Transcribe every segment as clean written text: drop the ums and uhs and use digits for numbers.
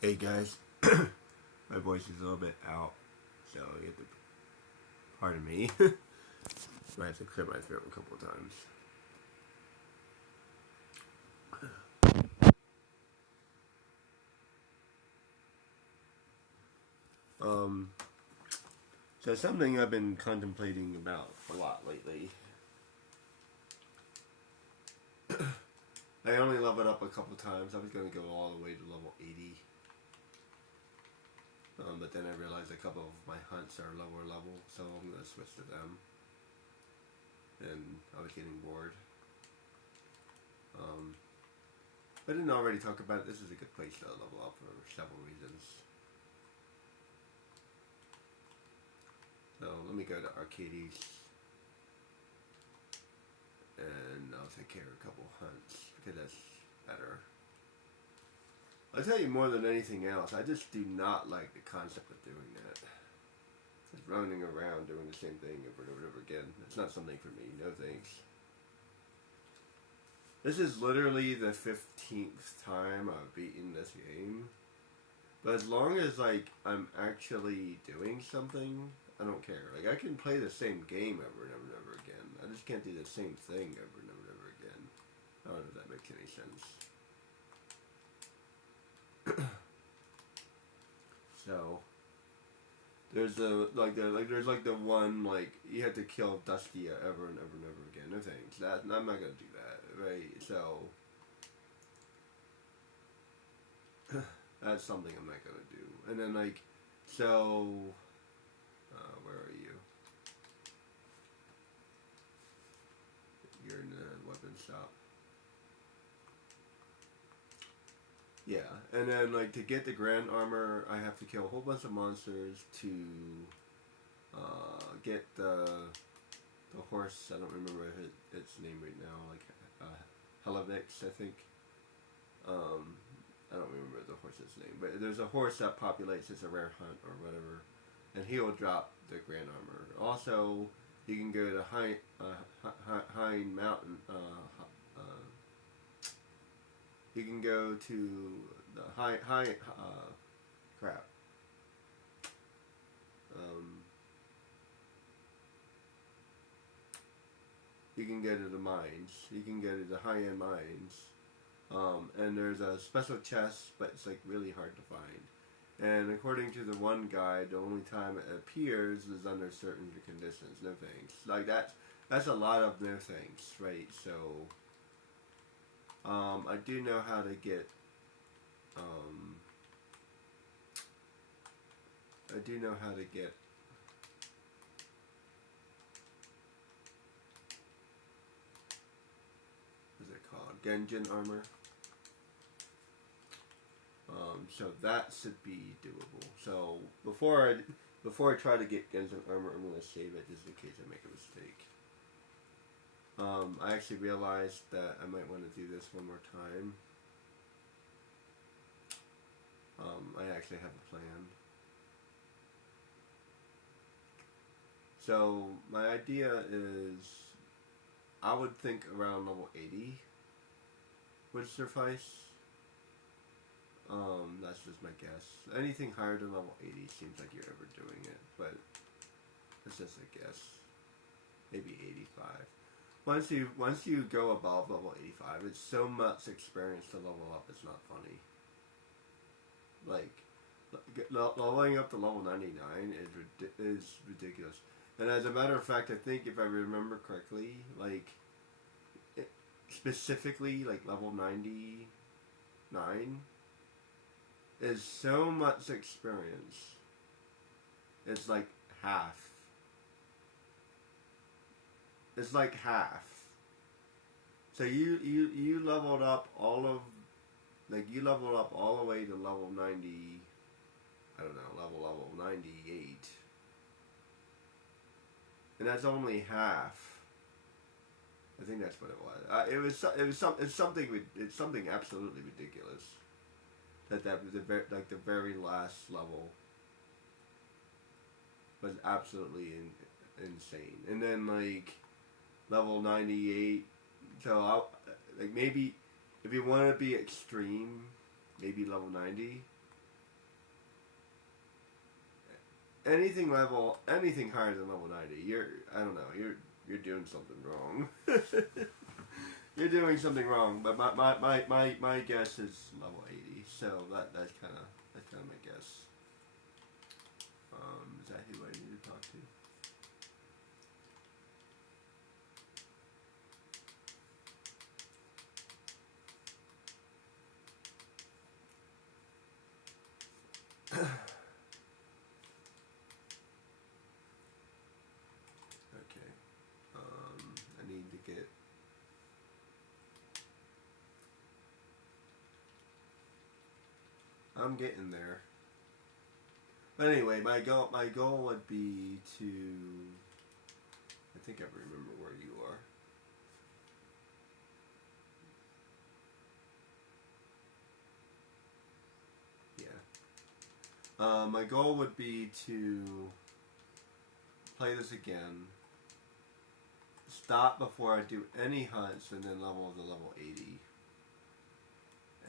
Hey guys, my voice is a little bit out, so you have to pardon me. I have to clear my throat a couple of times. Um, so something I've been contemplating about a lot lately. I only leveled up a couple times. I was going to go all the way to level 80. But then I realized a couple of my hunts are lower level, so I'm going to switch to them. And I was getting bored. I didn't already talk about it. This is a good place to level up for several reasons. So let me go to Arcades. And I'll take care of a couple hunts, because that's better. I'll tell you more than anything else, I just do not like the concept of doing that. Just running around doing the same thing over and over again. It's not something for me, no thanks. This is literally the 15th time I've beaten this game. But as long as, like, I'm actually doing something, I don't care. Like, I can play the same game over and over and over again. I just can't do the same thing over and over and over again. I don't know if that makes any sense. So, there's the one, like, you have to kill Dusty over and over and over again. No thanks. I'm not gonna do that, right? So, that's something I'm not gonna do. And then, like, so, where are you? You're in the weapon shop. Yeah, and then, like, to get the grand armor, I have to kill a whole bunch of monsters to get the horse. I don't remember its name right now. Like Helavix, I think. I don't remember the horse's name, but there's a horse that populates as a rare hunt or whatever, and he will drop the grand armor. Also, you can go to Hind Mountain. You can go to the crap. You can go to the mines. You can go to the high-end mines. And there's a special chest, but it's like really hard to find. And according to the one guide, the only time it appears is under certain conditions. No thanks. Like that's a lot of no thanks, right? So I do know how to get. I do know how to get. What's it called? Genjin armor. So that should be doable. So before I try to get Genjin armor, I'm gonna save it just in case I make a mistake. I actually realized that I might want to do this one more time. I actually have a plan. So my idea is, I would think around level 80 would suffice. That's just my guess. Anything higher than level 80 seems like you're overdoing it, but it's just a guess. Maybe 85. Once you go above level 85, it's so much experience to level up. It's not funny. Like leveling up to level 99 is ridiculous. And as a matter of fact, I think if I remember correctly, like specifically like level 99 is so much experience. It's like half. It's like half. So you leveled up all of, like you leveled up all the way to level 90. I don't know, level 98, and that's only half. I think that's what it was. It's something absolutely ridiculous. That was the very last level was absolutely insane. And then like level 98. So like maybe if you want to be extreme, maybe level 90. anything higher than level 90, I don't know, you're doing something wrong. You're doing something wrong, but my guess is level 80, so that's kind of my guess. Is that who I need to talk to? Okay. I need to get. I'm getting there. But anyway, my goal would be to. I think I remember where you are. Yeah. My goal would be to play this again. Stop before I do any hunts, and then level to level 80.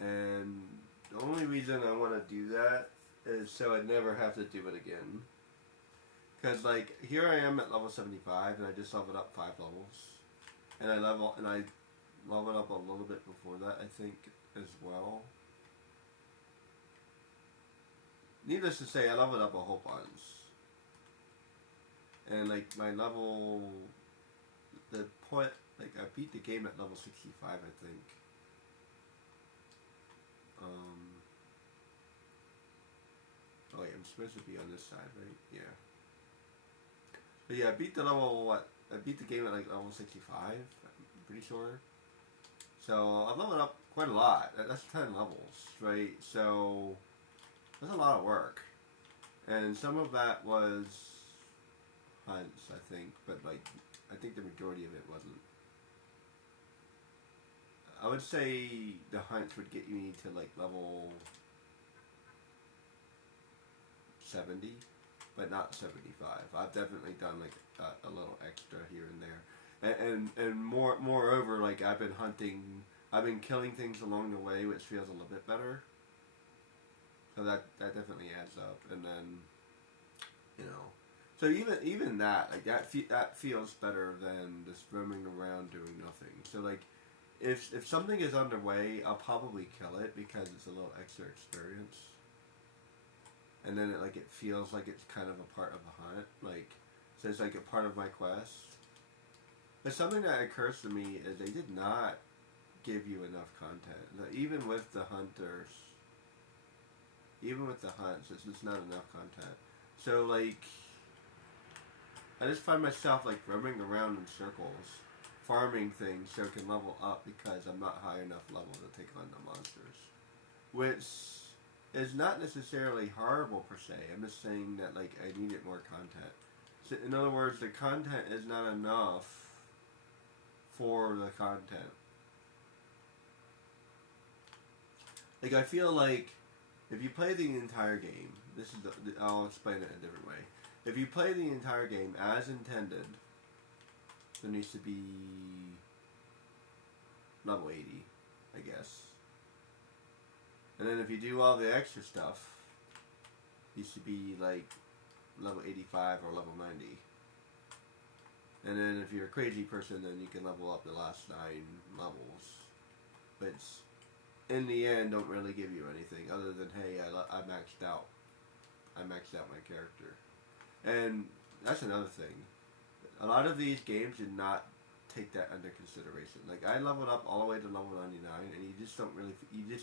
And the only reason I want to do that is so I never have to do it again. Because like here I am at level 75, and I just leveled up 5 levels, and I leveled up a little bit before that, I think, as well. Needless to say, I leveled up a whole bunch, and like my level, the point, like I beat the game at level 65, I think. Oh yeah, I'm supposed to be on this side, right? Yeah. But yeah, I beat the level, I beat the game at like level 65, I'm pretty sure. So I've leveled up quite a lot. That's 10 levels, right? So that's a lot of work. And some of that was hunts, I think, but like, I think the majority of it wasn't. I would say the hunts would get me to like level 70, but not 75. I've definitely done like a little extra here and there, and moreover, like I've been killing things along the way, which feels a little bit better. So that definitely adds up, and then, you know, so even that, like that feels better than just roaming around doing nothing. So like, if something is underway, I'll probably kill it because it's a little extra experience. And then it feels like it's kind of a part of the hunt, like, so it's like a part of my quest. But something that occurs to me is they did not give you enough content. Even with the hunters, even with the hunts, it's just not enough content. So like, I just find myself like roaming around in circles, farming things so I can level up because I'm not high enough level to take on the monsters. Which is not necessarily horrible per se. I'm just saying that like I needed more content. So in other words, the content is not enough for the content. Like I feel like if you play the entire game, I'll explain it a different way. If you play the entire game as intended, there needs to be level 80, I guess. And then if you do all the extra stuff, you should be like level 85 or level 90. And then if you're a crazy person, then you can level up the last 9 levels. Which, in the end, don't really give you anything other than, hey, I maxed out. I maxed out my character. And that's another thing. A lot of these games did not take that under consideration. Like I leveled up all the way to level 99, and you just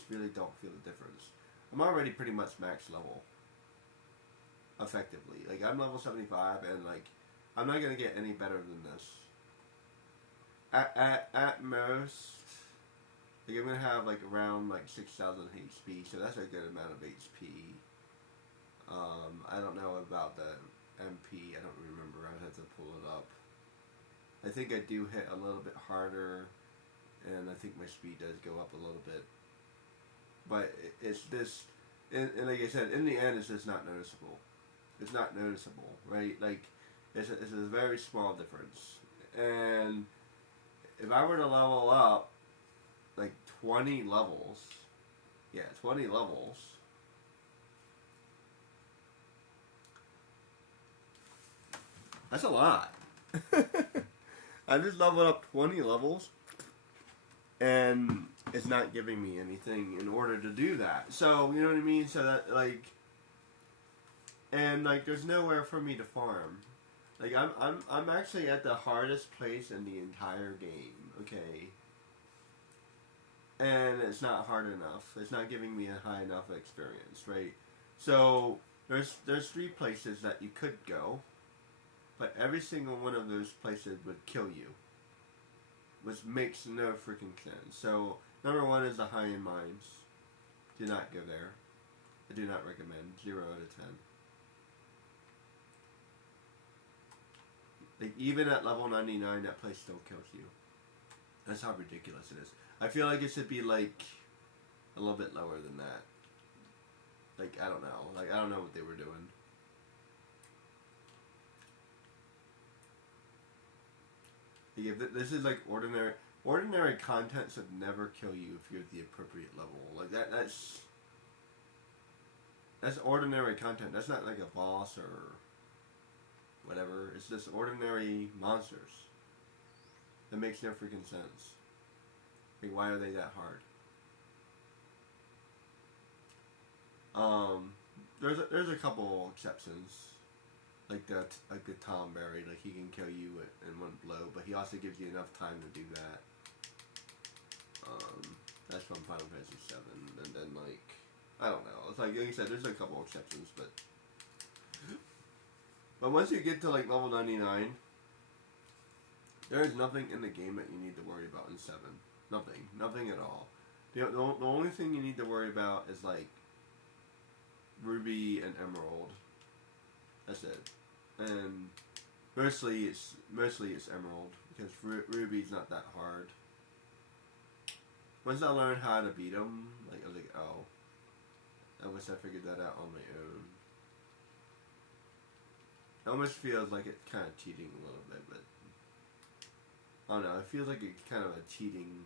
really don't feel the difference. I'm already pretty much max level, effectively. Like I'm level 75, and like I'm not gonna get any better than this. At most, like I'm gonna have like around like 6,000 HP, so that's a good amount of HP. I don't know about the MP. I don't remember. I'd have to pull it up. I think I do hit a little bit harder, and I think my speed does go up a little bit. But it's this, and like I said, in the end, it's just not noticeable. It's not noticeable, right? Like, it's a very small difference. And if I were to level up, like 20 levels, 20 levels, That's a lot. I just leveled up 20 levels, and it's not giving me anything in order to do that. So, you know what I mean? So that, like, and, like, there's nowhere for me to farm. Like, I'm actually at the hardest place in the entire game, okay? And it's not hard enough. It's not giving me a high enough experience, right? So, there's 3 places that you could go, but every single one of those places would kill you. Which makes no freaking sense. So, number 1 is the high-end mines. Do not go there. I do not recommend. 0 out of 10. Like, even at level 99, that place still kills you. That's how ridiculous it is. I feel like it should be, like, a little bit lower than that. Like, I don't know. Like, I don't know what they were doing. Like, if this is, like, ordinary content should never kill you if you're at the appropriate level. Like, that's ordinary content. That's not, like, a boss or whatever. It's just ordinary monsters. That makes no freaking sense. Like, why are they that hard? There's a couple exceptions, like the Tom Berry, like he can kill you in one blow, but he also gives you enough time to do that. That's from Final Fantasy VII, and then like I don't know. It's like I said, there's a couple exceptions, but once you get to like level 99, there is nothing in the game that you need to worry about in 7. Nothing at all. The only thing you need to worry about is like Ruby and Emerald. That's it. And mostly it's Emerald because Ruby's not that hard. Once I learned how to beat them, like I was like, oh, I wish I figured that out on my own. It almost feels like it's kind of cheating a little bit, but I don't know. It feels like it's kind of a cheating.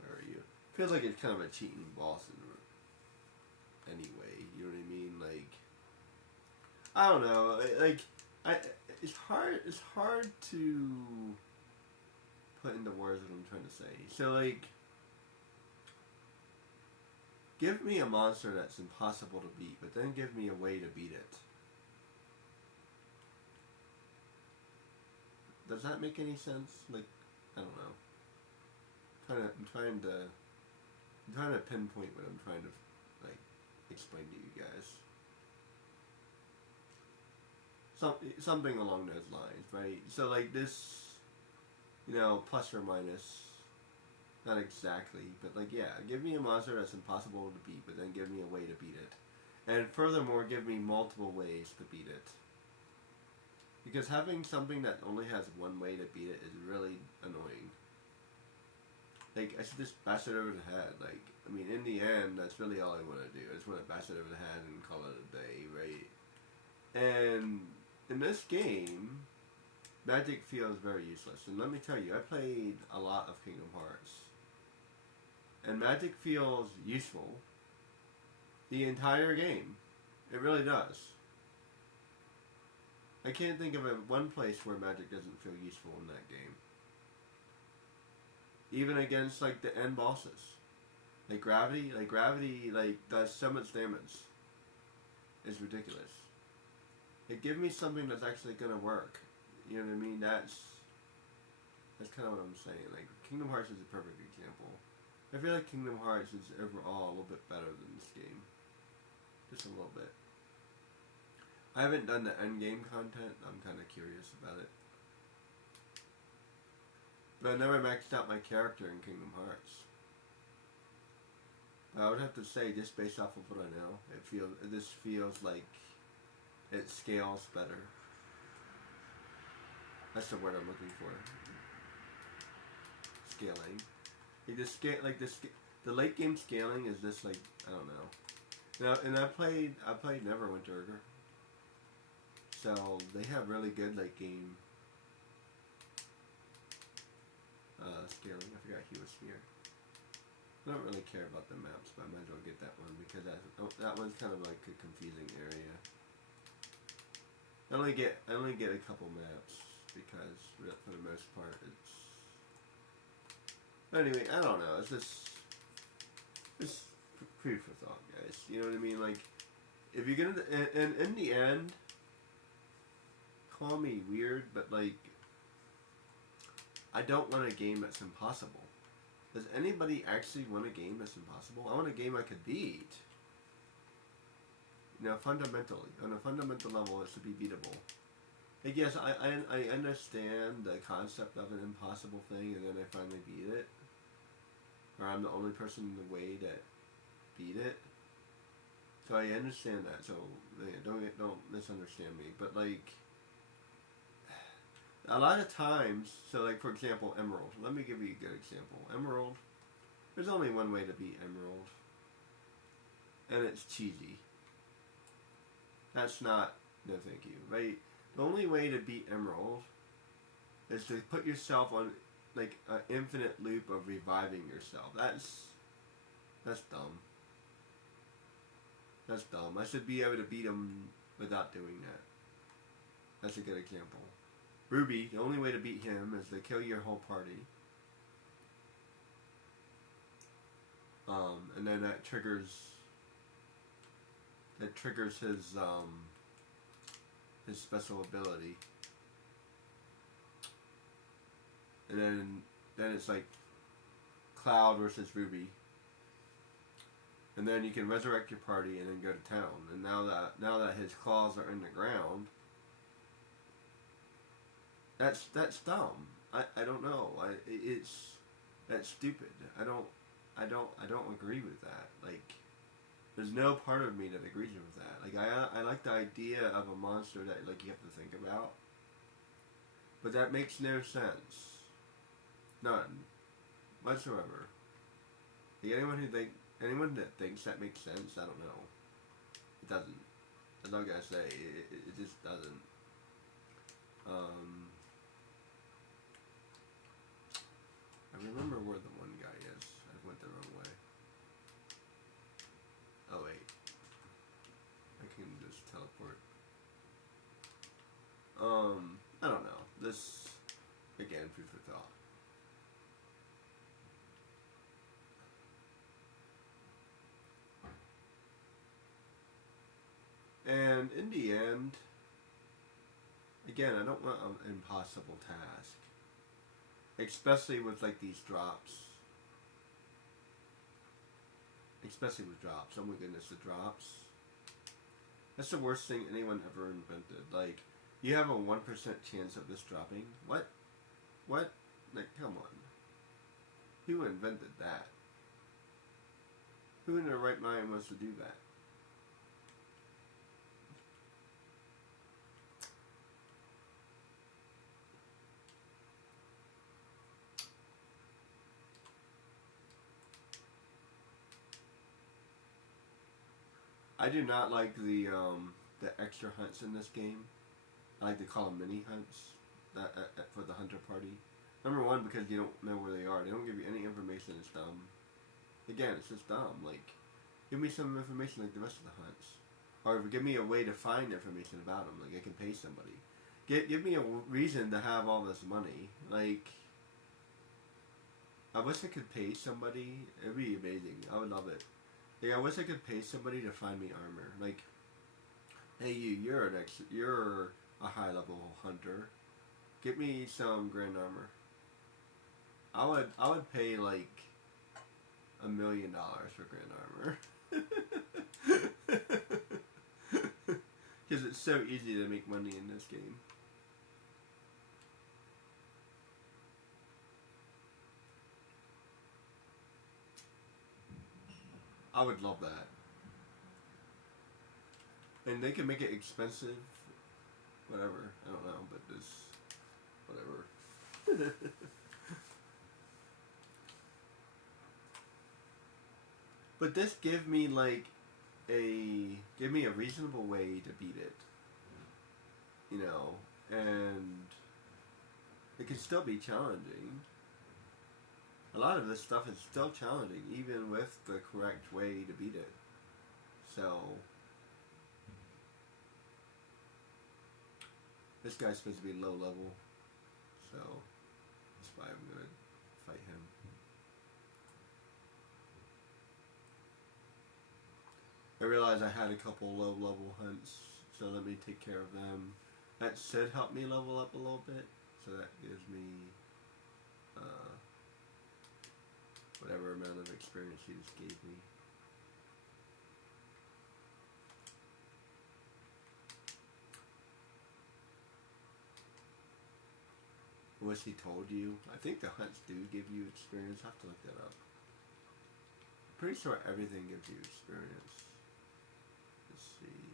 Where are you? It feels like it's kind of a cheating boss anyway. You know what I mean? Like, I don't know. It's hard to put into words what I'm trying to say. So like, give me a monster that's impossible to beat, but then give me a way to beat it. Does that make any sense? Like, I don't know. I'm trying to pinpoint what I'm trying to like explain to you guys. Something along those lines, right? So like this, you know, plus or minus, not exactly, but like yeah, give me a monster that's impossible to beat, but then give me a way to beat it, and furthermore, give me multiple ways to beat it. Because having something that only has one way to beat it is really annoying. Like, I should just bash it over the head. Like, I mean, in the end, that's really all I want to do. I just want to bash it over the head and call it a day, right? And in this game, magic feels very useless. And let me tell you, I played a lot of Kingdom Hearts. And magic feels useful the entire game. It really does. I can't think of one place where magic doesn't feel useful in that game. Even against like the end bosses, like gravity does so much damage. It's ridiculous. Like, give me something that's actually gonna work. You know what I mean? That's kind of what I'm saying. Like, Kingdom Hearts is a perfect example. I feel like Kingdom Hearts is overall a little bit better than this game, just a little bit. I haven't done the end game content. I'm kind of curious about it. But I never maxed out my character in Kingdom Hearts. I would have to say, just based off of what I know, this feels like it scales better. That's the word I'm looking for. Scaling. Like the late game scaling is just like, I don't know. Now, and I played Neverwinter. So they have really good late game scaling. I forgot he was here. I don't really care about the maps, but I might as well get that one because that one's kind of like a confusing area. I only get a couple maps because for the most part it's anyway. I don't know. It's food for thought, guys. You know what I mean? Like if you're gonna and in the end, call me weird, but like I don't want a game that's impossible. Does anybody actually want a game that's impossible? I want a game I could beat. You know, fundamentally, on a fundamental level, it should be beatable. Like, yes, I understand the concept of an impossible thing, and then I finally beat it. Or I'm the only person in the way that beat it. So I understand that, so don't misunderstand me. But, like, a lot of times, so like for example, Emerald. Let me give you a good example. Emerald, there's only one way to beat Emerald. And it's cheesy. That's not, no thank you, right? The only way to beat Emerald is to put yourself on like an infinite loop of reviving yourself. That's dumb. That's dumb. I should be able to beat him without doing that. That's a good example. Ruby, the only way to beat him is to kill your whole party. And then that triggers his special ability. And then it's like Cloud versus Ruby. And then you can resurrect your party and then go to town. And now that his claws are in the ground, that's dumb. I don't know. That's stupid. I don't agree with that. Like, there's no part of me that agrees with that. Like, I like the idea of a monster that like you have to think about, but that makes no sense. None whatsoever. Like, anyone that thinks that makes sense, I don't know. It doesn't. That's all I gotta say. It just doesn't. I remember where the one guy is. I went the wrong way. Oh wait. I can just teleport. I don't know. This, again, food for thought. And in the end, again, I don't want an impossible task. Especially with like these drops. Especially with drops. Oh my goodness, the drops. That's the worst thing anyone ever invented. Like, you have a 1% chance of this dropping. What? What? Like, come on. Who invented that? Who in their right mind wants to do that? I do not like the extra hunts in this game. I like to call them mini hunts for the hunter party. Number one, because you don't know where they are. They don't give you any information. It's dumb. Again, it's just dumb. Like, give me some information like the rest of the hunts, or give me a way to find information about them. Like, I can pay somebody. Give me a reason to have all this money. Like, I wish I could pay somebody. It'd be amazing. I would love it. Like, I wish I could pay somebody to find me armor. Like, hey, you're a high level hunter. Get me some grand armor. I would pay like $1 million for grand armor. Because it's so easy to make money in this game. I would love that. And they can make it expensive. Whatever. I don't know, but this... Whatever. But this give me like give me a reasonable way to beat it. You know, and it can still be challenging. A lot of this stuff is still challenging, even with the correct way to beat it. So, This guy's supposed to be low level, so that's why I'm gonna fight him. I realized I had a couple low level hunts, so let me take care of them. That should help me level up a little bit, so that gives me whatever amount of experience he just gave me. Unless he told you. I think the hunts do give you experience. I have to look that up. I'm pretty sure everything gives you experience. Let's see.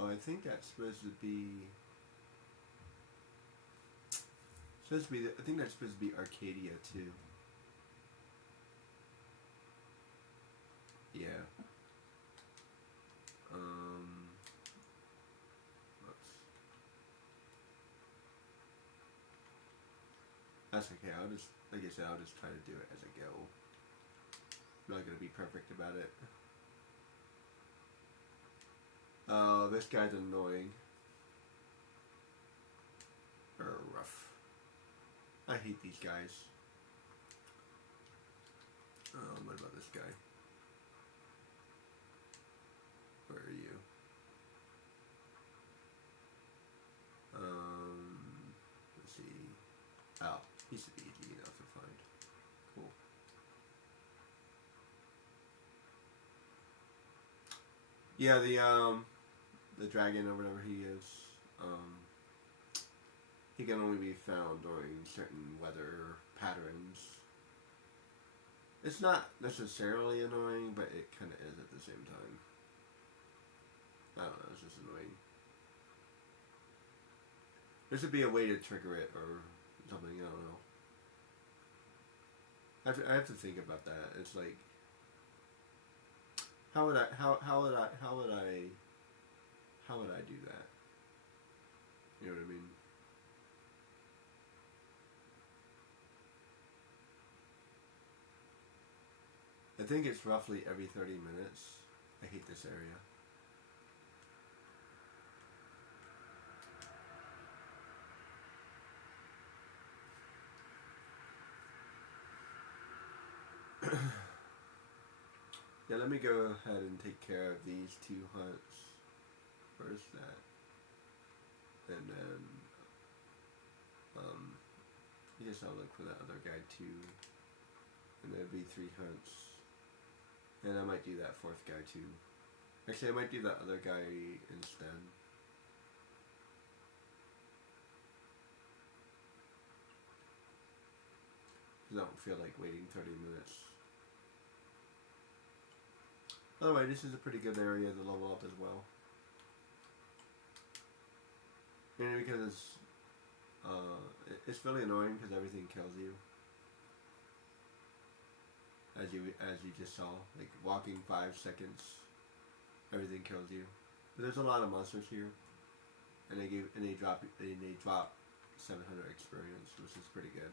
Oh, I think that's supposed to be. I think that's supposed to be Arcadia too. Yeah. That's okay. I'll just, like I said, I'll just try to do it as I go. I'm not gonna be perfect about it. Oh, this guy's annoying. Rough. I hate these guys. What about this guy? Where are you? Let's see. Oh, he should be easy enough to find. Cool. Yeah, the dragon or whatever he is, he can only be found during certain weather patterns. It's not necessarily annoying, but it kind of is at the same time. I don't know, it's just annoying. There should be a way to trigger it or something, I don't know. I have to think about that. It's like, how would I do that? You know what I mean? I think it's roughly every 30 minutes. I hate this area. Yeah, let me go ahead and take care of these two hunts. Where's that? And then, I guess I'll look for that other guy too. And there'd be 3 hunts. And I might do that 4th guy too. Actually, I might do that other guy instead. Because I don't feel like waiting 30 minutes. By the way, this is a pretty good area to level up as well. Mainly because it's really annoying because everything kills you. As you just saw, like walking 5 seconds, everything kills you. But there's a lot of monsters here, and they drop 700 experience, which is pretty good.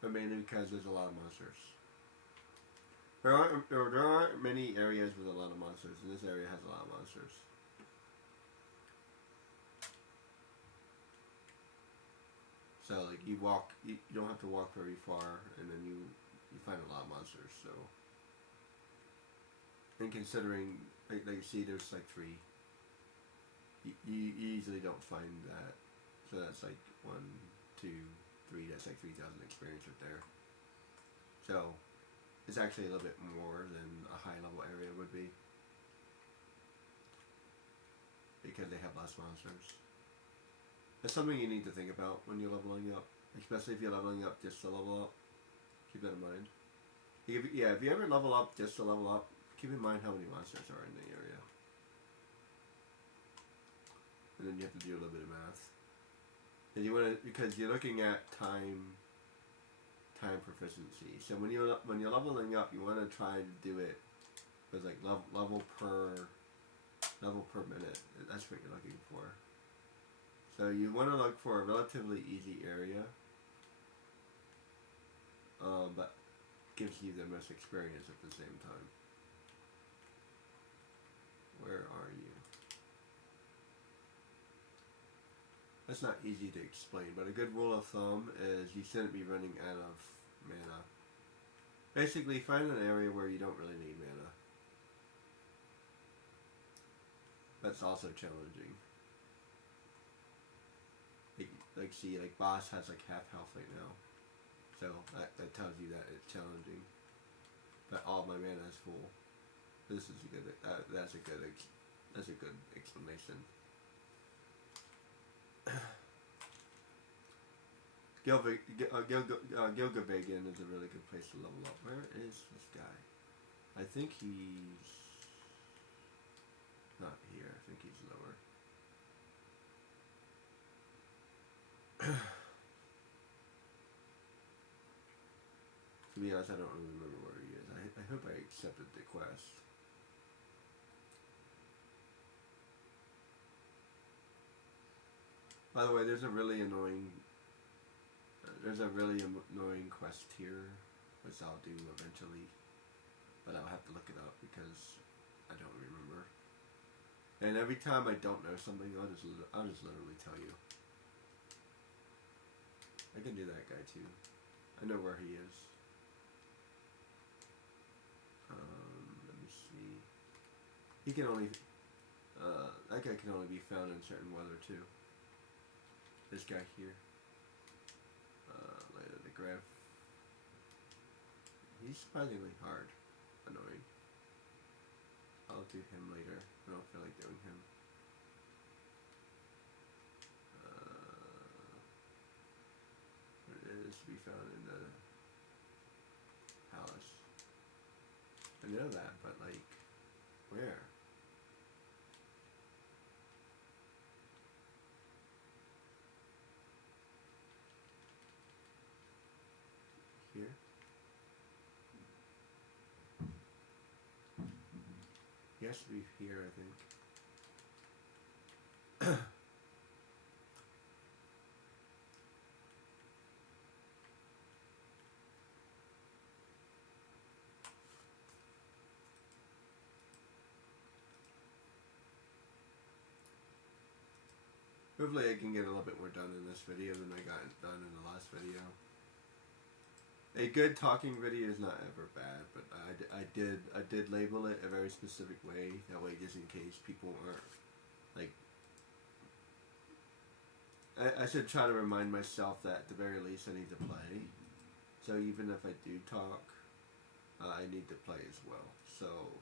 But mainly because there's a lot of monsters. There aren't many areas with a lot of monsters, and this area has a lot of monsters. So like you don't have to walk very far, and then you find a lot of monsters. So, and considering like you see, there's like 3. You usually don't find that. So that's like 1, 2, 3. That's like 3,000 experience right there. So it's actually a little bit more than a high level area would be, because they have less monsters. That's something you need to think about when you're leveling up, especially if you're leveling up just to level up. Keep that in mind. If you ever level up just to level up, keep in mind how many monsters are in the area. And then you have to do a little bit of math. And you want to, because you're looking at time proficiency. So when you're leveling up, you want to try to do it It's like level per minute. That's what you're looking for. So you want to look for a relatively easy area, but gives you the most experience at the same time. Where are you? That's not easy to explain, but a good rule of thumb is you shouldn't be running out of mana. Basically, find an area where you don't really need mana. That's also challenging. Like see, like boss has like half health right now, so that tells you that it's challenging. But all my mana is full. This is a good. That's a good explanation. Gilgavegan is a really good place to level up. Where is this guy? I think he's not here. I think he's lower. To be honest, I don't really remember where he is. I hope I accepted the quest. By the way, there's a really annoying quest here, which I'll do eventually, but I'll have to look it up because I don't remember. And every time I don't know something, I'll just literally tell you. I can do that guy too. I know where he is. Let me see. He can only that guy can only be found in certain weather too. This guy here. Later the graph. He's surprisingly hard. Annoying. I'll do him later. I don't feel like doing him. It is to be found in the palace. I know that, but like, where? Here? He has to be here, I think. Hopefully I can get a little bit more done in this video than I got done in the last video. A good talking video is not ever bad, but I did label it a very specific way, that way just in case people aren't, like, I should try to remind myself that at the very least I need to play, so even if I do talk, I need to play as well, so,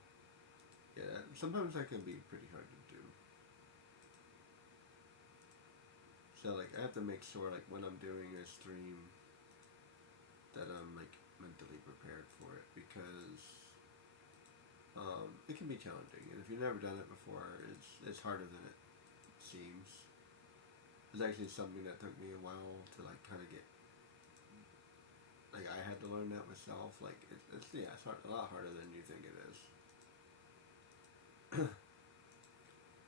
yeah, sometimes that can be pretty hard to do. So, like, I have to make sure, like, when I'm doing a stream, that I'm, like, mentally prepared for it, because it can be challenging, and if you've never done it before, it's harder than it seems. It's actually something that took me a while to, like, kind of get, like, I had to learn that myself. Like, it's hard, a lot harder than you think it is.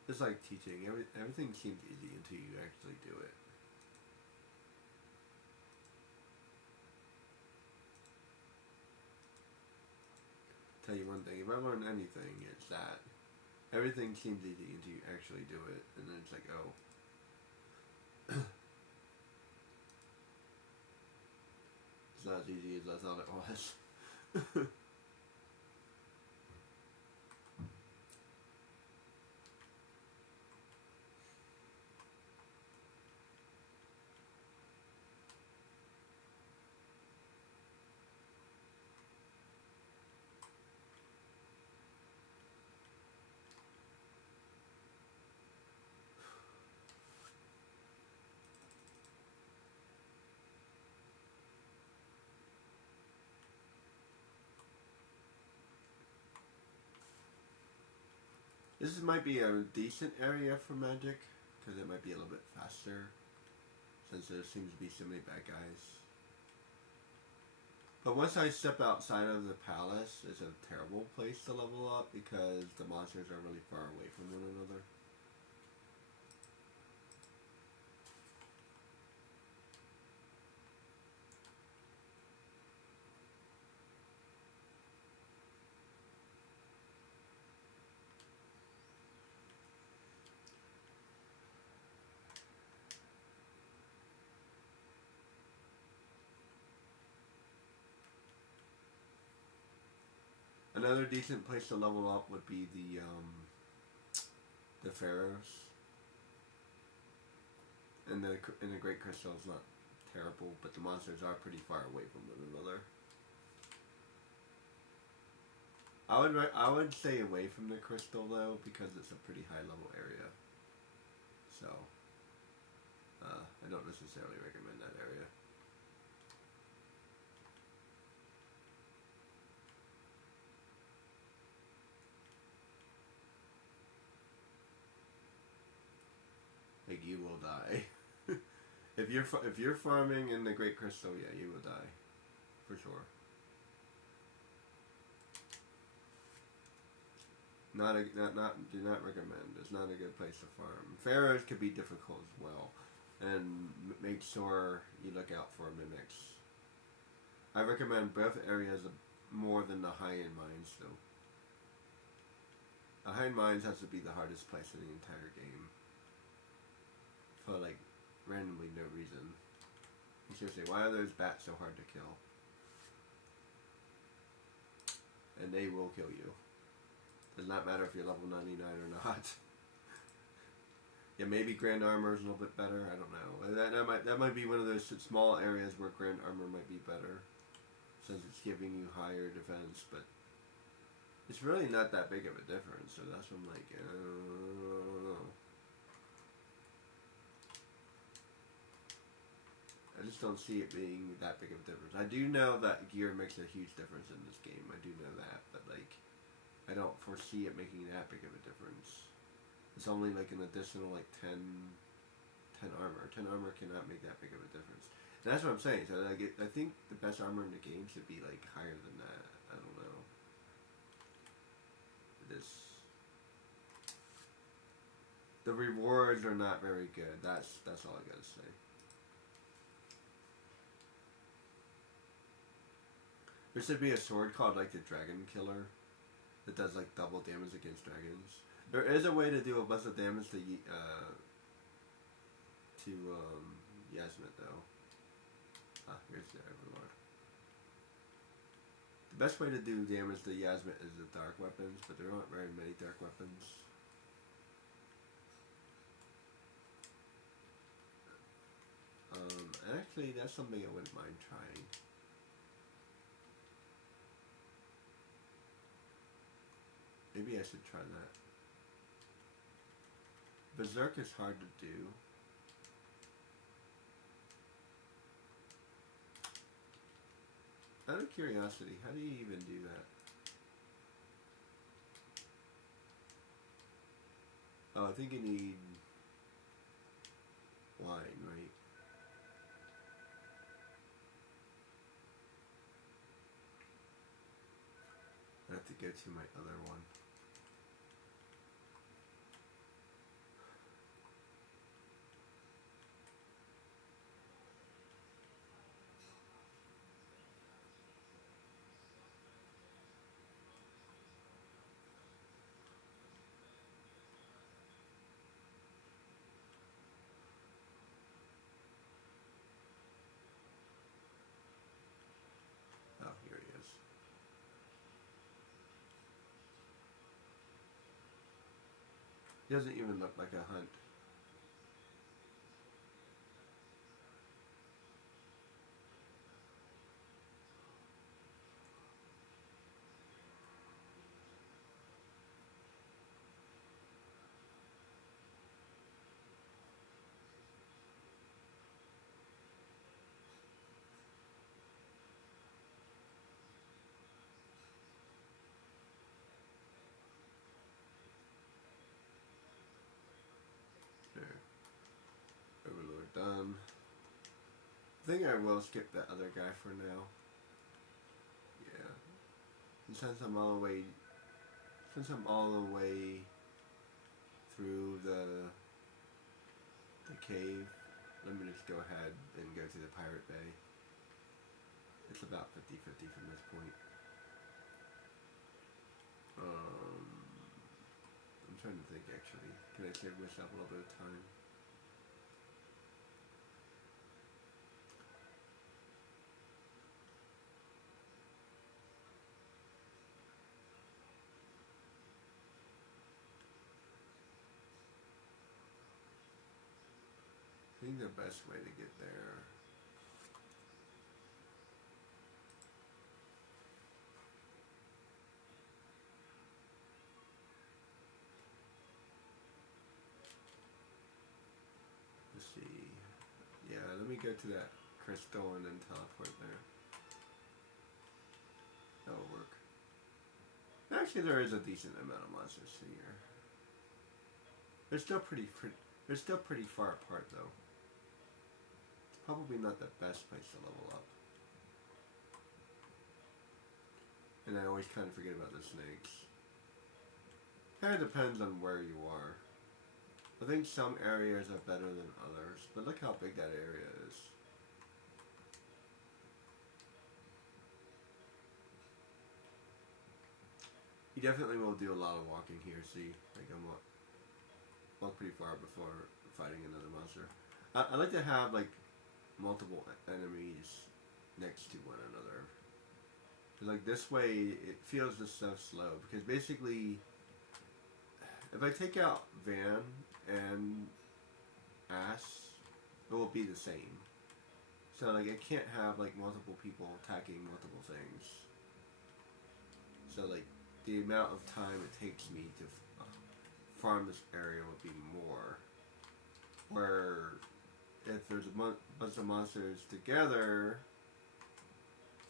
It's like teaching. Everything seems easy until you actually do it. Tell you one thing, if I learned anything, it's that everything seems easy until you actually do it, and then it's like, oh. It's not as easy as I thought it was. This might be a decent area for magic, because it might be a little bit faster, since there seems to be so many bad guys. But once I step outside of the palace, it's a terrible place to level up because the monsters are really far away from one another. Another decent place to level up would be the Pharaohs. And the Great Crystal is not terrible, but the monsters are pretty far away from one another. I would stay away from the Crystal though because it's a pretty high level area. So I don't necessarily recommend that area. Like you will die. If you're farming in the Great Crystal, yeah, you will die, for sure. Do not recommend. It's not a good place to farm. Pharaohs could be difficult as well, and make sure you look out for mimics. I recommend both areas more than the high-end mines, though. The high-end mines has to be the hardest place in the entire game. For like randomly no reason. Seriously, why are those bats so hard to kill? And they will kill you. Does not matter if you're level 99 or not. Yeah, maybe Grand Armor is a little bit better. I don't know. That might be one of those small areas where Grand Armor might be better, since it's giving you higher defense. But it's really not that big of a difference. So that's what I'm like, I don't know. I just don't see it being that big of a difference. I do know that gear makes a huge difference in this game. I do know that, but like, I don't foresee it making that big of a difference. It's only like an additional like 10 armor. 10 armor cannot make that big of a difference. And that's what I'm saying. So like, I think the best armor in the game should be like higher than that. I don't know. The rewards are not very good. That's all I gotta say. There should be a sword called like the Dragon Killer that does like double damage against dragons. There is a way to do a bunch of damage to Yasmit though. Ah, here's the Overlord. The best way to do damage to Yasmit is the dark weapons, but there aren't very many dark weapons. Actually, that's something I wouldn't mind trying. Maybe I should try that. Berserk is hard to do. Out of curiosity, how do you even do that? Oh, I think you need wine, right? I have to go to my other one. Oh, here he is. He doesn't even look like a hunt. There. Overlord done. I think I will skip that other guy for now. And since I'm all the way through the cave, let me just go ahead and go to the Pirate Bay. It's about 50-50 from this point. I'm trying to think actually. Can I save myself a little bit of time? I think the best way to get there. Let's see. Yeah, let me go to that crystal and then teleport there. That'll work. Actually, there is a decent amount of monsters here. They're still pretty far apart though. It's probably not the best place to level up. And I always kind of forget about the snakes. Kind of depends on where you are. I think some areas are better than others, but look how big that area is. You definitely will do a lot of walking here, see? Like I'm walk pretty far before fighting another monster. I like to have like multiple enemies next to one another. Like this way it feels just so slow, because basically if I take out Van and Ass, it will be the same. So like I can't have like multiple people attacking multiple things. So like the amount of time it takes me to farm this area would be more. Where if there's a bunch of monsters together,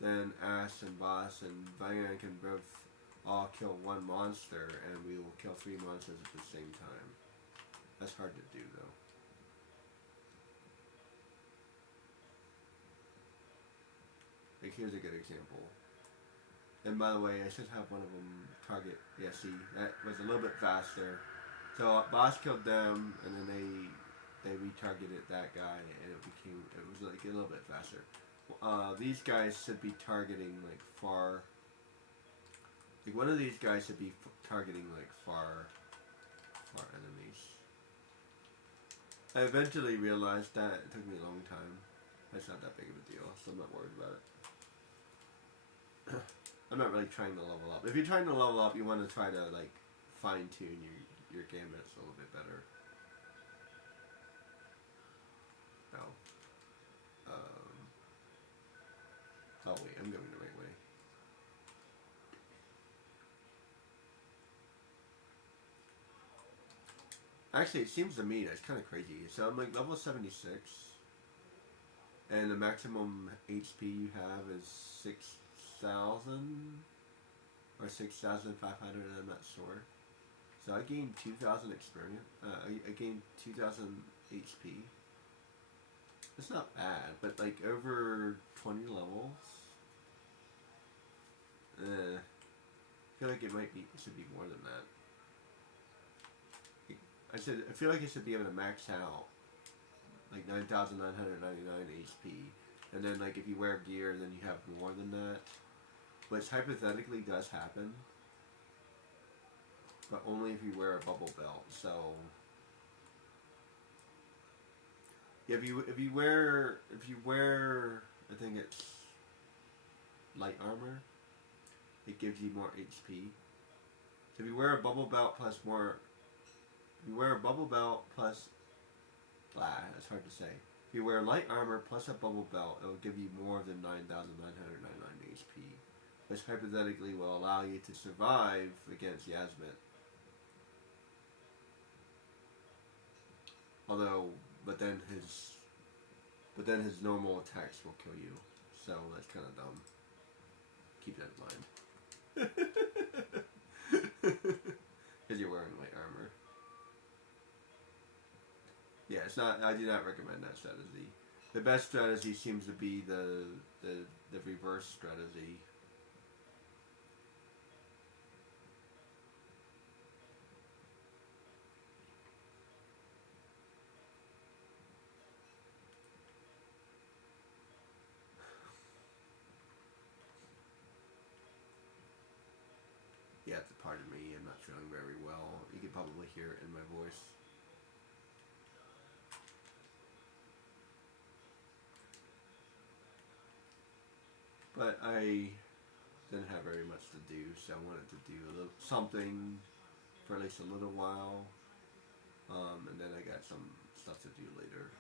then Ash and Boss and Van can both all kill one monster, and we will kill 3 monsters at the same time. That's hard to do though. Like here's a good example. And by the way, I should have one of them target. Yeah, see, that was a little bit faster. So Boss killed them, and then they retargeted that guy, and it was like a little bit faster. These guys should be targeting like far. Like one of these guys should be targeting like far enemies. I eventually realized that. It took me a long time. That's not that big of a deal, so I'm not worried about it. I'm not really trying to level up. If you're trying to level up, you want to try to like fine tune your gambits a little bit better. Oh wait, I'm going the right way. Actually, it seems to me that's kind of crazy. So I'm like level 76, and the maximum HP you have is 6,000 or 6,500. I'm not sure. So I gained 2,000 experience. I gained 2,000 HP. It's not bad, but like over 20 levels. I feel like it should be more than that. I feel like it should be able to max out like 9,999 HP, and then like if you wear gear, then you have more than that, which hypothetically does happen, but only if you wear a bubble belt. So yeah, if you wear I think it's light armor, it gives you more HP. So if you wear a bubble belt plus more, if you wear a bubble belt plus, that's hard to say. If you wear light armor plus a bubble belt, it will give you more than 9,999 HP, which hypothetically will allow you to survive against Yasmit. But then his normal attacks will kill you. So that's kind of dumb. Keep that in mind. Because you're wearing light armor. Yeah, it's not. I do not recommend that strategy. The best strategy seems to be the reverse strategy. hear it in my voice. But I didn't have very much to do, so I wanted to do a little something for at least a little while, and then I got some stuff to do later.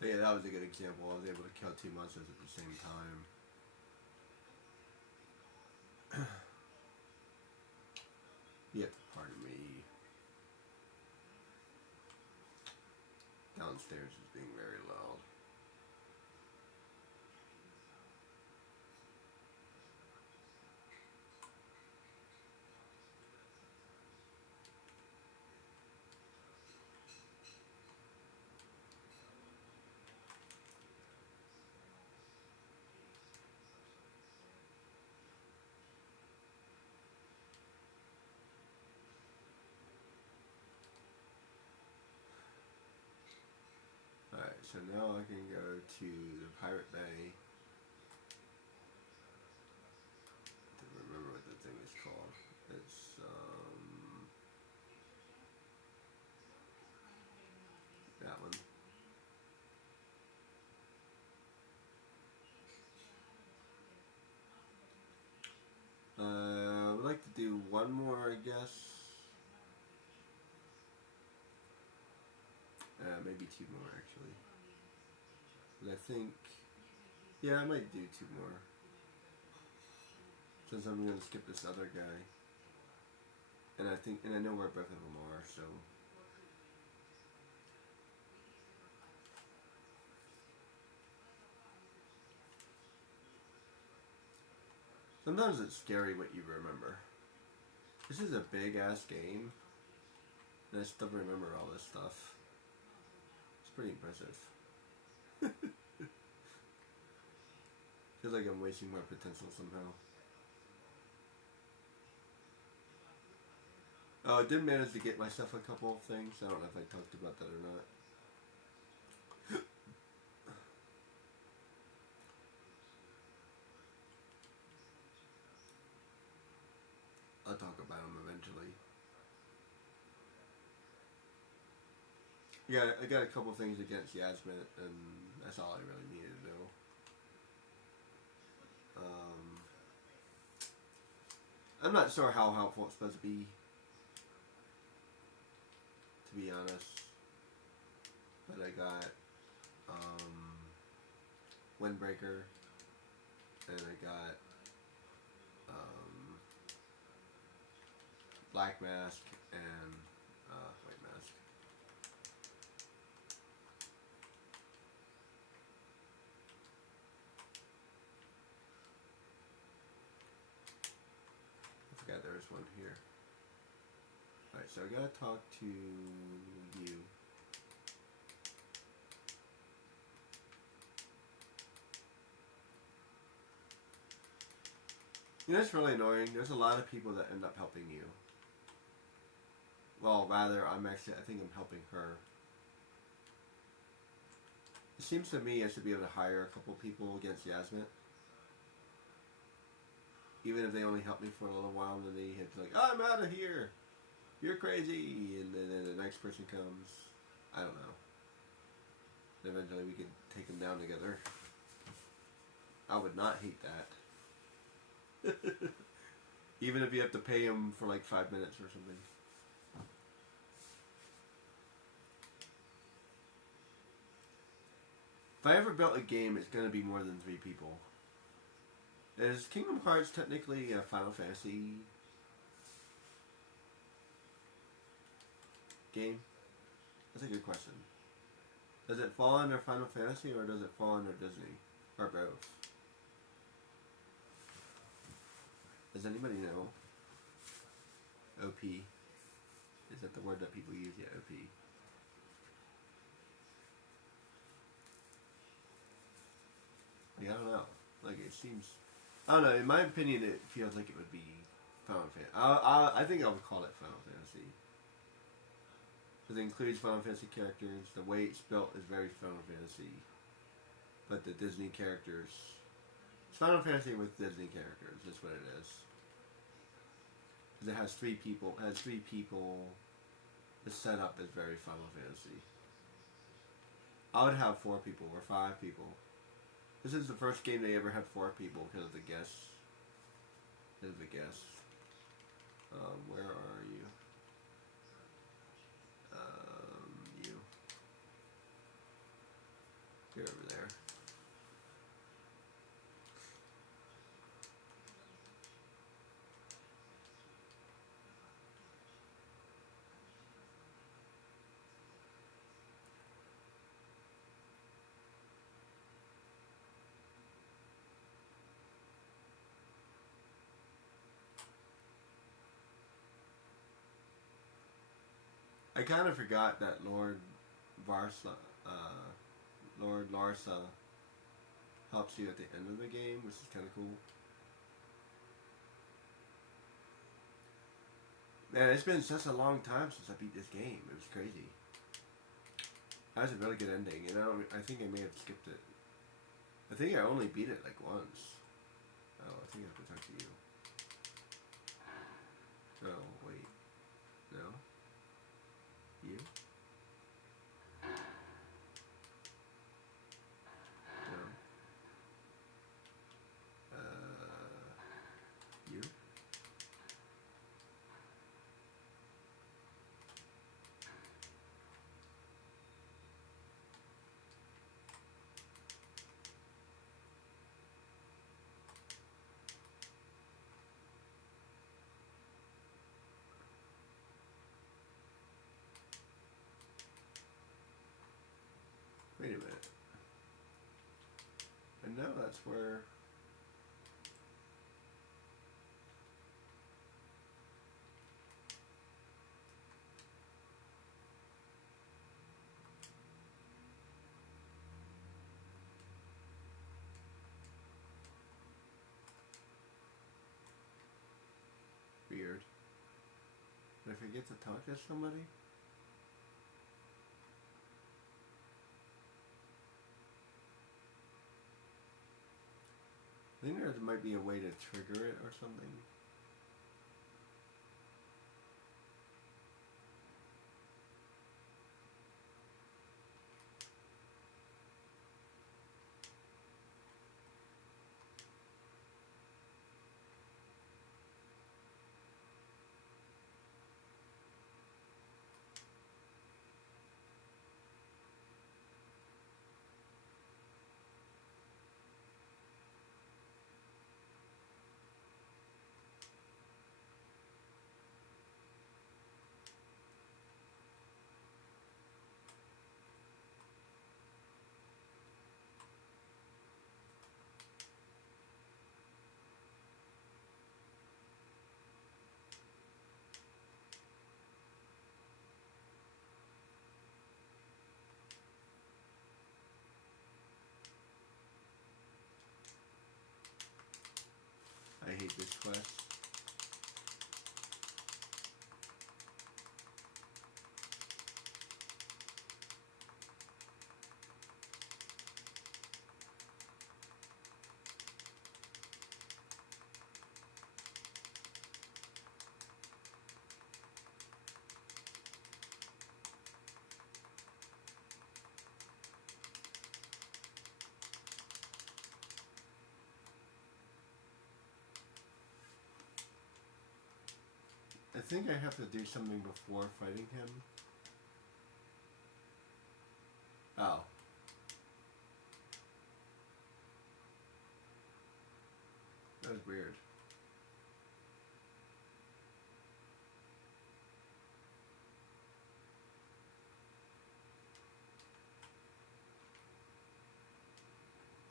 So yeah, that was a good example. I was able to kill 2 monsters at the same time. You have to pardon me. Downstairs is being very loud. Alright, so now I can go to the Pirate Bay. I don't remember what the thing is called. It's that one. I would like to do one more, I guess. Maybe 2 more, actually. But I think, yeah, I might do 2 more. Since I'm going to skip this other guy. And I know where both of them are, so. Sometimes it's scary what you remember. This is a big ass game, and I still remember all this stuff. It's pretty impressive. Feels like I'm wasting my potential somehow. Oh, I did manage to get myself a couple of things. I don't know if I talked about that or not. I'll talk about them eventually. Yeah, I got a couple things against Yasmin, and that's all I really needed to do. I'm not sure how helpful it's supposed to be honest. But I got Windbreaker, and I got Black Mask and White Mask. I forgot there was one here. Alright, so I gotta talk to you. You know, it's really annoying. There's a lot of people that end up helping you. Well, rather, I think I'm helping her. It seems to me I should be able to hire a couple people against Yasmin. Even if they only help me for a little while, and then they hit like, I'm out of here. You're crazy, and then the next person comes. I don't know. And eventually we can take them down together. I would not hate that. Even if you have to pay them for like 5 minutes or something. If I ever built a game, it's going to be more than 3 people. Is Kingdom Hearts technically a Final Fantasy game? That's a good question. Does it fall under Final Fantasy or does it fall under Disney? Or both? Does anybody know? OP. Is that the word that people use? Yeah, OP. Like, I don't know. Like, it seems... I don't know. In my opinion, it feels like it would be Final Fantasy. I think I would call it Final Fantasy. Because it includes Final Fantasy characters. The way it's built is very Final Fantasy. But the Disney characters... It's Final Fantasy with Disney characters. That's what it is. Because it has 3 people. It has 3 people. The setup is very Final Fantasy. I would have 4 people or 5 people. This is the first game they ever had 4 people because of the guests. Because of the guests. Where are you? You. You're over there. I kind of forgot that Lord Larsa helps you at the end of the game, which is kind of cool. Man, it's been such a long time since I beat this game. It was crazy. That was a really good ending, and I think I may have skipped it. I think I only beat it like once. Oh, I think I have to talk to you. No, wait. No? You? No. You? Wait a minute. And now that's where... Weird. Did I forget to talk to somebody? I think there might be a way to trigger it or something. I hate this quest. I think I have to do something before fighting him. Oh. That was weird.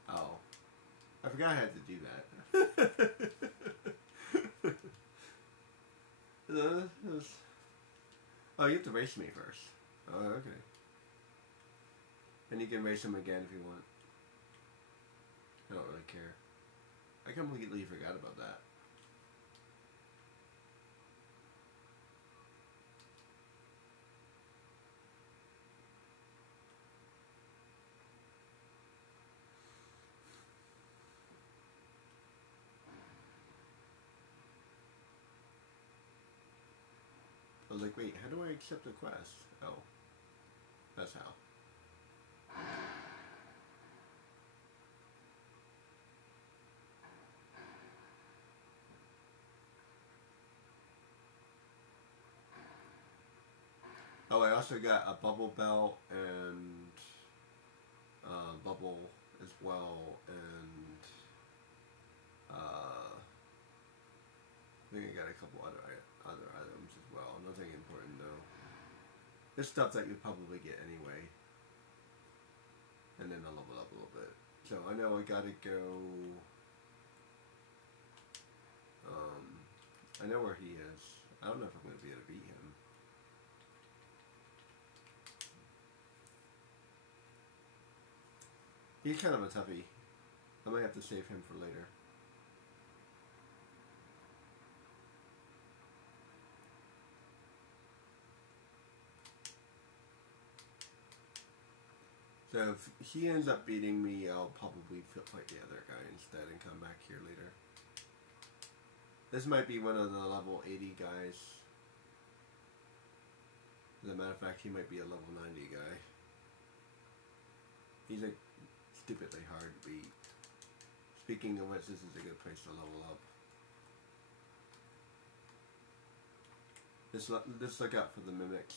Oh. I forgot I had to do that. Oh, you have to race me first. Oh, okay. And you can race him again if you want. I don't really care. I completely forgot about that. I was like, wait, how do I accept the quest? Oh. That's how. Oh, I also got a bubble belt and bubble as well, and I think I got a couple other items as well. Nothing important though. This stuff that you'd probably get anyway. And then I'll level up a little bit. So I know I gotta go. I know where he is. I don't know if I'm gonna be able to beat him. He's kind of a toughie. I might have to save him for later. So if he ends up beating me, I'll probably fight the other guy instead and come back here later. This might be one of the level 80 guys. As a matter of fact, he might be a level 90 guy. He's like stupidly hard to beat. Speaking of which, this is a good place to level up. Just look out for the mimics.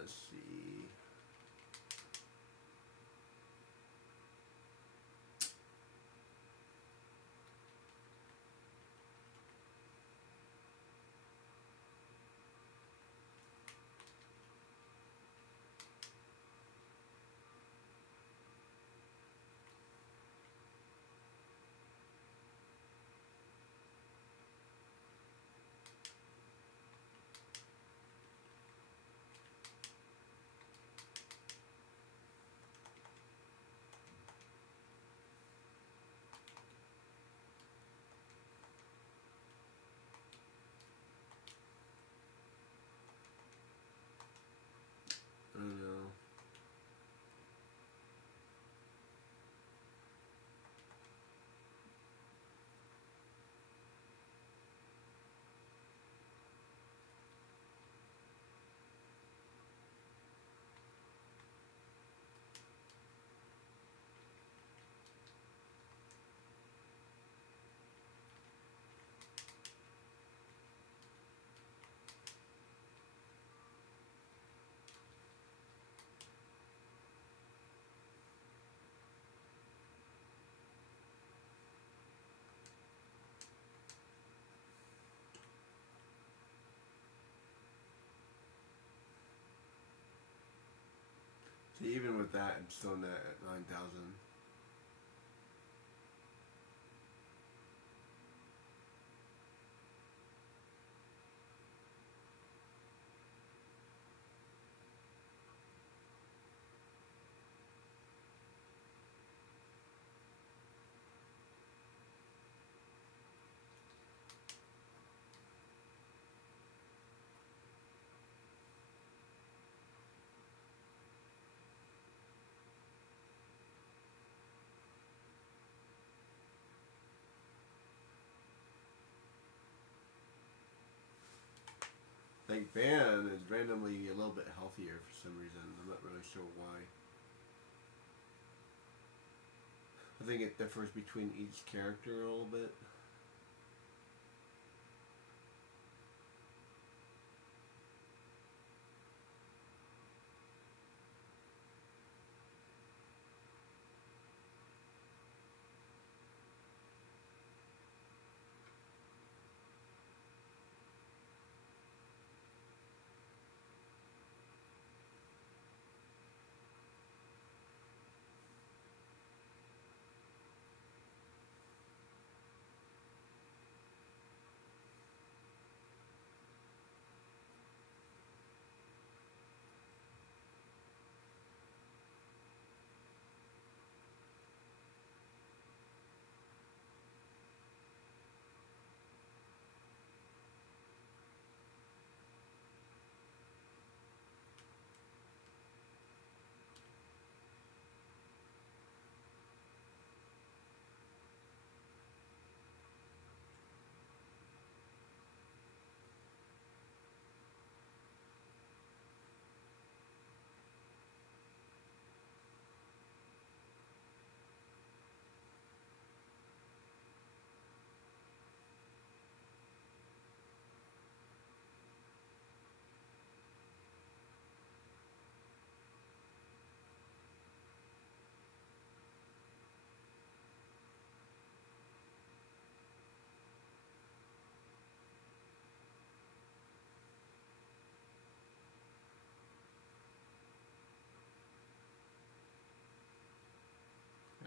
Let's see. I don't know. See, even with that, I'm still net at 9,000. like Van is randomly a little bit healthier for some reason. I'm not really sure why. I think it differs between each character a little bit.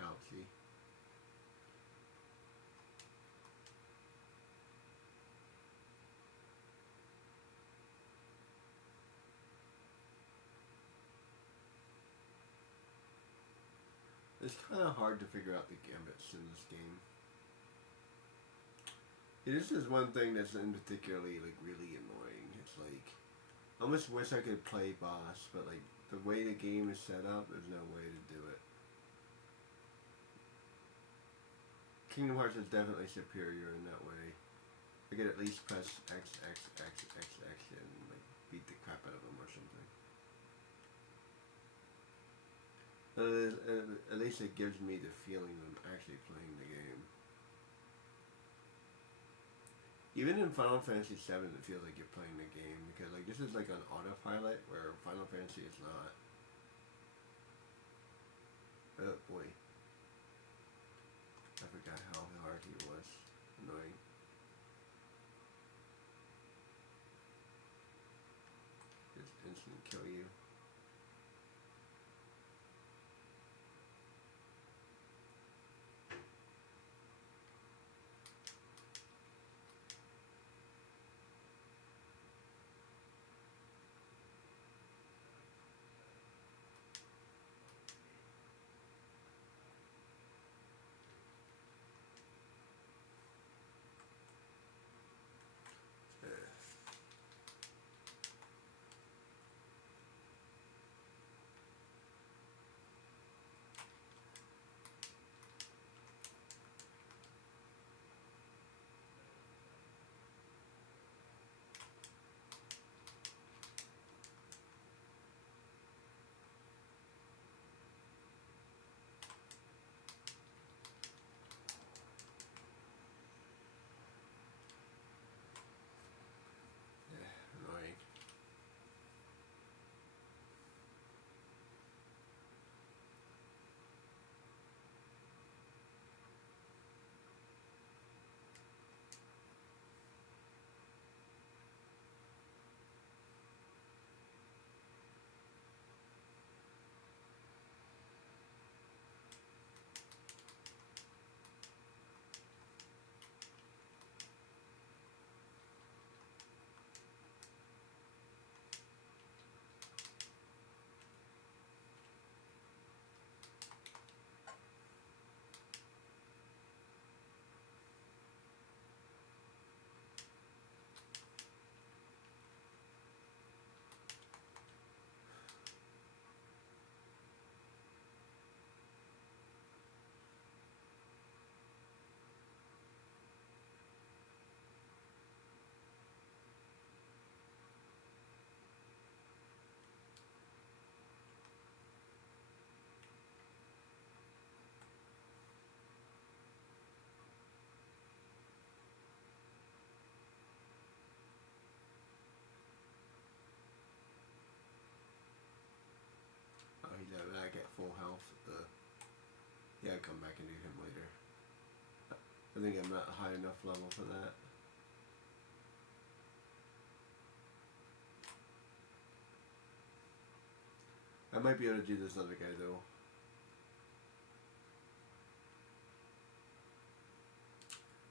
Ouchie. It's kind of hard to figure out the gambits in this game. This is one thing that's in particularly like really annoying. It's like I almost wish I could play boss, but like the way the game is set up, there's no way to do it. Kingdom Hearts is definitely superior in that way. I could at least press X, X, X, X, X, and like beat the crap out of them or something. At least it gives me the feeling that I'm actually playing the game. Even in Final Fantasy VII, it feels like you're playing the game because like this is like on autopilot where Final Fantasy is not. Oh boy, I forgot how hard he was. Annoying. Just instant kill you. come back and do him later. I think I'm not high enough level for that. I might be able to do this other guy though.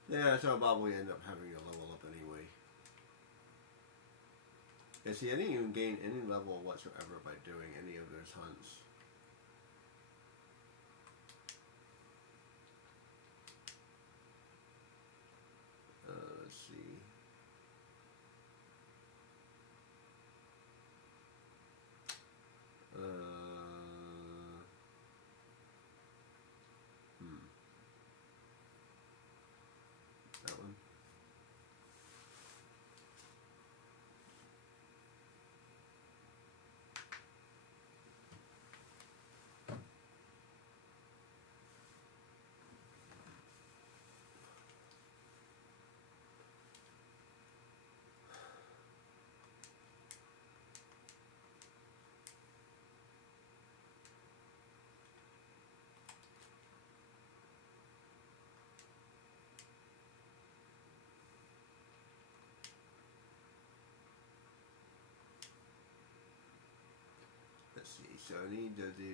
Yeah, so I'll probably end up having to level up anyway. Yeah, see, I didn't even gain any level whatsoever by doing any of those hunts. Let's see. That one. Let's see, so I need to do,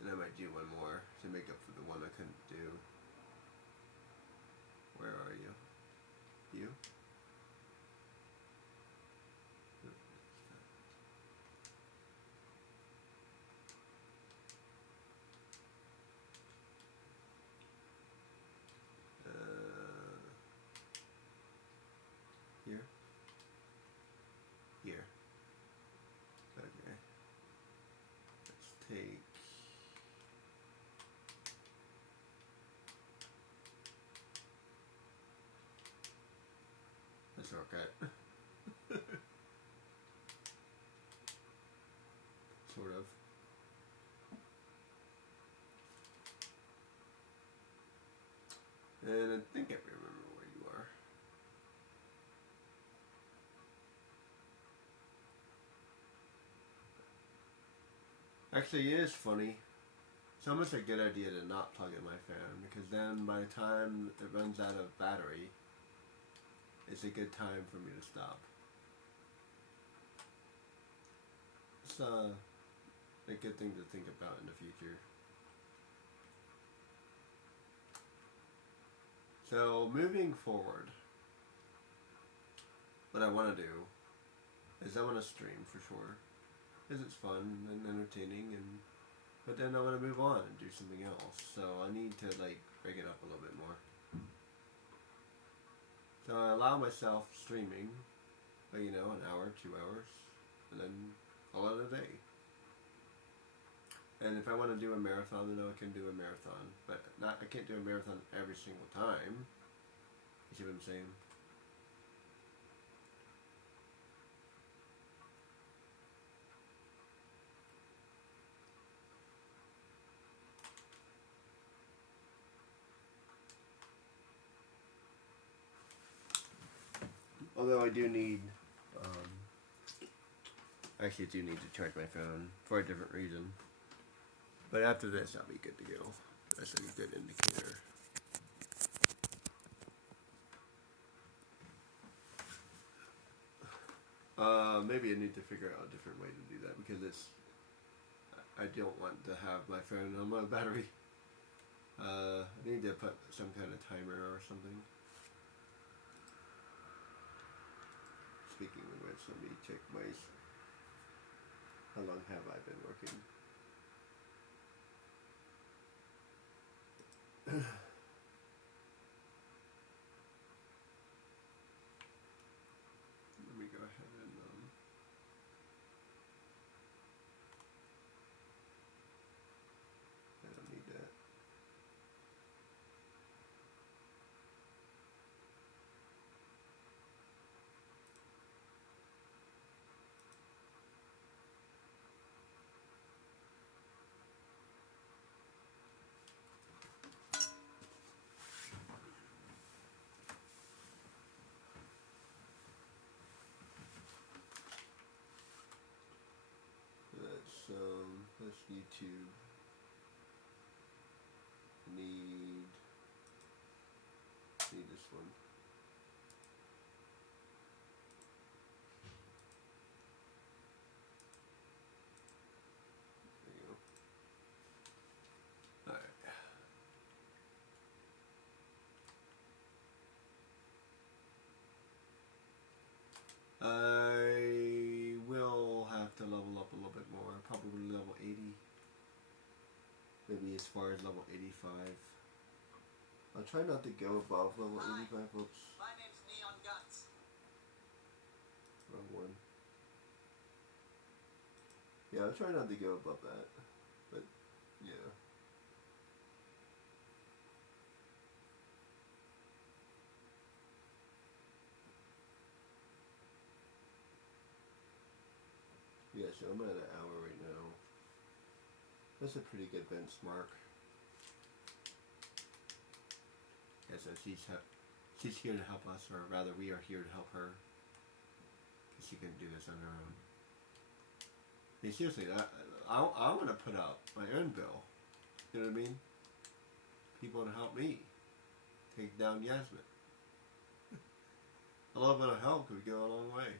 and I might do one more to make up for the one I couldn't do. Where are you? You? Here? Here. Okay. Let's take... a shortcut. Sort of. And I think I remember where you are. Actually, it is funny. It's almost a good idea to not plug in my fan, because then by the time it runs out of battery, it's a good time for me to stop. It's a good thing to think about in the future. So moving forward, what I want to do is I want to stream for sure, because it's fun and entertaining, but then I want to move on and do something else. So I need to like break it up a little bit more. So I allow myself streaming, you know, an hour, 2 hours, and then call it a day. And if I want to do a marathon, then I can do a marathon. But I can't do a marathon every single time. You see what I'm saying? Although I do need, I actually do need to charge my phone for a different reason. But after this, I'll be good to go. That's a good indicator. Maybe I need to figure out a different way to do that, because I don't want to have my phone on my battery. I need to put some kind of timer or something. Speaking of which, let me check how long have I been working? Let me go ahead and I don't need that. That's YouTube. one. There you go. Alright. I will have to level up a little bit more. Probably level 80. Maybe as far as level 85. I'll try not to go above level 85. Oops. My name's Neon Guns. Wrong one. Yeah, I'll try not to go above that. But, yeah. Yeah, so I'm at an hour right now. That's a pretty good benchmark. Yeah, so she's here to help us, or rather we are here to help her. Because she couldn't do this on her own. I mean, seriously, I want to put up my own bill. You know what I mean? People to help me take down Yasmin. A little bit of help could go a long way.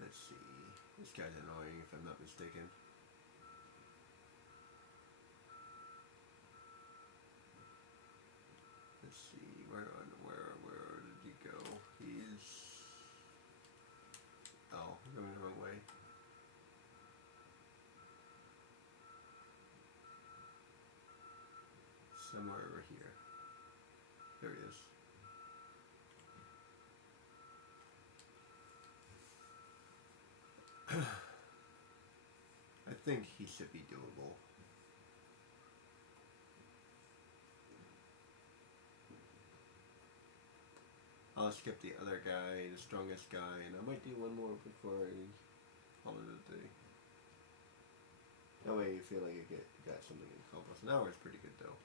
Let's see. This guy's annoying if I'm not mistaken. Let's see. Where did he go? He's... Oh, going the wrong way. Somewhere over here. There he is. I think he should be doable. I'll skip the other guy, the strongest guy, and I might do one more before I call it a day. That way you feel like you got something accomplished. An hour is pretty good though.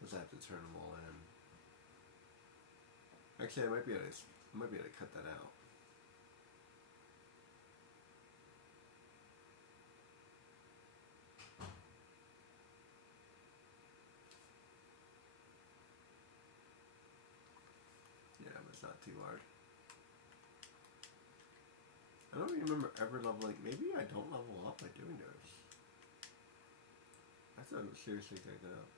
Because I have to turn them all in. Actually, I might be able to cut that out. Yeah, but it's not too hard. I don't remember ever leveling. Maybe I don't level up by doing those. I thought I would seriously take that out.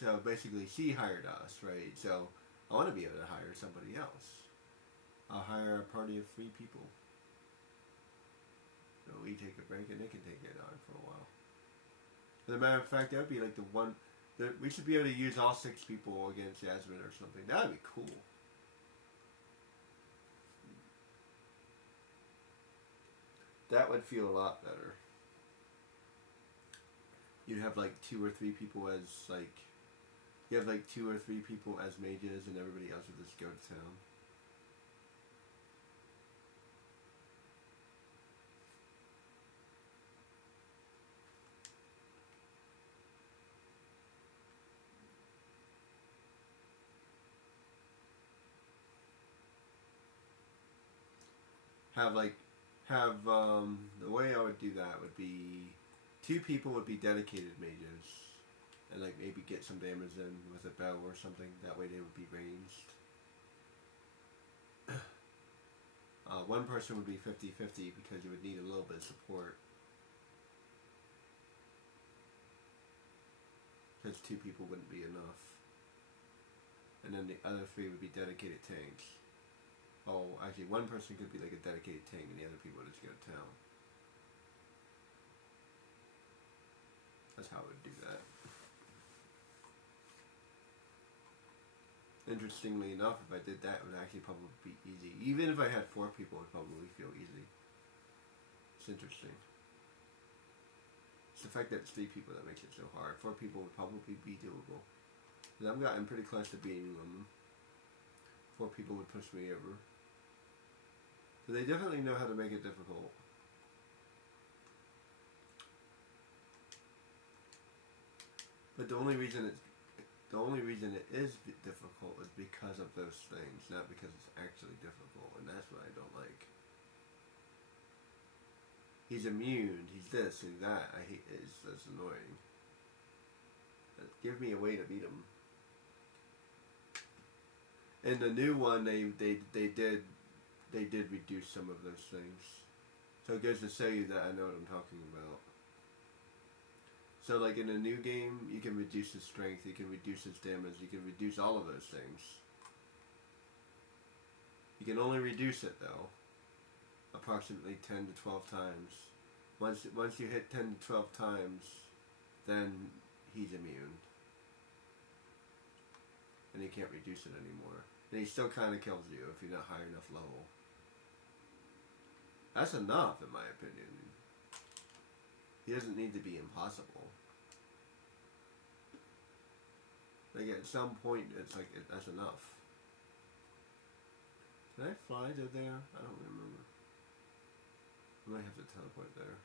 So basically she hired us, right? So I want to be able to hire somebody else. I'll hire a party of 3 people. So we take a break and they can take it on for a while. As a matter of fact, that would be like the one that we should be able to use all 6 people against Yasmin or something. That would be cool. That would feel a lot better. You'd have like 2 or 3 people as like, you have like 2 or 3 people as mages and everybody else would just go to town. The way I would do that would be 2 people would be dedicated mages and like maybe get some damage in with a bow or something. That way they would be ranged. 1 person would be 50-50 because you would need a little bit of support. Because 2 people wouldn't be enough. And then the other 3 would be dedicated tanks. Oh, actually 1 person could be like a dedicated tank and the other people would just go to town. That's how I would do that. Interestingly enough, if I did that, it would actually probably be easy. Even if I had 4 people, it would probably feel easy. interesting. It's the fact that it's 3 people that makes it so hard. 4 people would probably be doable. Because I've gotten pretty close to beating them. 4 people would push me over. So they definitely know how to make it difficult. But the only reason it is difficult is because of those things, not because it's actually difficult, and that's what I don't like. He's immune, he's this, he's that. I hate it. That's annoying. Give me a way to beat him. In the new one, they did reduce some of those things. So it goes to show you that I know what I'm talking about. So like in a new game, you can reduce his strength, you can reduce his damage, you can reduce all of those things. You can only reduce it though, approximately 10 to 12 times. Once you hit 10 to 12 times, then he's immune. And he can't reduce it anymore. And he still kind of kills you if you're not high enough level. That's enough in my opinion. He doesn't need to be impossible. Like at some point, it's like that's enough. Did I fly to there? I don't remember. I might have to teleport there.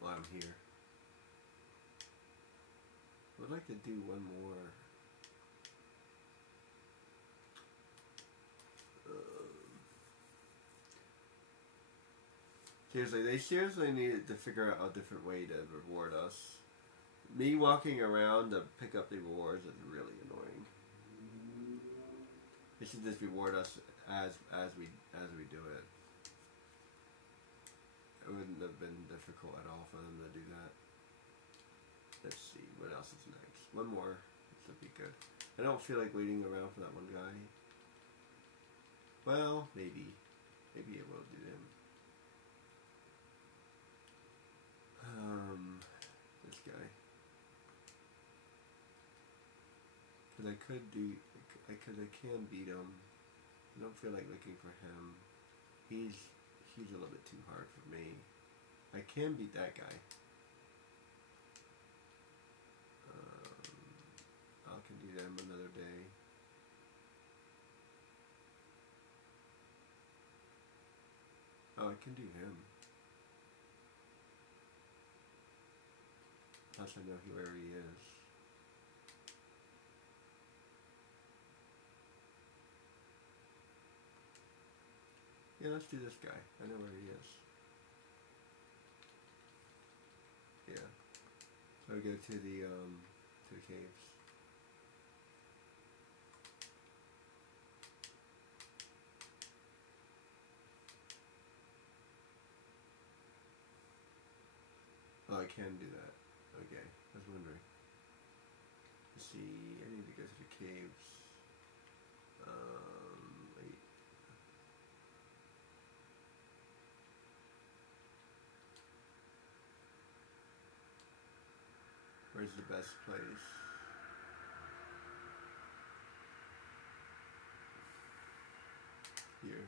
While I'm here. I would like to do one more. Seriously, they seriously needed to figure out a different way to reward us. Me walking around to pick up the rewards is really annoying. They should just reward us as we do it. It wouldn't have been difficult at all for them to do that. Let's see, what else is next? One more. This would be good. I don't feel like waiting around for that one guy. Well, maybe. Maybe it will do him. This guy. Because I can beat him. I don't feel like looking for him. He's a little bit too hard for me. I can beat that guy. I can do them another day. Oh, I can do him. Plus I know where he is. Yeah, let's do this guy. I know where he is. Yeah. So I go to the caves. Oh, I can do that. Okay, I was wondering. Let's see, I need to go to the caves. Wait. Where's the best place? Here.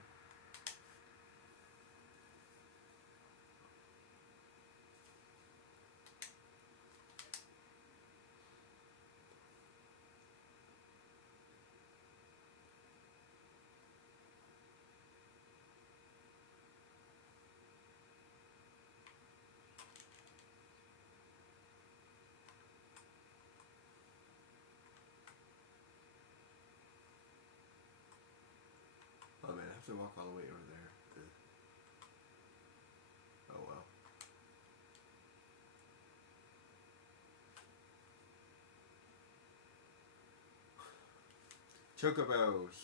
Oh man, I have to walk all the way over there. Ugh. Oh well. Chocobos.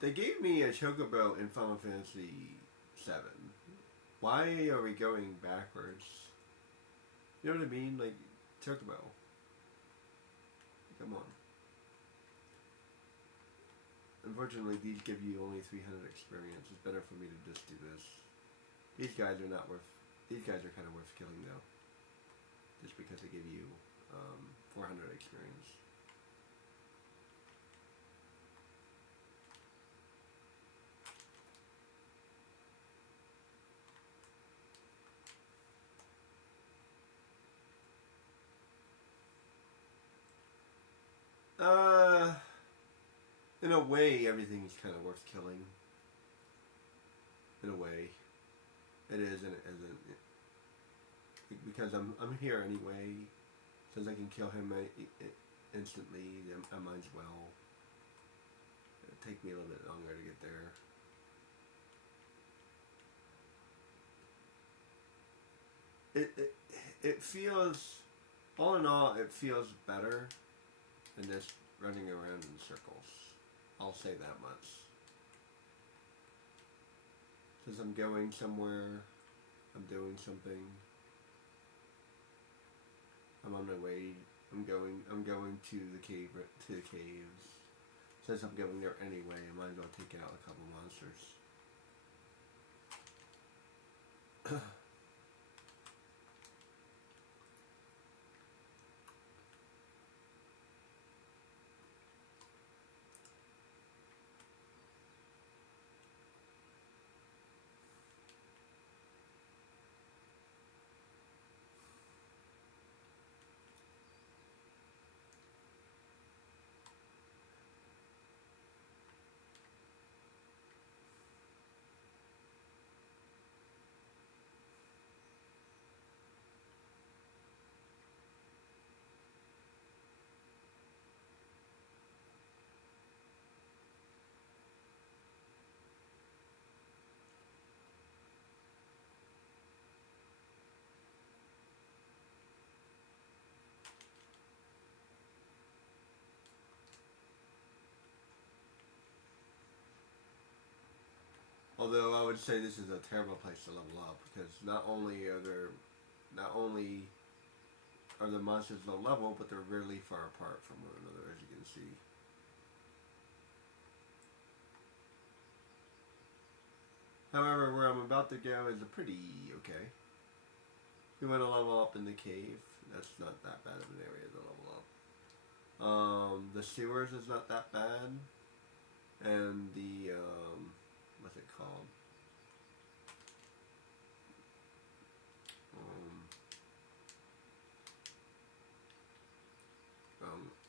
They gave me a chocobo in Final Fantasy VII. Why are we going backwards? You know what I mean? Like, chocobo. Come on. Unfortunately, these give you only 300 experience. It's better for me to just do this. These guys are not worth... These guys are kind of worth killing, though. because they give you 400 experience. In a way, everything's kind of worth killing. In a way, it is and it isn't. Because I'm here anyway. Since I can kill him instantly, I might as well. It'll take me a little bit longer to get there. It feels, all in all, it feels better than just running around in circles. I'll say that much. Since I'm going somewhere, I'm doing something. I'm on my way. I'm going to the cave, to the caves. Since I'm going there anyway, I might as well take out a couple monsters. Although I would say this is a terrible place to level up because not only are the monsters low level, but they're really far apart from one another, as you can see. However, where I'm about to go is a pretty okay. If you want to level up in the cave, that's not that bad of an area to level up. The sewers is not that bad, and the what's it called?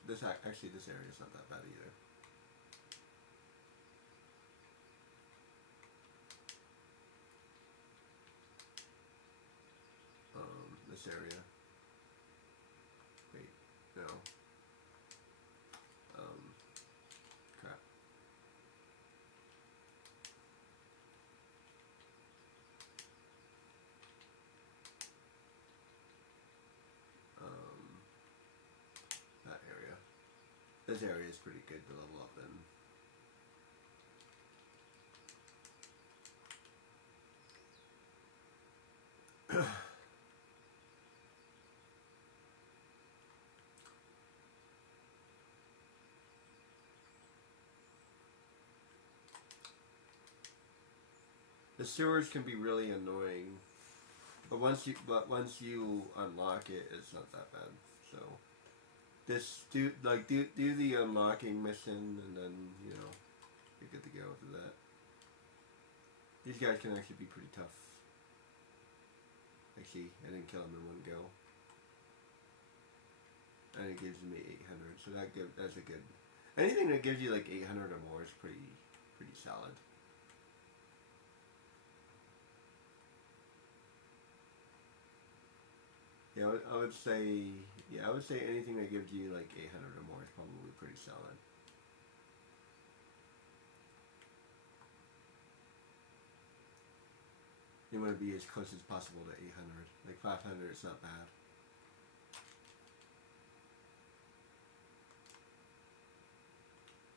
This actually this area is not that bad either. This area. Wait, no. Crap. That area. This area is pretty good to level up in. The sewers can be really annoying, but once you unlock it, it's not that bad. So, do the unlocking mission, and then you're good to go after that. These guys can actually be pretty tough. Actually, I didn't kill them in one go, and it gives me 800. So that's a good. Anything that gives you like 800 or more is pretty solid. Yeah, I would say anything that gives you like 800 or more is probably pretty solid. You want to be as close as possible to 800. Like 500, it's not bad.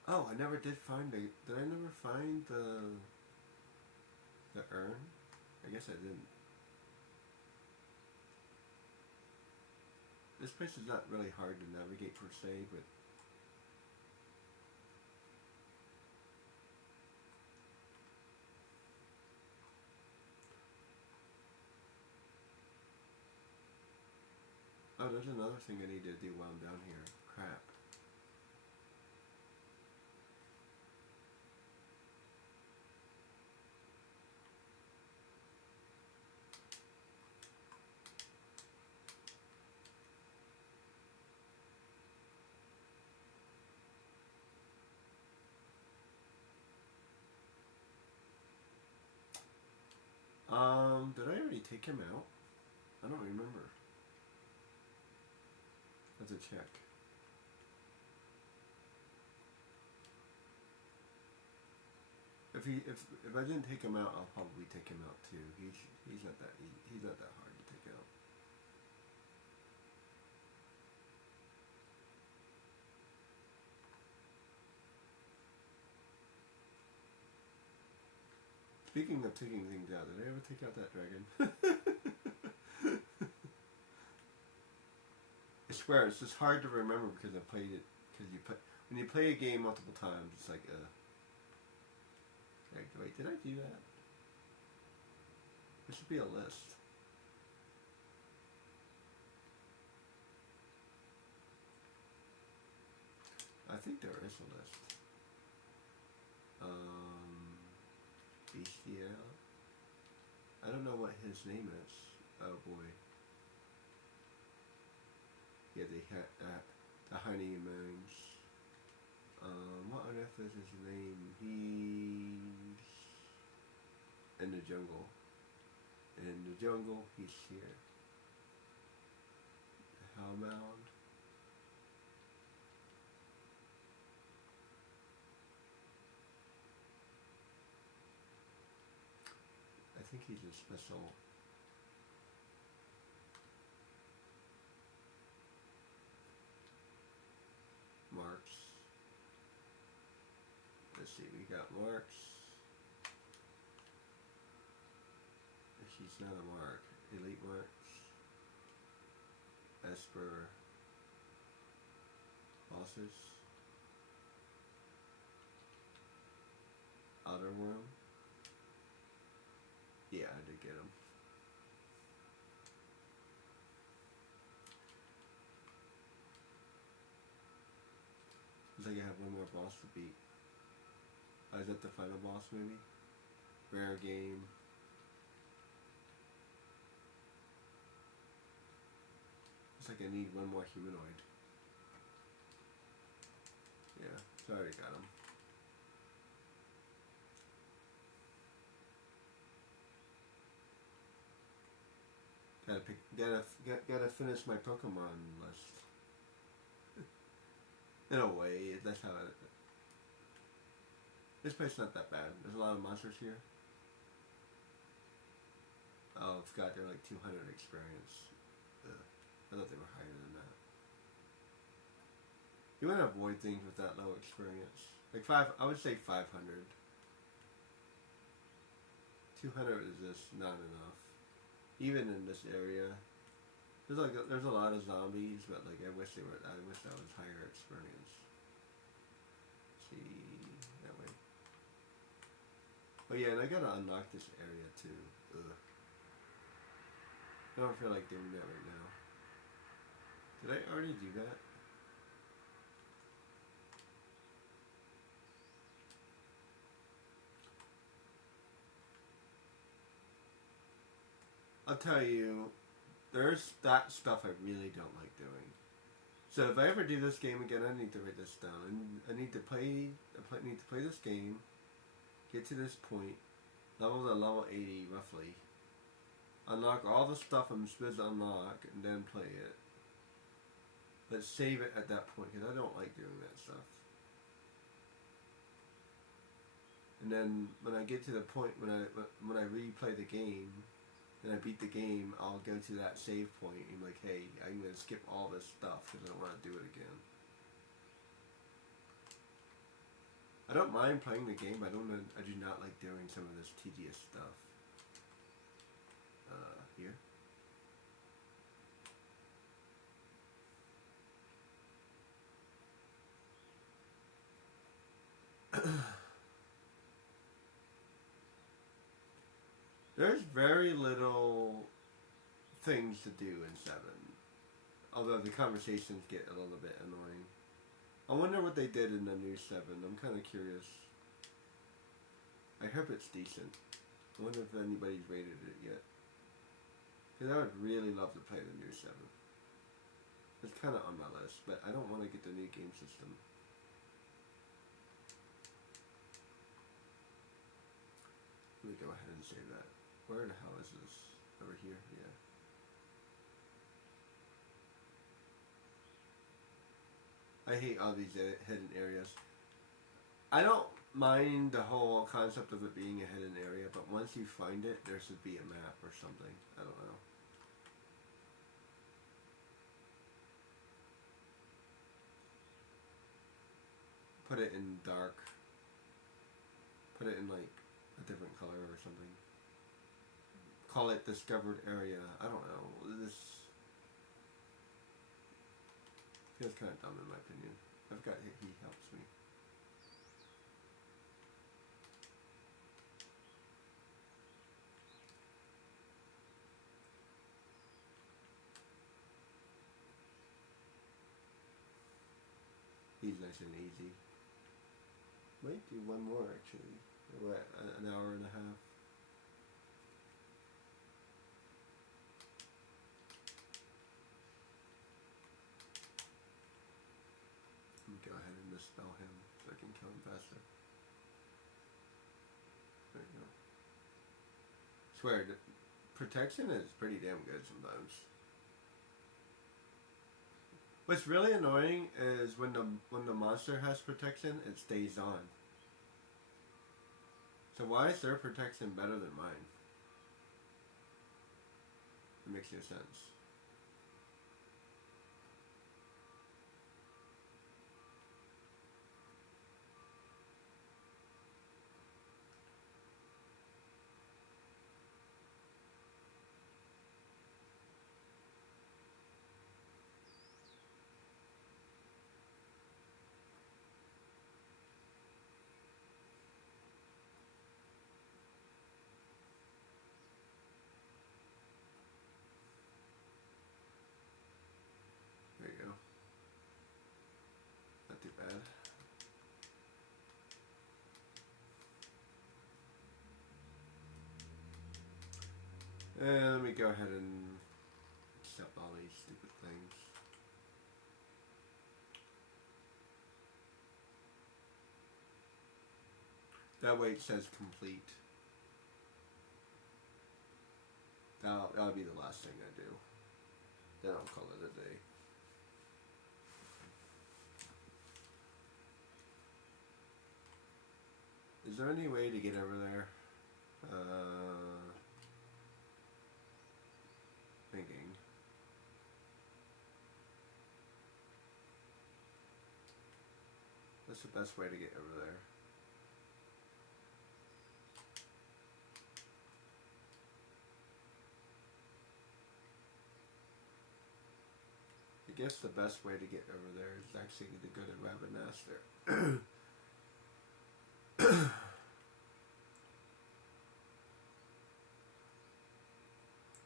Oh, I never did find did I never find the urn? I guess I didn't. This place is not really hard to navigate per se, but Oh, there's another thing I need to do while I'm down here. Crap. Did I already take him out? I don't remember. I have to check. If I didn't take him out, I'll probably take him out too. He's not that he's not that hard to take out. Speaking of taking things out, did I ever take out that dragon? I swear, it's just hard to remember because I played it. Because when you play a game multiple times, it's like, wait, did I do that? There should be a list. I think there is a list. Bestial. I don't know what his name is. Oh boy. Yeah, the honeymoons. What on earth is his name? He's in the jungle. In the jungle, he's here. Hellbound. I think he's a special. Marks. Let's see, we got Marks. She's not a mark. Elite Marks. Esper. Bosses. Outer Worm. Yeah, I did get him. Looks like I have one more boss to beat. Is that the final boss maybe? Rare game. Looks like I need one more humanoid. Yeah, so I already got him. Gotta finish my Pokemon list. In a way, that's how it. This place is not that bad. There's a lot of monsters here. Oh, it's got they're like 200 experience. Ugh. I thought they were higher than that. You want to avoid things with that low experience. Like I would say 500. 200 is just not enough. Even in this area, there's a lot of zombies, but like I wish that was higher experience. Let's see that way. Oh yeah, and I gotta unlock this area too. Ugh. I don't feel like doing that right now. Did I already do that? I'll tell you, there's that stuff I really don't like doing. So if I ever do this game again, I need to write this down. I need to play this game, get to this point, level to level 80 roughly, unlock all the stuff I'm supposed to unlock, and then play it. But save it at that point because I don't like doing that stuff. And then when I get to the point when I replay the game. And I beat the game, I'll go to that save point and be like, hey, I'm going to skip all this stuff because I don't want to do it again. I don't mind playing the game, but I do not like doing some of this tedious stuff. Here. There's very little things to do in 7. Although the conversations get a little bit annoying. I wonder what they did in the new 7. I'm kind of curious. I hope it's decent. I wonder if anybody's rated it yet. Because I would really love to play the new 7. It's kind of on my list, but I don't want to get the new game system. Let me go ahead and save that. Where the hell is this? Over here? Yeah. I hate all these hidden areas. I don't mind the whole concept of it being a hidden area, but once you find it, there should be a map or something. I don't know. Put it in dark. Put it in like a different color or something. Call it discovered area. I don't know. This feels kind of dumb in my opinion. I've got he helps me. He's nice and easy. Might do one more actually. What, an hour and a half? Let me go ahead and misspell him so I can kill him faster. There you go. Swear, protection is pretty damn good sometimes. What's really annoying is when the monster has protection, it stays on. So why is their protection better than mine? It makes no sense. There you go. Not too bad. And let me go ahead and accept all these stupid things. That way it says complete. That'll be the last thing I do. Then I'll call it a day. Is there any way to get over there? Thinking. What's the best way to get over there? I guess the best way to get over there is actually to go to Rabbit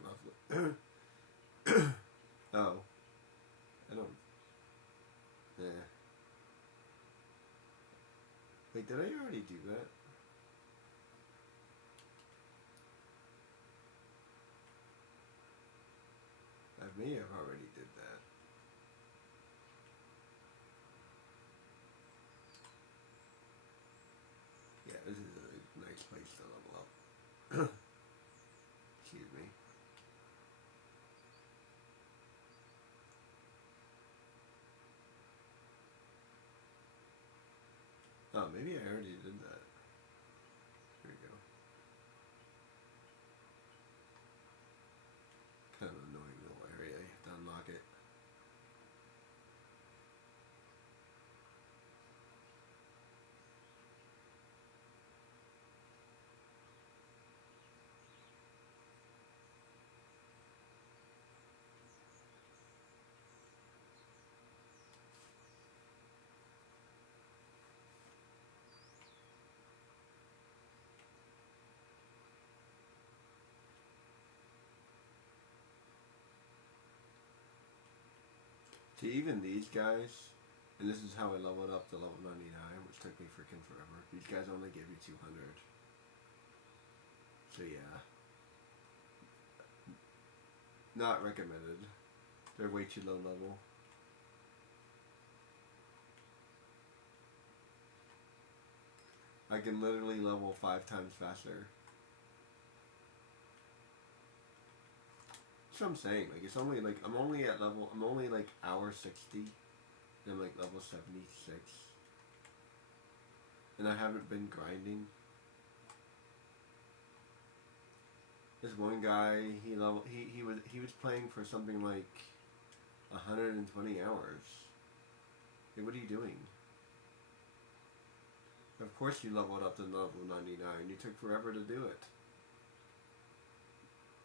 Lovely. Oh. I don't... Yeah. Wait, did I already do that? I may have already did that. Yeah, this is a nice place to level up. Excuse me. Oh, maybe I already did that. Here we go. Kind of annoying little area. You have to unlock it. To even these guys, and this is how I leveled up to level 99, which took me freaking forever. These guys only give you 200. So yeah. Not recommended. They're way too low level. I can literally level 5 times faster. That's what I'm saying. Like, it's only like, I'm only like hour 60. And I'm like level 76. And I haven't been grinding. This one guy, he was playing for something like 120 hours. Hey, what are you doing? Of course you leveled up to level 99. You took forever to do it.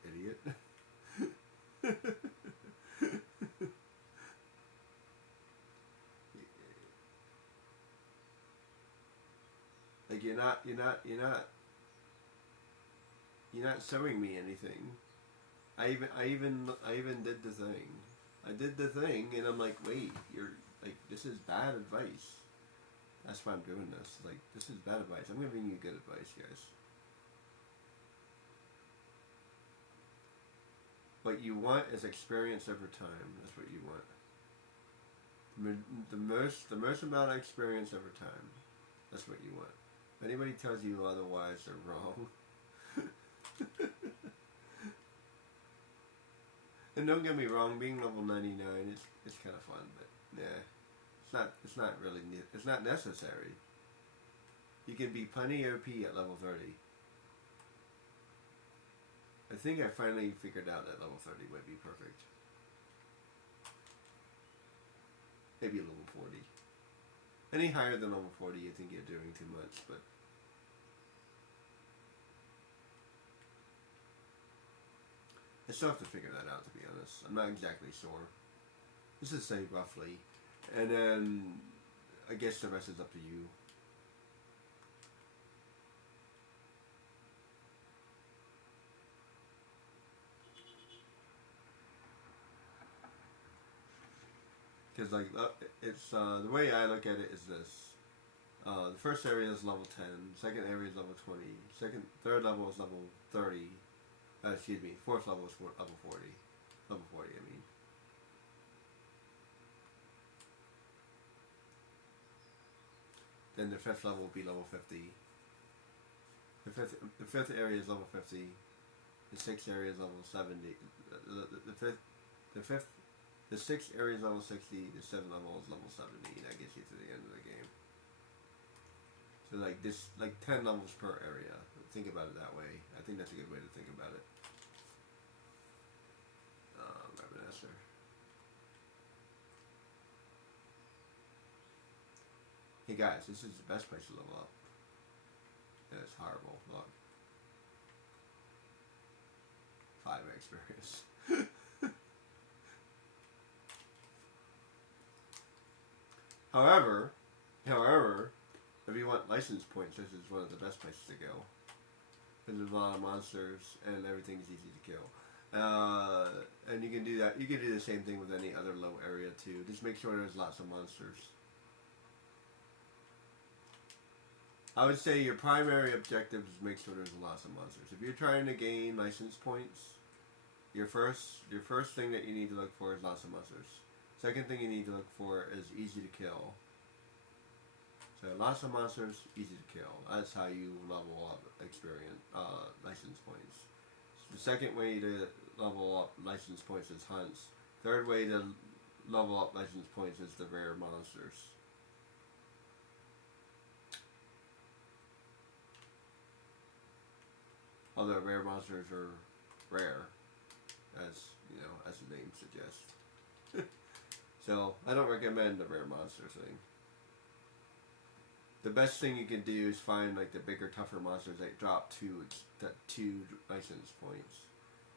Idiot. Like you're not showing me anything. I even did the thing. I did the thing and I'm like, wait, you're like, this is bad advice. That's why I'm doing this. Like, this is bad advice. I'm giving you good advice, guys. What you want is experience over time. That's what you want. The most amount of experience over time. That's what you want. If anybody tells you otherwise, they're wrong. And don't get me wrong, being level 99 it's kind of fun, but nah, it's not really it's not necessary. You can be plenty OP at level 30. I think I finally figured out that level 30 might be perfect. Maybe level 40. Any higher than level 40, you think you're doing too much, but I still have to figure that out, to be honest. I'm not exactly sure. Let's just say roughly. And then, I guess the rest is up to you. Because, like, it's, the way I look at it is this. The first area is level 10. Second area is level 20. Third level is level 30. Excuse me, fourth level is level 40. Level 40, I mean. Then the fifth level will be level 50. The fifth area is level 50. The sixth area is level 70. The sixth area is level 60. The seventh level is level 70. That gets you to the end of the game. So like 10 levels per area. Think about it that way. I think that's a good way to think about it. Rabinester. Hey guys, this is the best place to level up. And it's horrible. Look. 5 experience. However, if you want license points, this is one of the best places to go. Because there's a lot of monsters and everything's easy to kill. And you can do that. You can do the same thing with any other low area too. Just make sure there's lots of monsters. I would say your primary objective is make sure there's lots of monsters. If you're trying to gain license points, your first thing that you need to look for is lots of monsters. Second thing you need to look for is easy to kill. So lots of monsters, easy to kill. That's how you level up experience, license points. The second way to level up license points is hunts. Third way to level up license points is the rare monsters. Although rare monsters are rare, as you know, as the name suggests. So I don't recommend the rare monster thing. The best thing you can do is find like the bigger, tougher monsters that drop two license points.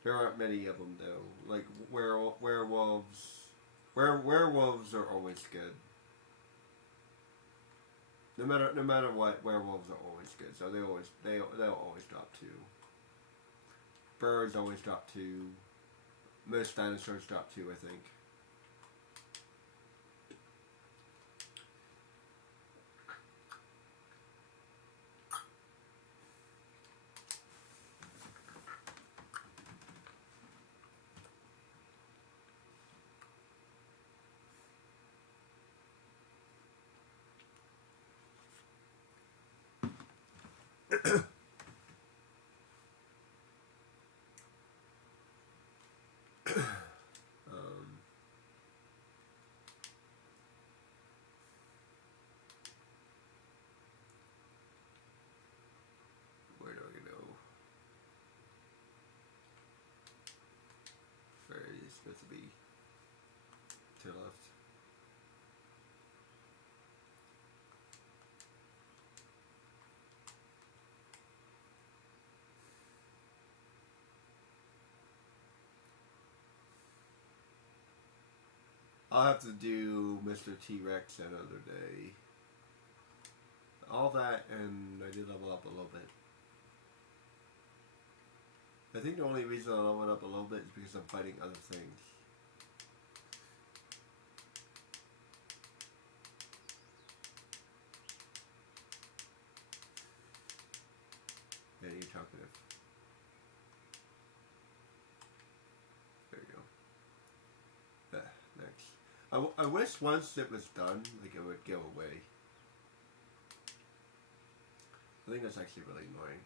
There aren't many of them though. Like werewolves. Werewolves are always good. No matter what, werewolves are always good. So they'll always drop 2. Birds always drop 2. Most dinosaurs drop 2, I think. um, where do I go? Where is supposed to be? To the left. I'll have to do Mr. T-Rex another day. All that, and I did level up a little bit. I think the only reason I leveled up a little bit is because I'm fighting other things. Yeah, you're talkative. There you go. Next. I wish once it was done, like it would go away. I think that's actually really annoying.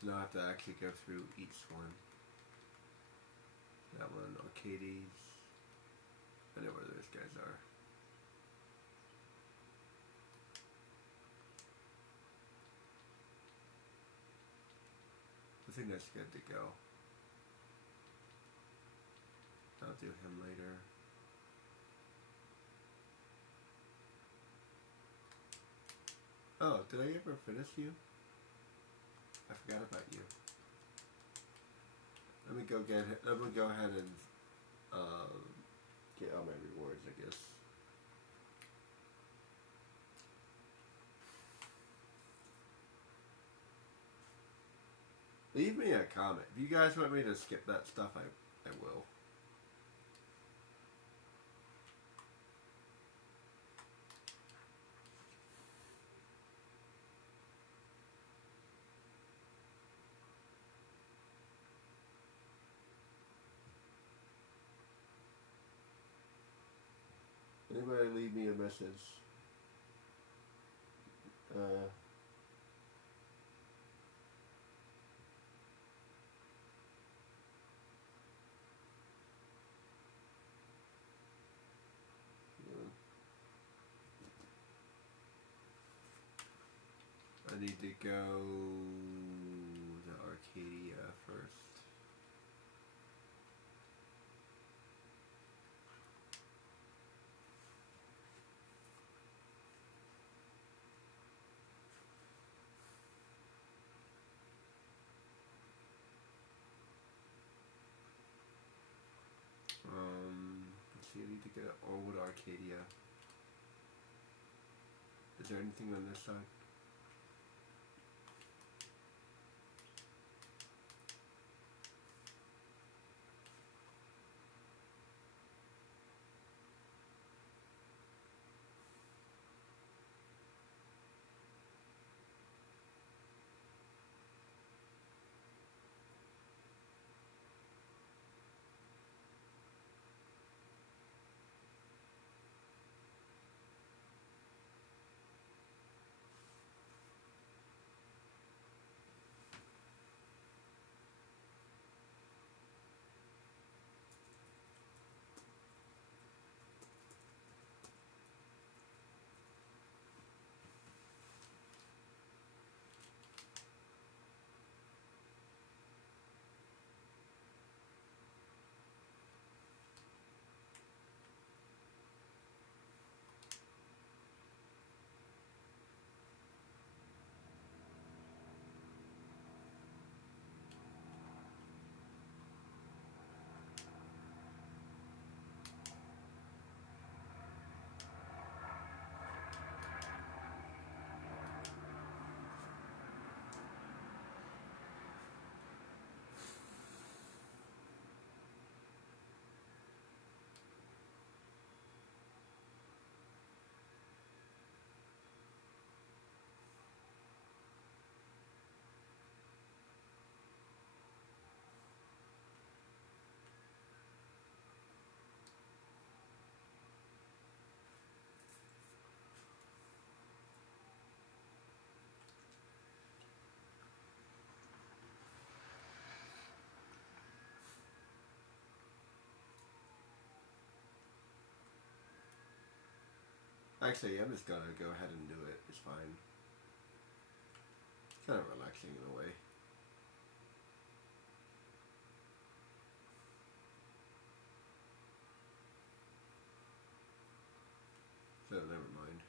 So now I have to actually go through each one. That one, Arcades. I know where those guys are. I think that's good to go. I'll do him later. Oh, did I ever finish you? I forgot about you. Let me go ahead and get all my rewards, I guess. Leave me a comment. If you guys want me to skip that stuff, I will. Anybody leave me a message? I need to go to Arcadia first. Let's see, I need to get Old Arcadia. Is there anything on this side? Actually, I'm just gonna go ahead and do it. It's fine. It's kind of relaxing in a way. So never mind.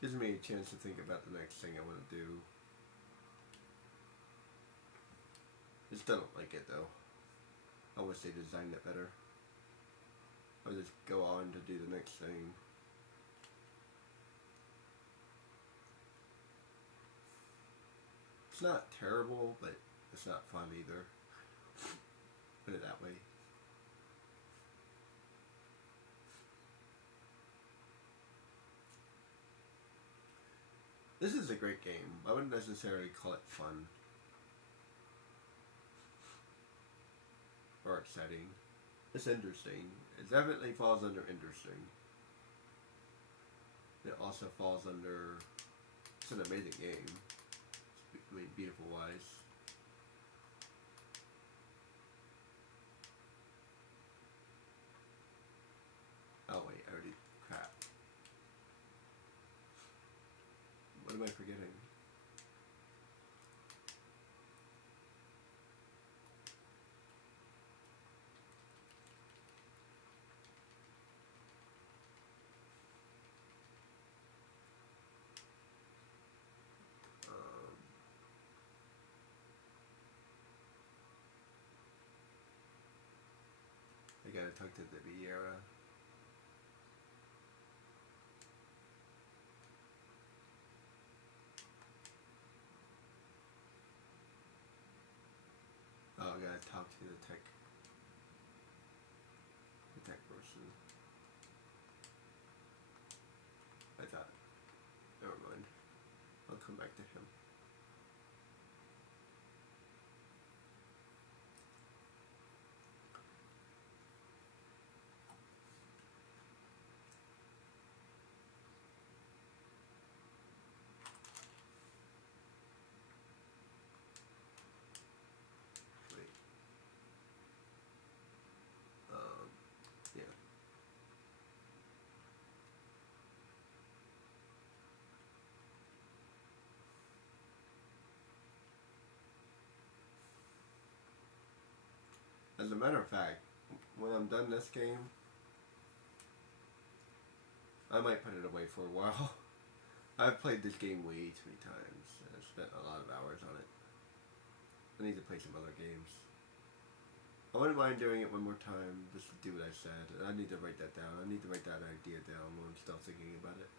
Gives me a chance to think about the next thing I want to do. I still don't like it though. I wish they designed it better. I'll just go on to do the next thing. It's not terrible, but it's not fun either. Put it that way. This is a great game. I wouldn't necessarily call it fun or exciting. It's interesting. It definitely falls under interesting. It also falls under. It's an amazing game. I mean, beautiful wise. Oh wait, I already. Crap. What am I forgetting? I gotta talk to the Vieira. Oh, I gotta talk to the tech person. I thought, never mind. I'll come back to him. Wait. Yeah. As a matter of fact, when I'm done this game, I might put it away for a while. I've played this game way too many times, and I've spent a lot of hours on it. I need to play some other games. I wouldn't mind doing it one more time, just to do what I said. I need to write that down. I need to write that idea down when I'm still thinking about it.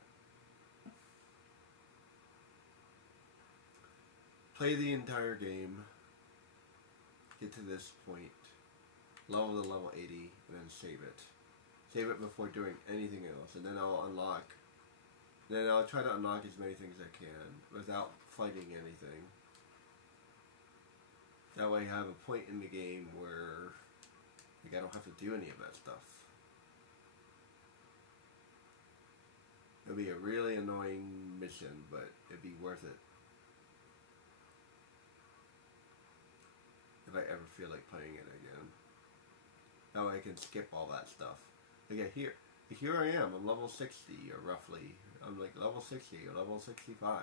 Play the entire game. Get to this point. Level to level 80, and then save it. Save it before doing anything else, and then I'll unlock. Then I'll try to unlock as many things as I can without fighting anything. That way I have a point in the game where like, I don't have to do any of that stuff. It'll be a really annoying mission, but it'd be worth it. If I ever feel like playing it again. That way I can skip all that stuff. Like here I am, I'm level 60 or roughly. I'm like level 60 or level 65,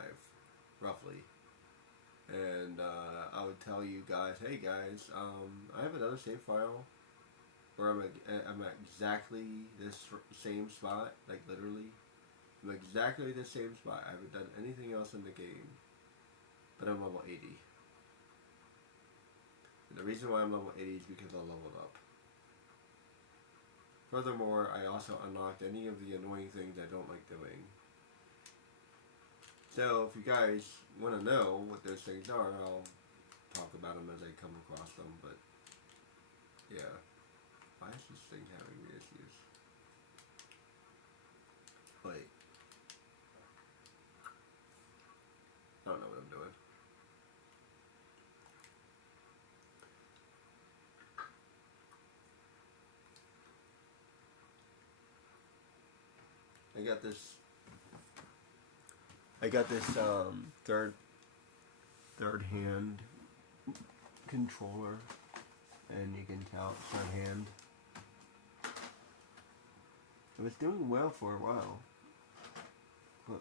roughly. And I would tell you guys, hey guys, I have another save file where I'm at exactly this same spot, like literally. I'm exactly the same spot. I haven't done anything else in the game, but I'm level 80. And the reason why I'm level 80 is because I leveled up. Furthermore, I also unlocked any of the annoying things I don't like doing. So, if you guys want to know what those things are, I'll talk about them as I come across them, but yeah. Why is this thing having issues? Wait. I don't know what I'm doing. I got this third hand controller and you can tell it's on hand. It was doing well for a while. Close.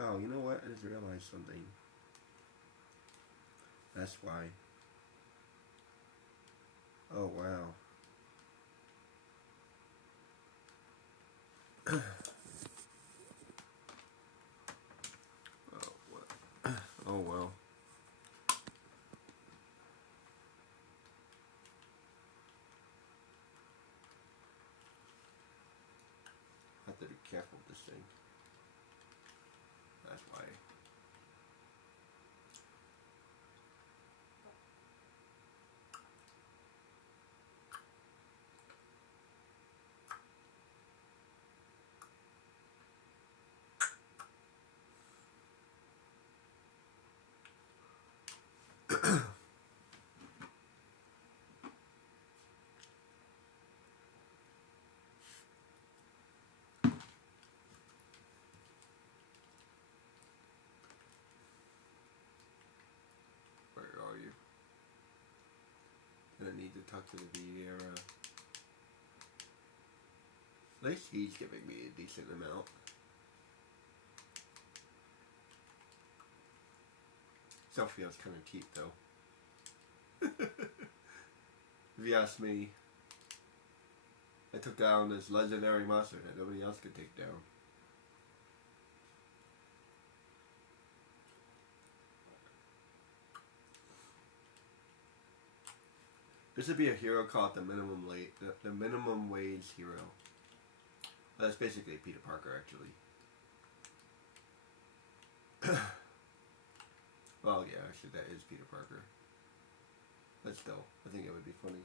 Oh, you know what? I just realized something. That's why. Oh, wow. Oh, what? Oh, well. I have to be careful with this thing. That's why. Where are you? Gonna need to talk to the Vieira. At least he's giving me a decent amount. Still feels kind of cheap though. If you ask me, I took down this legendary monster that nobody else could take down. This would be a hero called the minimum wage hero. That's basically Peter Parker, actually. Well, yeah, actually, that is Peter Parker. But still, I think it would be funny.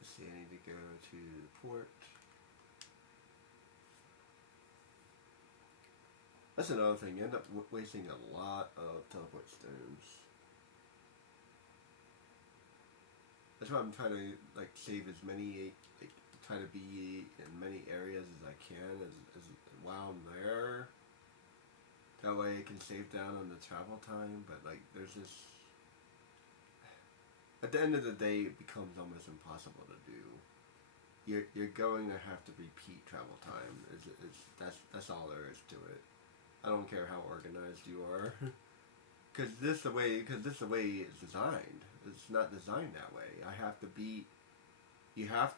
Let's see, I need to go to the port. That's another thing. You end up wasting a lot of teleport stones. That's why I'm trying to like save as many, like try to be in many areas as I can as while I'm there. That way it can save down on the travel time, but like there's this. At the end of the day, it becomes almost impossible to do. You're going to have to repeat travel time. That's all there is to it. I don't care how organized you are, because this the way it's designed. It's not designed that way. You have to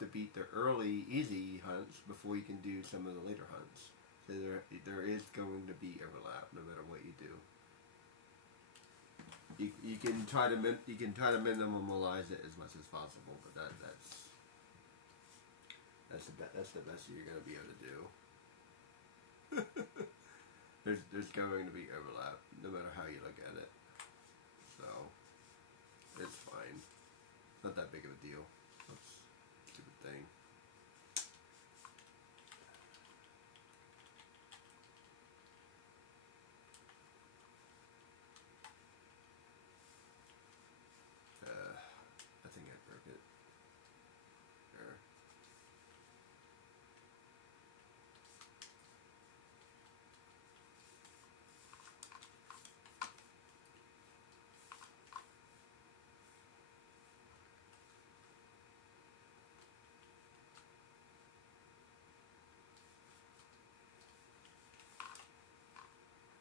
beat the early easy hunts before you can do some of the later hunts. So there is going to be overlap no matter what you do. You can try to minimalize it as much as possible, but that's the best you're gonna be able to do. there's going to be overlap no matter how you look at it, so it's fine. Not that big of a deal. That's a stupid thing. I think I broke it. There.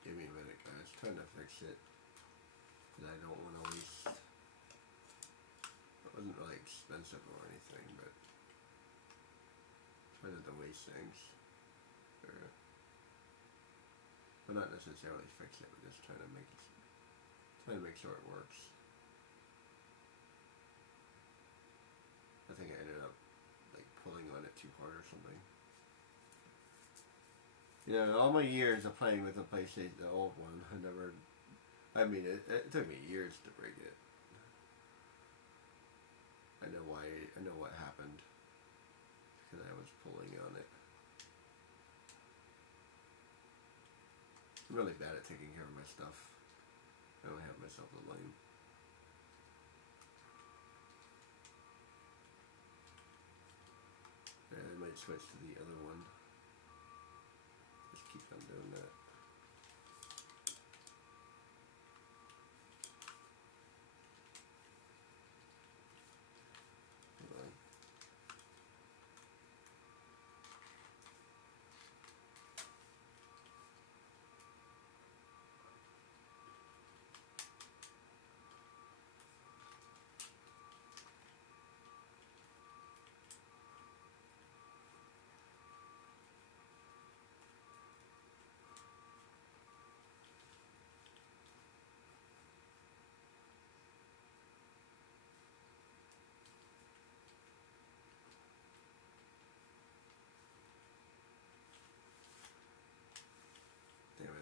Give me a minute, guys. Trying to fix it. Because I don't want to waste. It wasn't really expensive or anything, but trying not to waste things. But not necessarily fix it, but just trying to make sure it works. I think I ended up like pulling on it too hard or something. You know, all my years of playing with the PlayStation, the old one, it took me years to break it. I know why. I know what happened. Because I was pulling on it. I'm really bad at taking care of my stuff. I only have myself to blame. And I might switch to the other one. Just keep on doing that. Damn it.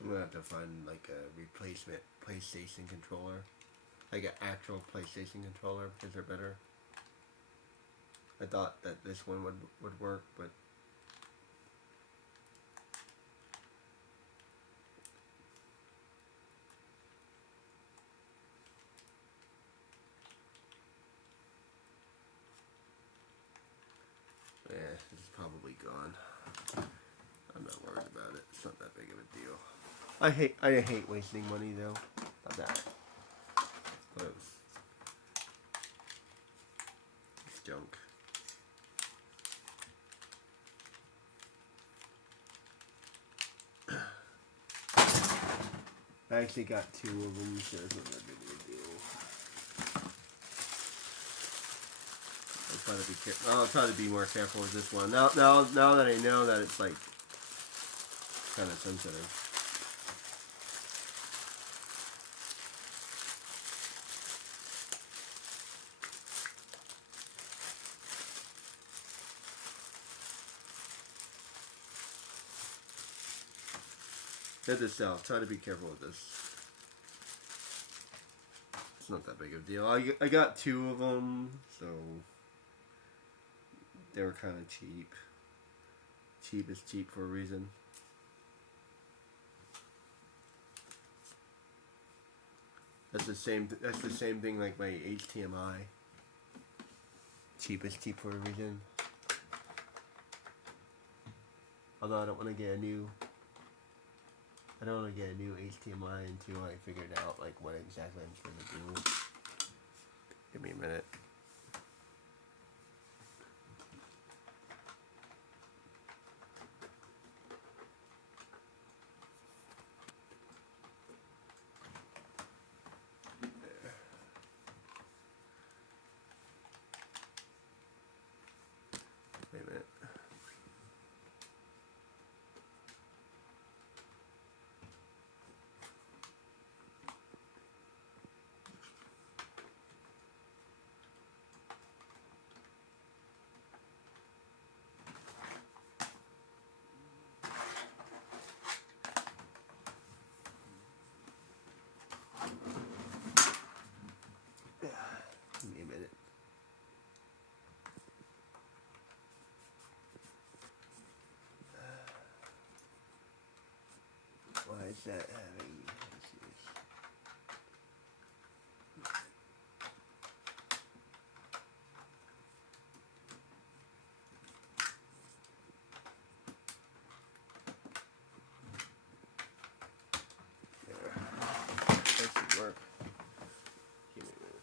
I'm gonna have to find like a replacement PlayStation controller. Like an actual PlayStation controller because they're better. I thought that this one would work, but yeah, it's probably gone. I'm not worried about it. It's not that big of a deal. I hate wasting money though. Not that. But it's junk. I actually got 2 of them, so it's not that big of a deal. I'll try to be more careful with this one. Now that I know that it's like kind of sensitive. Hit this out. Try to be careful with this. it's not that big of a deal. I got 2 of them, so they were kind of cheap. Cheap is cheap for a reason. That's the same thing like my HTMI. Cheap is cheap for a reason. Although I don't want to get a new HTMI until I figured out like what exactly I'm trying to do. Give me a minute. Wait a minute. Give me a minute. Why is that having... Let's see this. There. That should work. Give me a minute.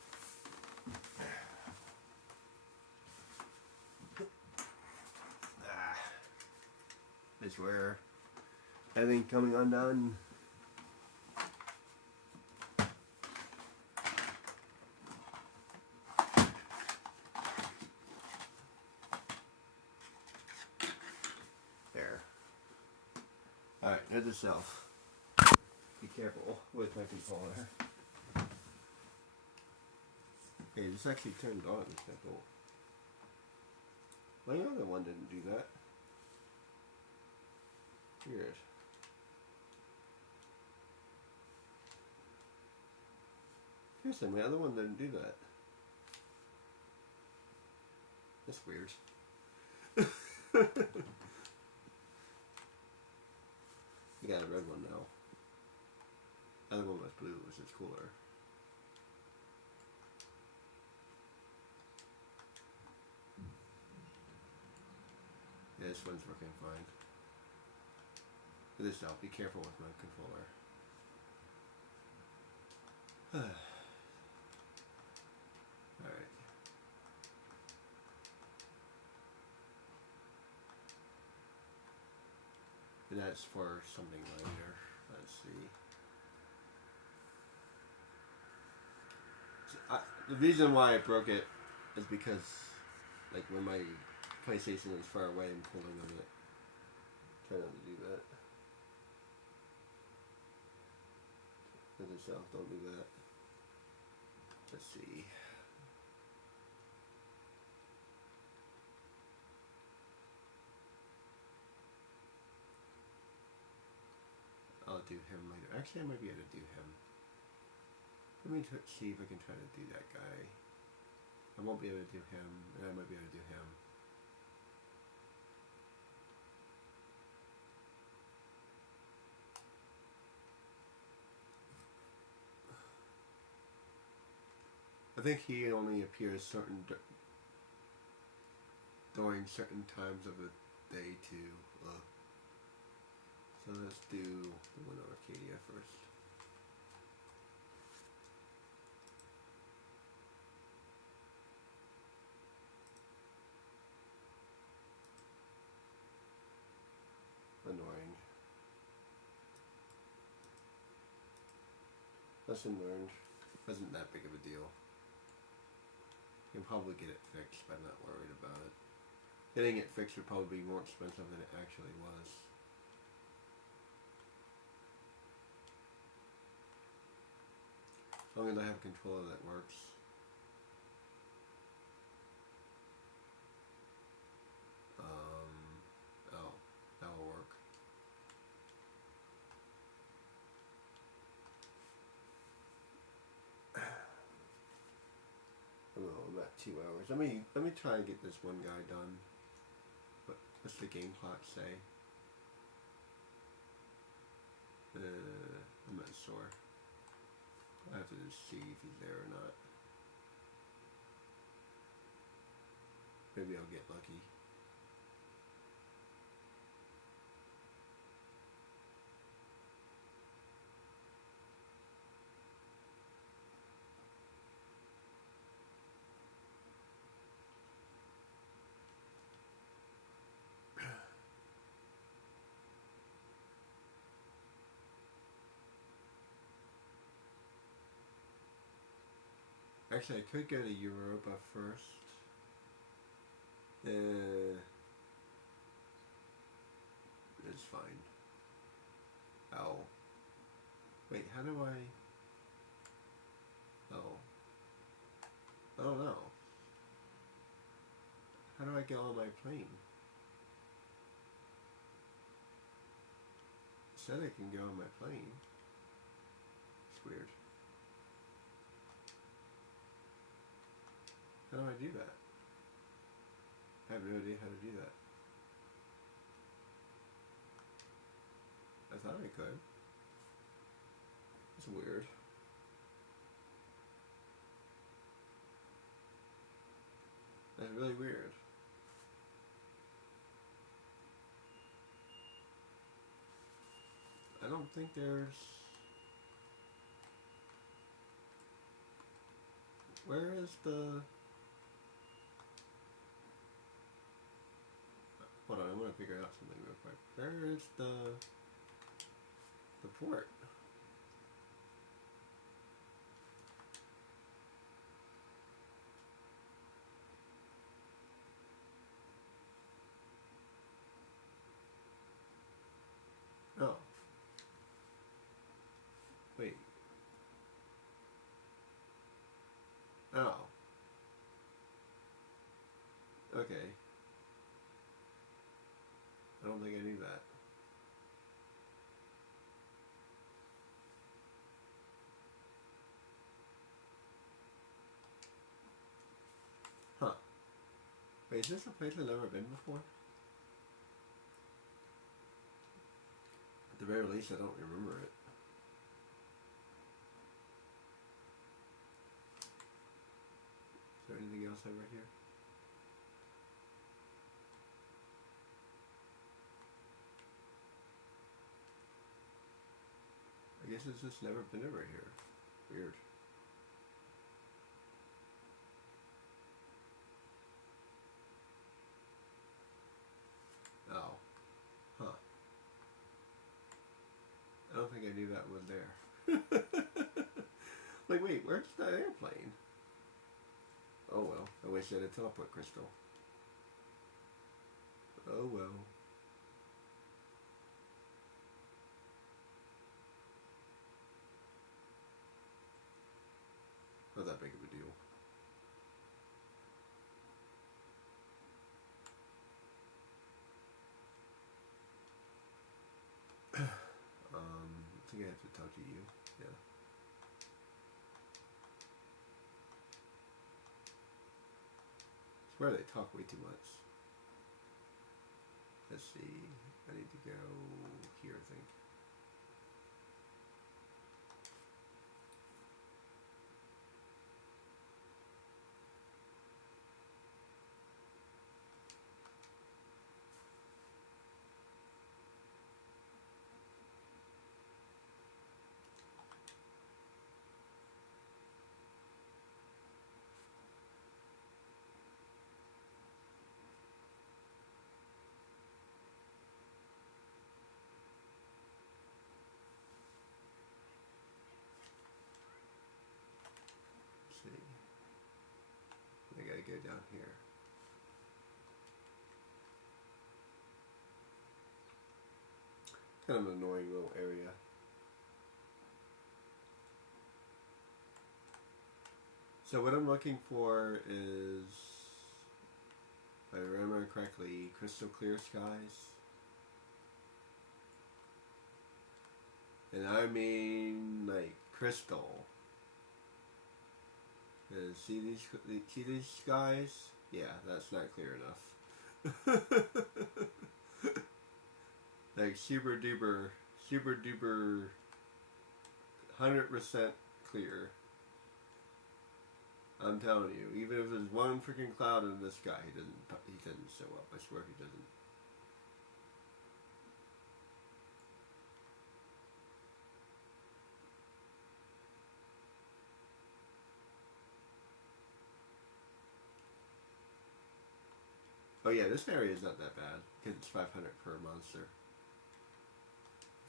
This where everything coming undone. There. Alright, here's the self. Be careful with my controller. Okay, this actually turned on. It's kind of cool. My other one didn't do that. Weird. Seriously, my other one didn't do that. That's weird. We got a red one now. The other one was blue, which is cooler. Yeah, this one's working fine. This out. Be careful with my controller. Alright. And that's for something later. Let's see. So the reason why I broke it is because, like, when my PlayStation is far away, I'm pulling on it. Try not to do that. For yourself, don't do that. Let's see. I'll do him later. Actually, I might be able to do him. Let me see if I can try to do that guy. I won't be able to do him, and I might be able to do him. I think he only appears during certain times of the day too. So let's do the one on Arcadia first. Annoying. Lesson learned. Wasn't that big of a deal. You can probably get it fixed, but I'm not worried about it. Getting it fixed would probably be more expensive than it actually was. As long as I have a controller that works. Oh, that'll work. 2 hours. Let me try and get this one guy done. What's the game clock say? I'm not sure. I have to just see if he's there or not. Maybe I'll get lucky. Actually, I could go to Europa first. It's fine. Oh. Wait, how do I... Oh. I don't know. How do I get on my plane? It said I can go on my plane. It's weird. How do I do that? I have no idea how to do that. I thought I could. It's weird. That's really weird. I don't think there's... Where is the... Hold on, I'm gonna figure out something real quick. Where is the port? Oh. Wait. Oh. Okay. I don't think I knew that. Huh. Wait, is this a place I've never been before? At the very least, I don't remember it. Is there anything else over here? I guess it's just never been over here. Weird. Oh. Huh. I don't think I knew that was there. Like, wait, where's that airplane? Oh well, I wish I had a teleport crystal. Oh well. Not that big of a deal. I think I have to talk to you. Yeah. I swear they talk way too much. Let's see. I need to go here, I think. See. I gotta go down here. Kind of an annoying little area. So what I'm looking for is, if I remember correctly, crystal clear skies. And I mean like crystal. Cause see these guys? Yeah, that's not clear enough. Like super duper, 100% clear. I'm telling you, even if there's one freaking cloud in the sky, he doesn't show up. I swear he doesn't. Oh yeah, this area is not that bad because it's 500 per monster.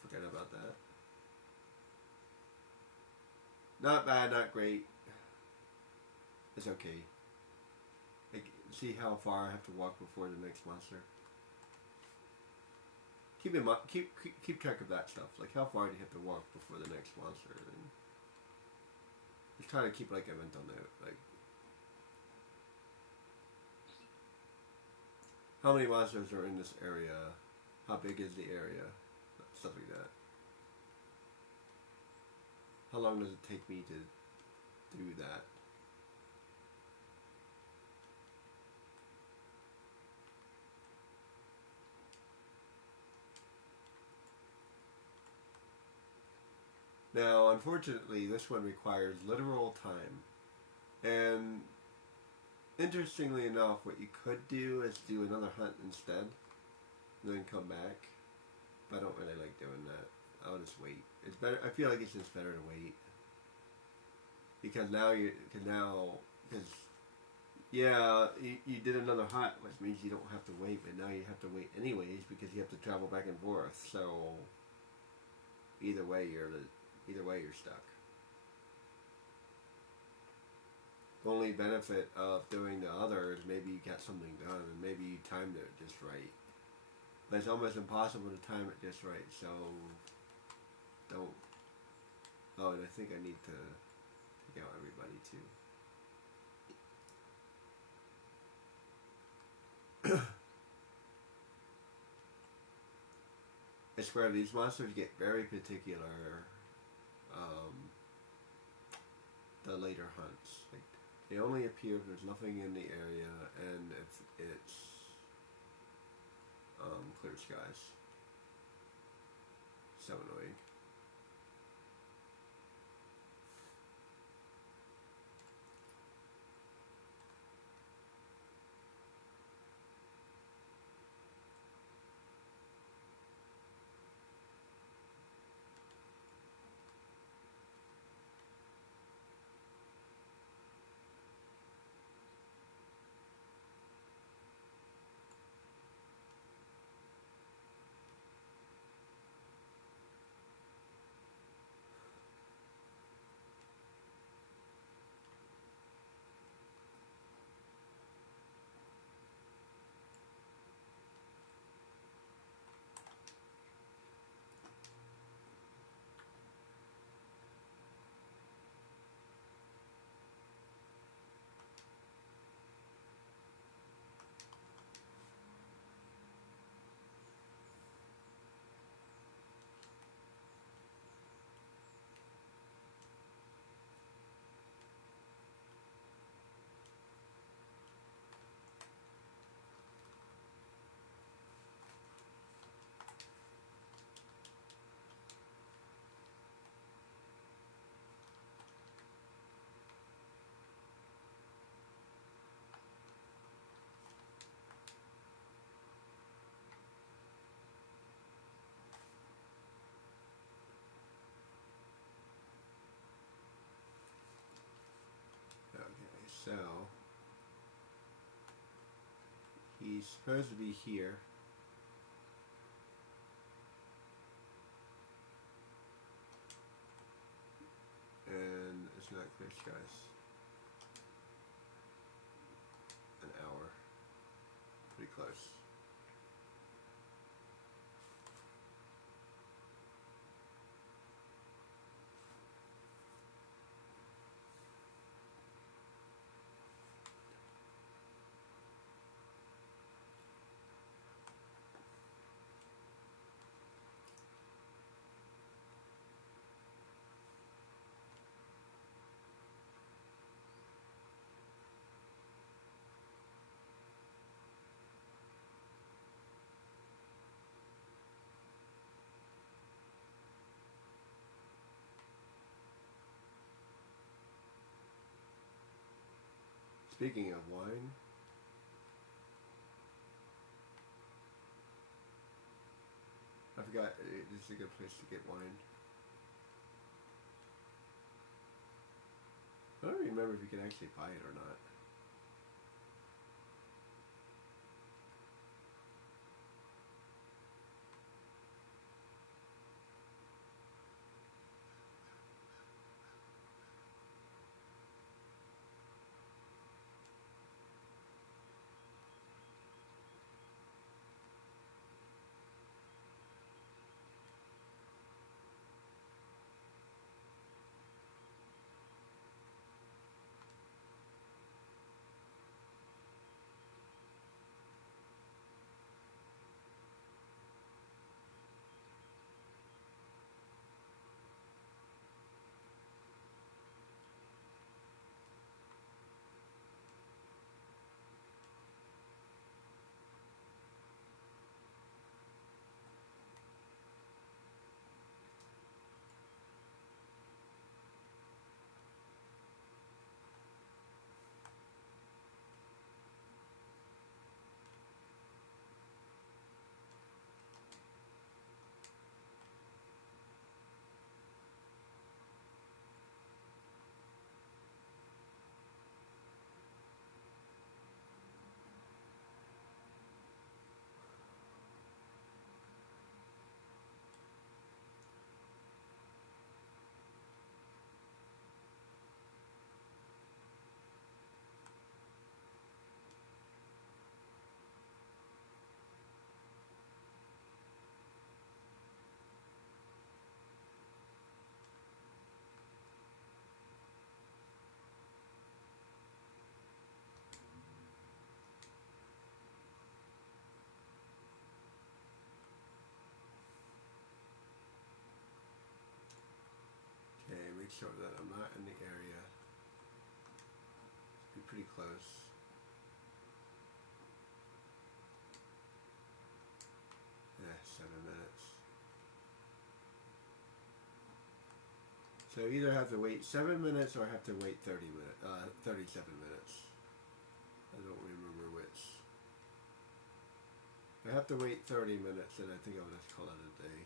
Forget about that. Not bad, not great. It's okay. Like, see how far I have to walk before the next monster. Keep track of that stuff. Like, how far do you have to walk before the next monster? And just try to keep like a mental note. Like, how many monsters are in this area? How big is the area? Stuff like that. How long does it take me to do that? Now, unfortunately, this one requires literal time. And interestingly enough, what you could do is do another hunt instead, and then come back. But I don't really like doing that. I'll just wait. It's better. I feel like it's just better to wait because you did another hunt, which means you don't have to wait, but now you have to wait anyways because you have to travel back and forth. So either way, you're stuck. The only benefit of doing the other is maybe you got something done and maybe you timed it just right. But it's almost impossible to time it just right, so don't. Oh, and I think I need to take out everybody too. I swear these monsters get very particular. The later hunts, like they only appear if there's nothing in the area and if it's clear skies. So annoying. Okay, so he's supposed to be here. And it's not clear skies. An hour. Pretty close. Speaking of wine, I forgot this is a good place to get wine. I don't remember if you can actually buy it or not. Okay, make sure that I'm not in the area. Be pretty close. Yeah, 7 minutes. So either have to wait 7 minutes or have to wait 37 minutes. I don't remember which. I have to wait 30 minutes, and I think I'll just call it a day.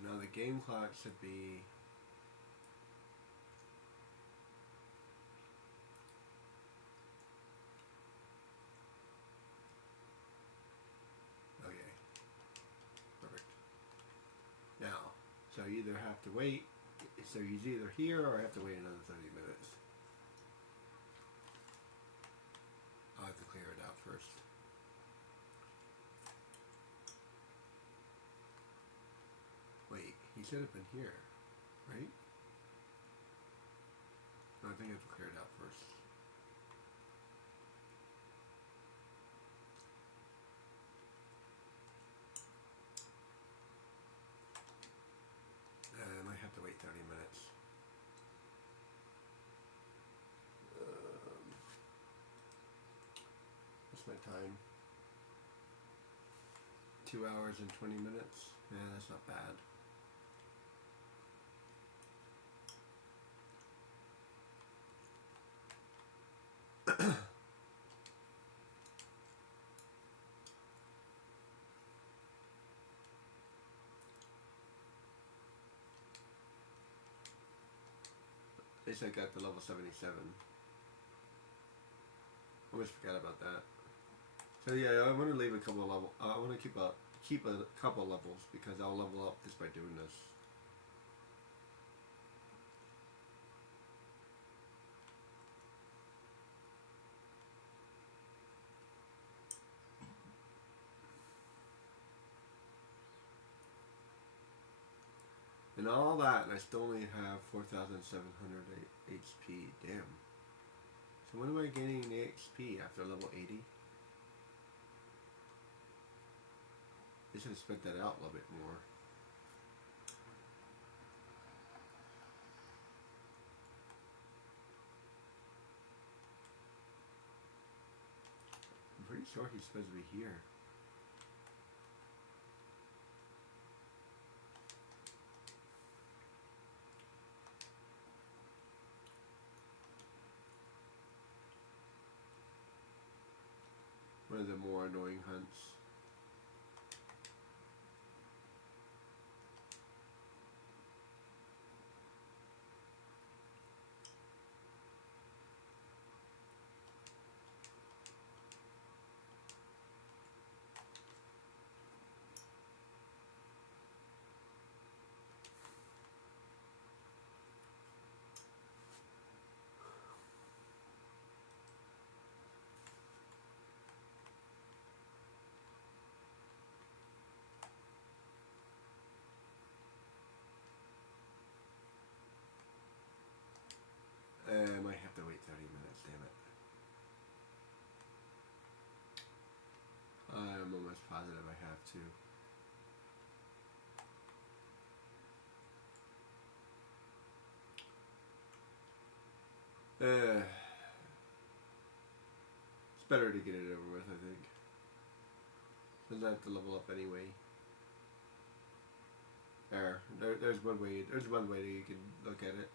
So now the game clock should be okay. Perfect. Now, so you either have to wait, so he's either here or I have to wait another 30 minutes. I'll have to clear it out first. Wait, he should have been here, right? No, I think I have to clear it out first. I might have to wait 30 minutes. What's my time? 2 hours and 20 minutes. Yeah, that's not bad. At least I got the level 77. Almost forgot about that. So yeah, I want to leave a couple of levels. I want to keep a couple levels because I'll level up just by doing this. And all that, and I still only have 4,700 HP. Damn. So when am I gaining the XP after level 80? They should have spread that out a little bit more. I'm pretty sure he's supposed to be here. One of the more annoying hunts. I might have to wait 30 minutes, damn it. I'm almost positive I have to. It's better to get it over with, I think. Doesn't have to level up anyway. There's one way. There's one way that you can look at it.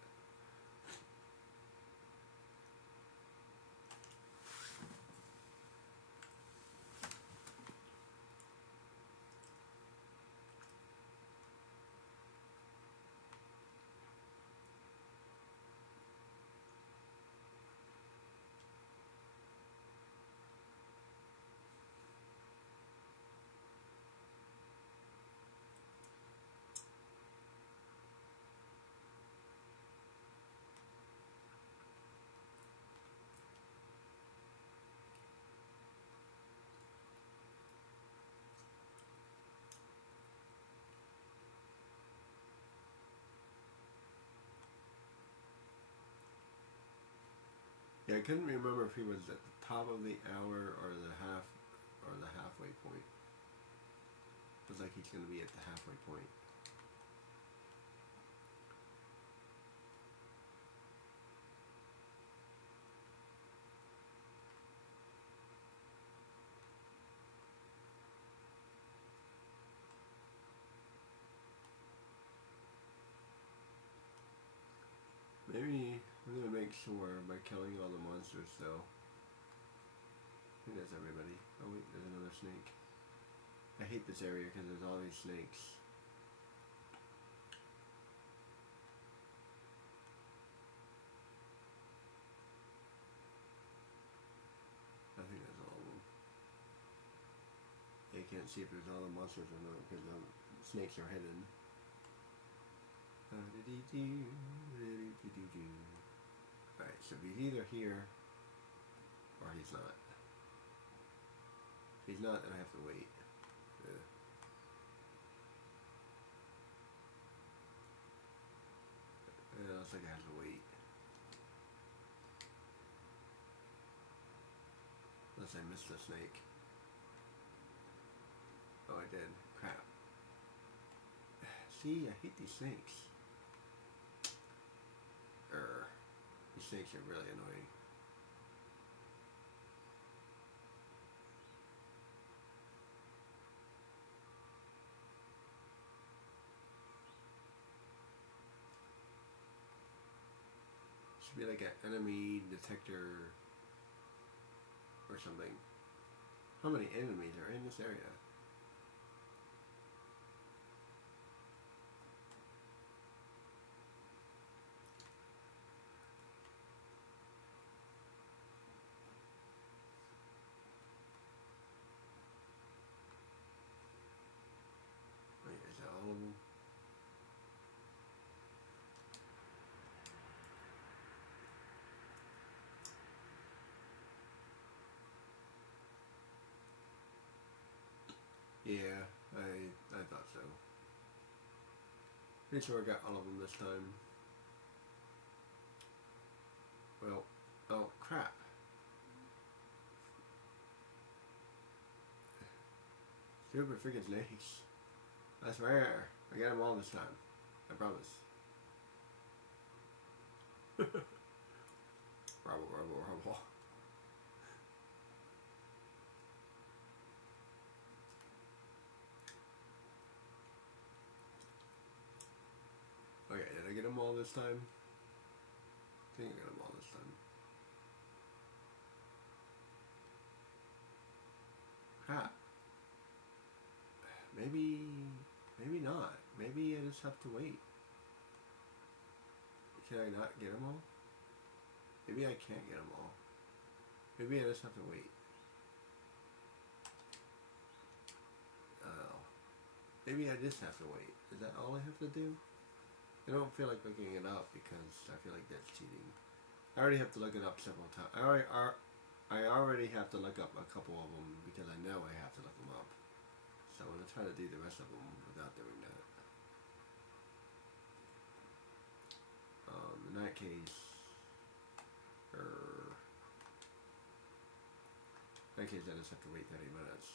Yeah, I couldn't remember if he was at the top of the hour or the halfway point. It was like he's going to be at the halfway point. Maybe I'm going to make sure by killing all the monsters though. I think that's everybody. Oh wait, there's another snake. I hate this area because there's all these snakes. and see if there's other monsters or not, because the snakes are hidden. Alright, so he's either here or he's not. If he's not, then I have to wait. It looks like I have to wait. Unless I missed the snake. Oh, I did. Crap. See, I hate these snakes. These snakes are really annoying. Should be like an enemy detector or something. How many enemies are in this area? Wait, is that all of them? Yeah, I thought so. Pretty sure I got all of them this time. Well, oh crap. Stupid freaking snakes. I swear, I got them all this time. I promise. Rubble, rubble, rubble. Okay, did I get them all this time? I think I got them all this time. Crap. Maybe not. Maybe I just have to wait. Can I not get them all? Maybe I can't get them all. Maybe I just have to wait. Oh. Maybe I just have to wait. Is that all I have to do? I don't feel like looking it up because I feel like that's cheating. I already have to look it up several times. I already have to look up a couple of them because I know I have to look them up. So I'm going to try to do the rest of them without doing that. In that case, I just have to wait 30 minutes.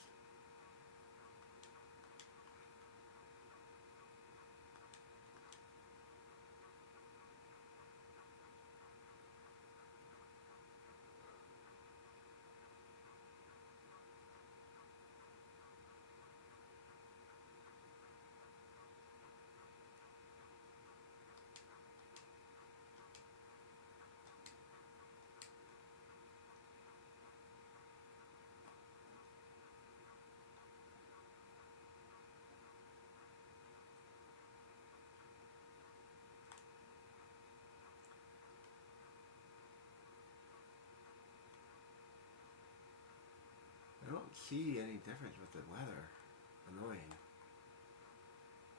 I don't see any difference with the weather. Annoying.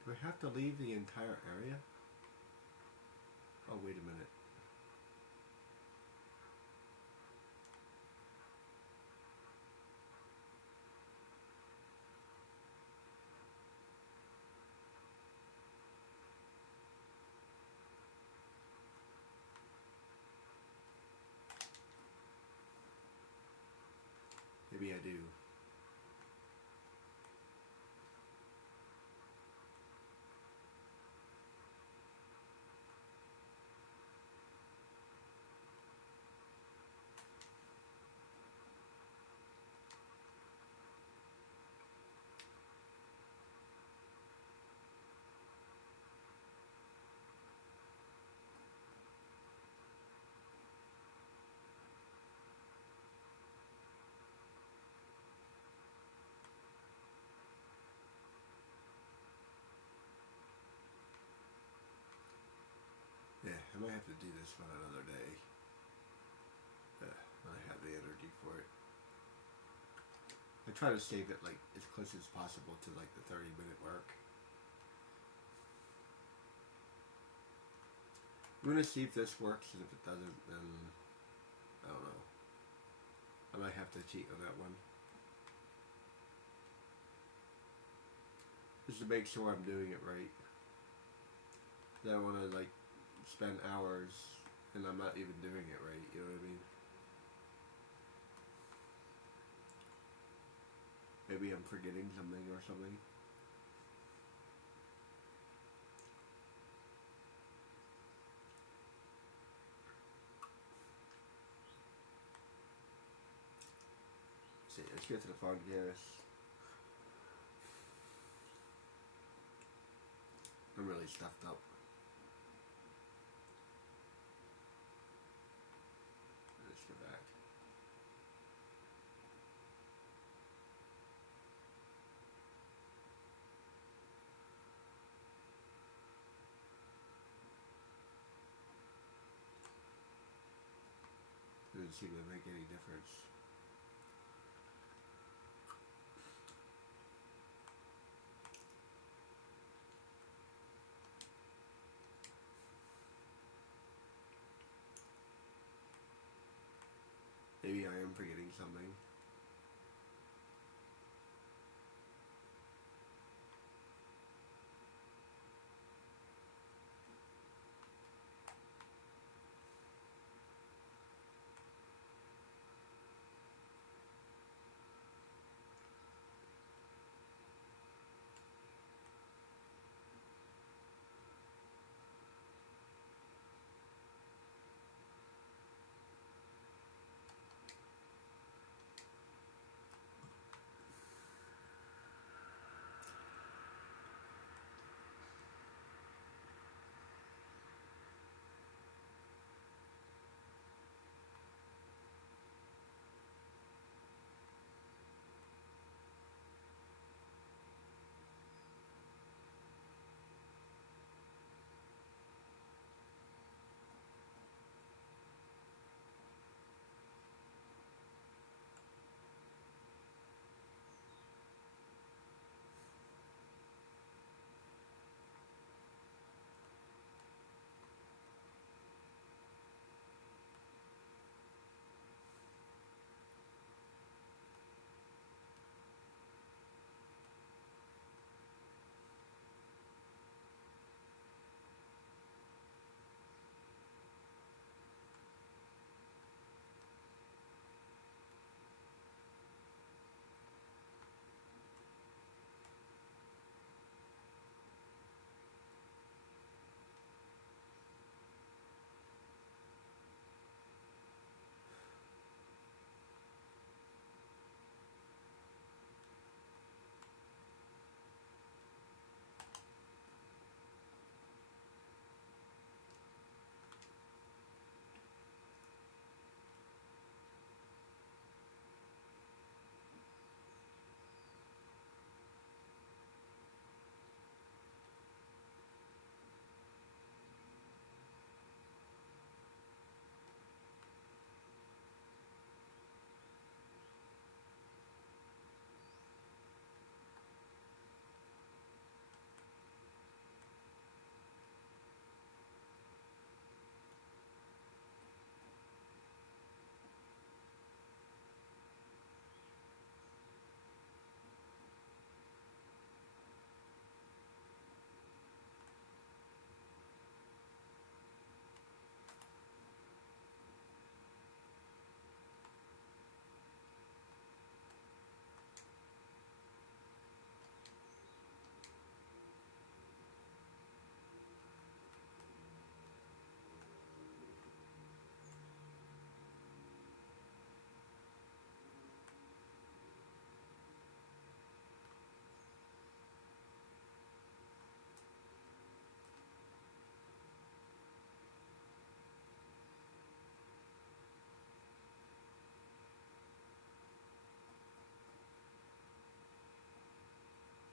Do I have to leave the entire area? Oh, wait a minute. Maybe I do. Yeah, I might have to do this one another day. I have the energy for it. I I try to save it like as close as possible to like the 30-minute mark. I'm gonna see if this works, and if it doesn't, then I don't know. I might have to cheat on that one. Just to make sure I'm doing it right. I don't want to like spend hours and I'm not even doing it right, you know what I mean? Maybe I'm forgetting something or something. See, let's get to the fun, yes. I'm really stuffed up. Let's go back. Doesn't seem to make any difference. Maybe I am forgetting something.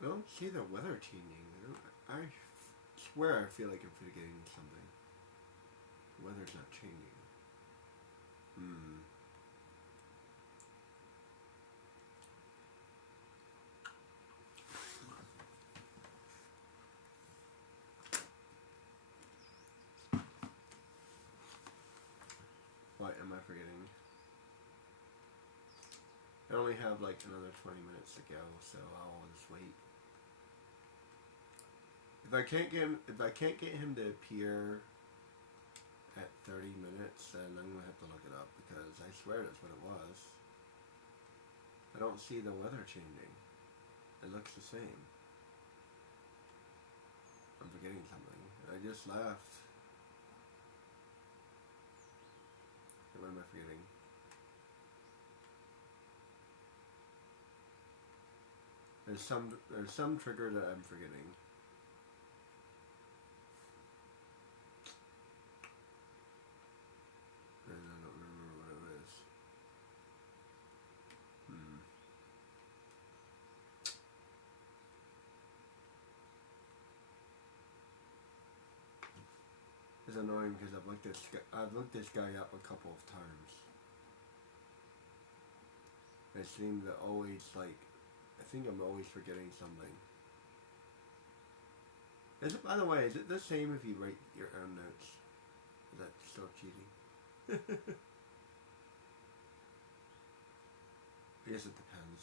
I don't see the weather changing. I swear I feel like I'm forgetting something. The weather's not changing. forgetting? I only have like another 20 minutes to go, so I'll just wait. If I can't get him to appear at 30 minutes, then I'm gonna have to look it up because I swear that's what it was. I don't see the weather changing. It looks the same. I'm forgetting something. I just left. What am I forgetting? There's some trigger that I'm forgetting. And I don't remember what it is. It's annoying because I've looked this guy up a couple of times. I seem to always like. I think I'm always forgetting something. Is it, by the way, is it the same if you write your own notes? Is that still cheating? I guess it depends.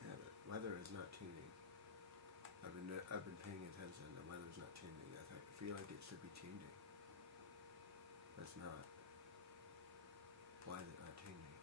Yeah, the weather is not changing. I've been paying attention. The weather's not changing. I feel like it should be changing. That's not. Why is it not changing?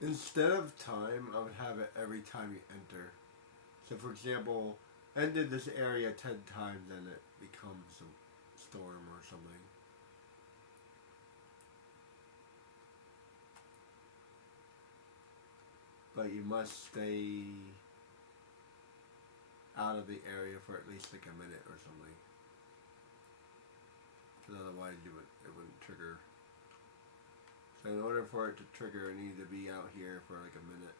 Instead of time, I would have it every time you enter. So, for example, ended this area 10 times and it becomes a storm or something. But you must stay out of the area for at least like a minute or something. Because otherwise it wouldn't trigger. So in order for it to trigger, it needs to be out here for like a minute.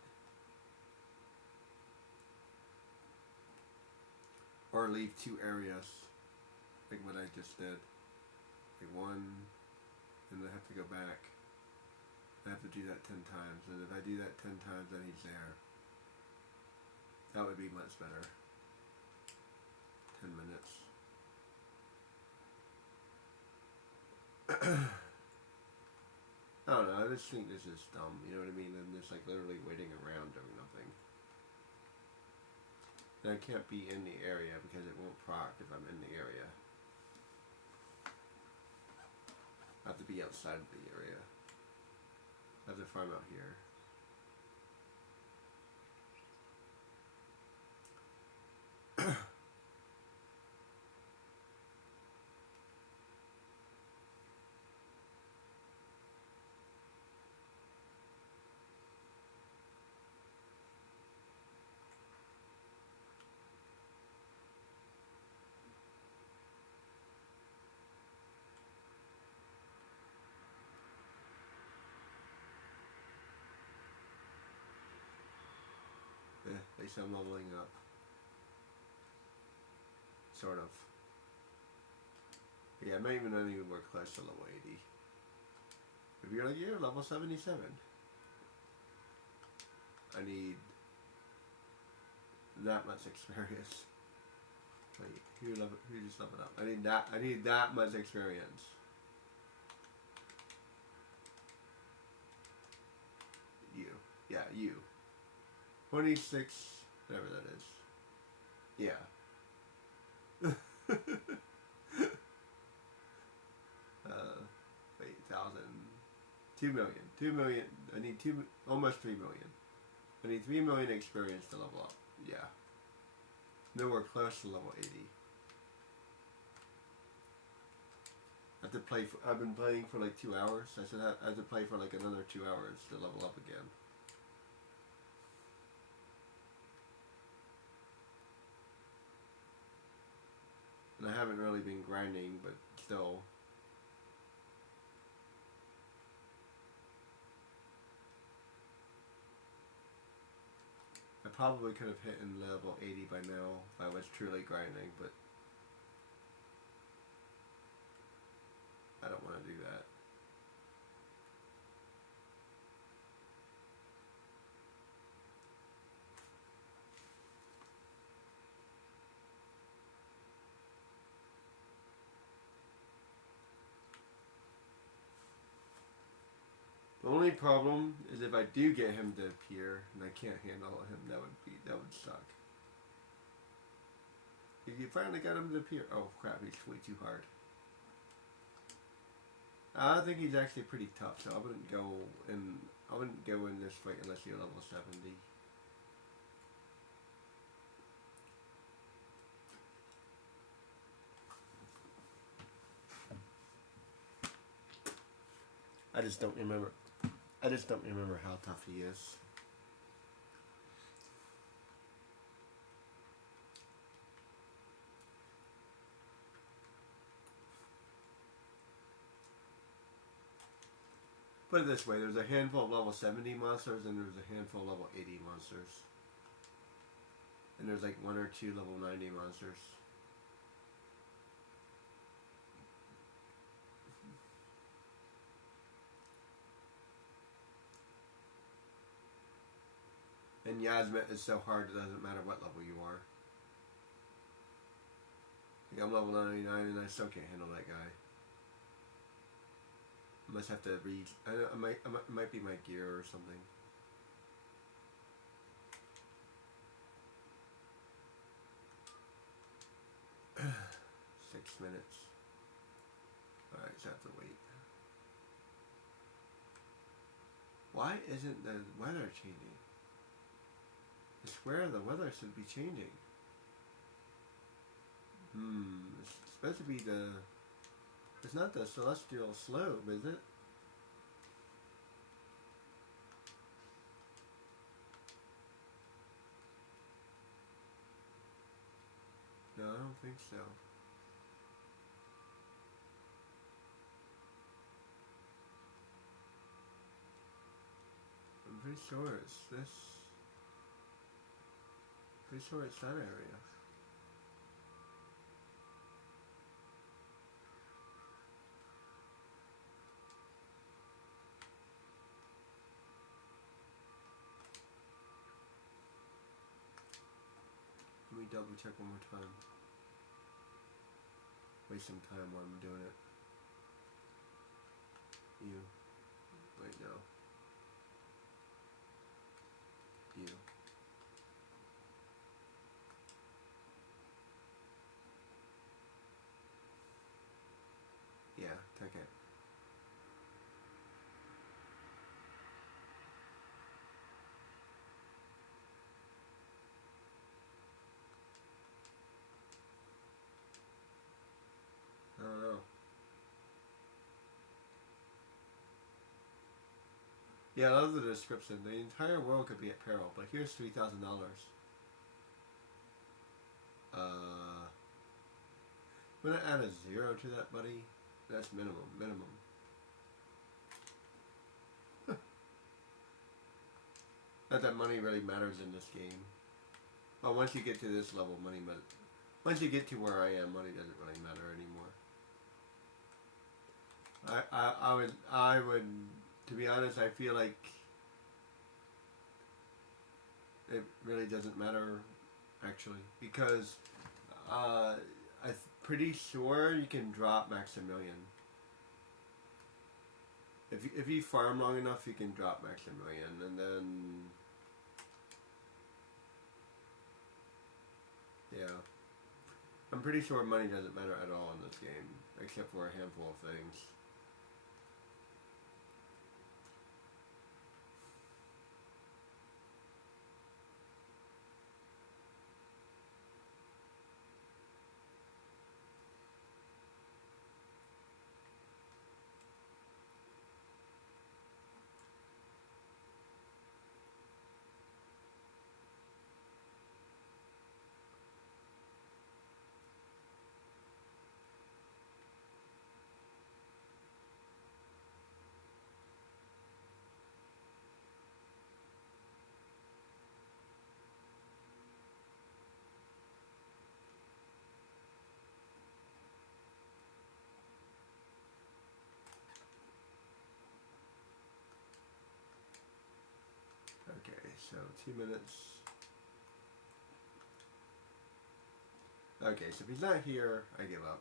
Or leave 2 areas, like what I just did. Like 1, and I have to go back. I have to do that 10 times, and if I do that 10 times, then he's there. That would be much better. 10 minutes. I don't know, I just think this is dumb, you know what I mean? I'm just like literally waiting around doing nothing. And I can't be in the area because it won't proc if I'm in the area. I have to be outside of the area. I have to farm out here. At least I'm leveling up. Sort of. Yeah, I'm not even anywhere close to level 80. If you're like, you're level 77. I need that much experience. Wait, who just leveled up? I need that much experience. You. Yeah, you. 26, whatever that is. Yeah. Wait, 1,000. 2 million. 2 million. I need almost 3 million. I need 3 million experience to level up. Yeah. Nowhere close to level 80. I have to play I've been playing for like 2 hours. I have to play for like another 2 hours to level up again. And I haven't really been grinding, but still. I probably could have hit in level 80 by now if I was truly grinding, but I don't want to do that. The only problem is if I do get him to appear and I can't handle him, that would suck. If you finally got him to appear, oh crap, he's way too hard. I think he's actually pretty tough, so I wouldn't go in this fight unless you're level 70. I just don't remember how tough he is. Put it this way, there's a handful of level 70 monsters and there's a handful of level 80 monsters. And there's like 1 or 2 level 90 monsters. And Yasmet is so hard it doesn't matter what level you are. Like I'm level 99 and I still can't handle that guy. I must have to read. It might be my gear or something. Six minutes. Alright, so I have to wait. Why isn't the weather changing? I swear the weather should be changing. It's supposed to be the... It's not the celestial slope, is it? No, I don't think so. I'm pretty sure it's this. Pretty sure it's that area. Let me double check one more time. Waste some time while I'm doing it. You. Wait, no. You. Yeah, take it. I don't know. Yeah, I love the description. The entire world could be at peril, but here's $3,000. I'm gonna add a 0 to that, buddy. That's minimum. Not that money really matters in this game. But once you get to this level, once you get to where I am, money doesn't really matter anymore. I would, to be honest, I feel like it really doesn't matter, actually, because I'm pretty sure you can drop Maximilian. If you farm long enough, you can drop Maximilian, and then yeah, I'm pretty sure money doesn't matter at all in this game, except for a handful of things. Okay, so 2 minutes. Okay, so if he's not here, I give up.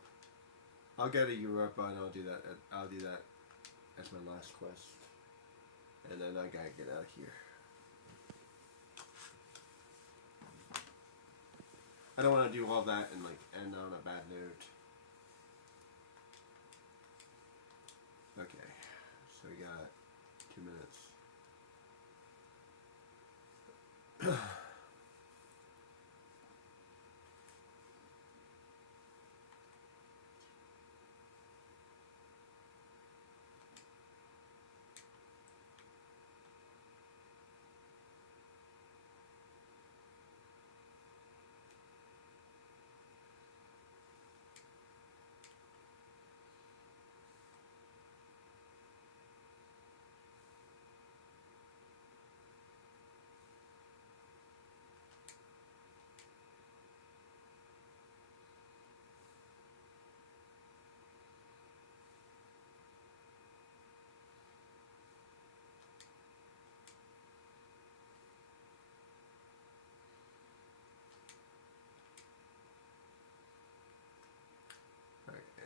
I'll go to Europa and I'll do that. I'll do that as my last quest, and then I gotta get out of here. I don't want to do all that and like end on a bad note. Okay, so we got 2 minutes.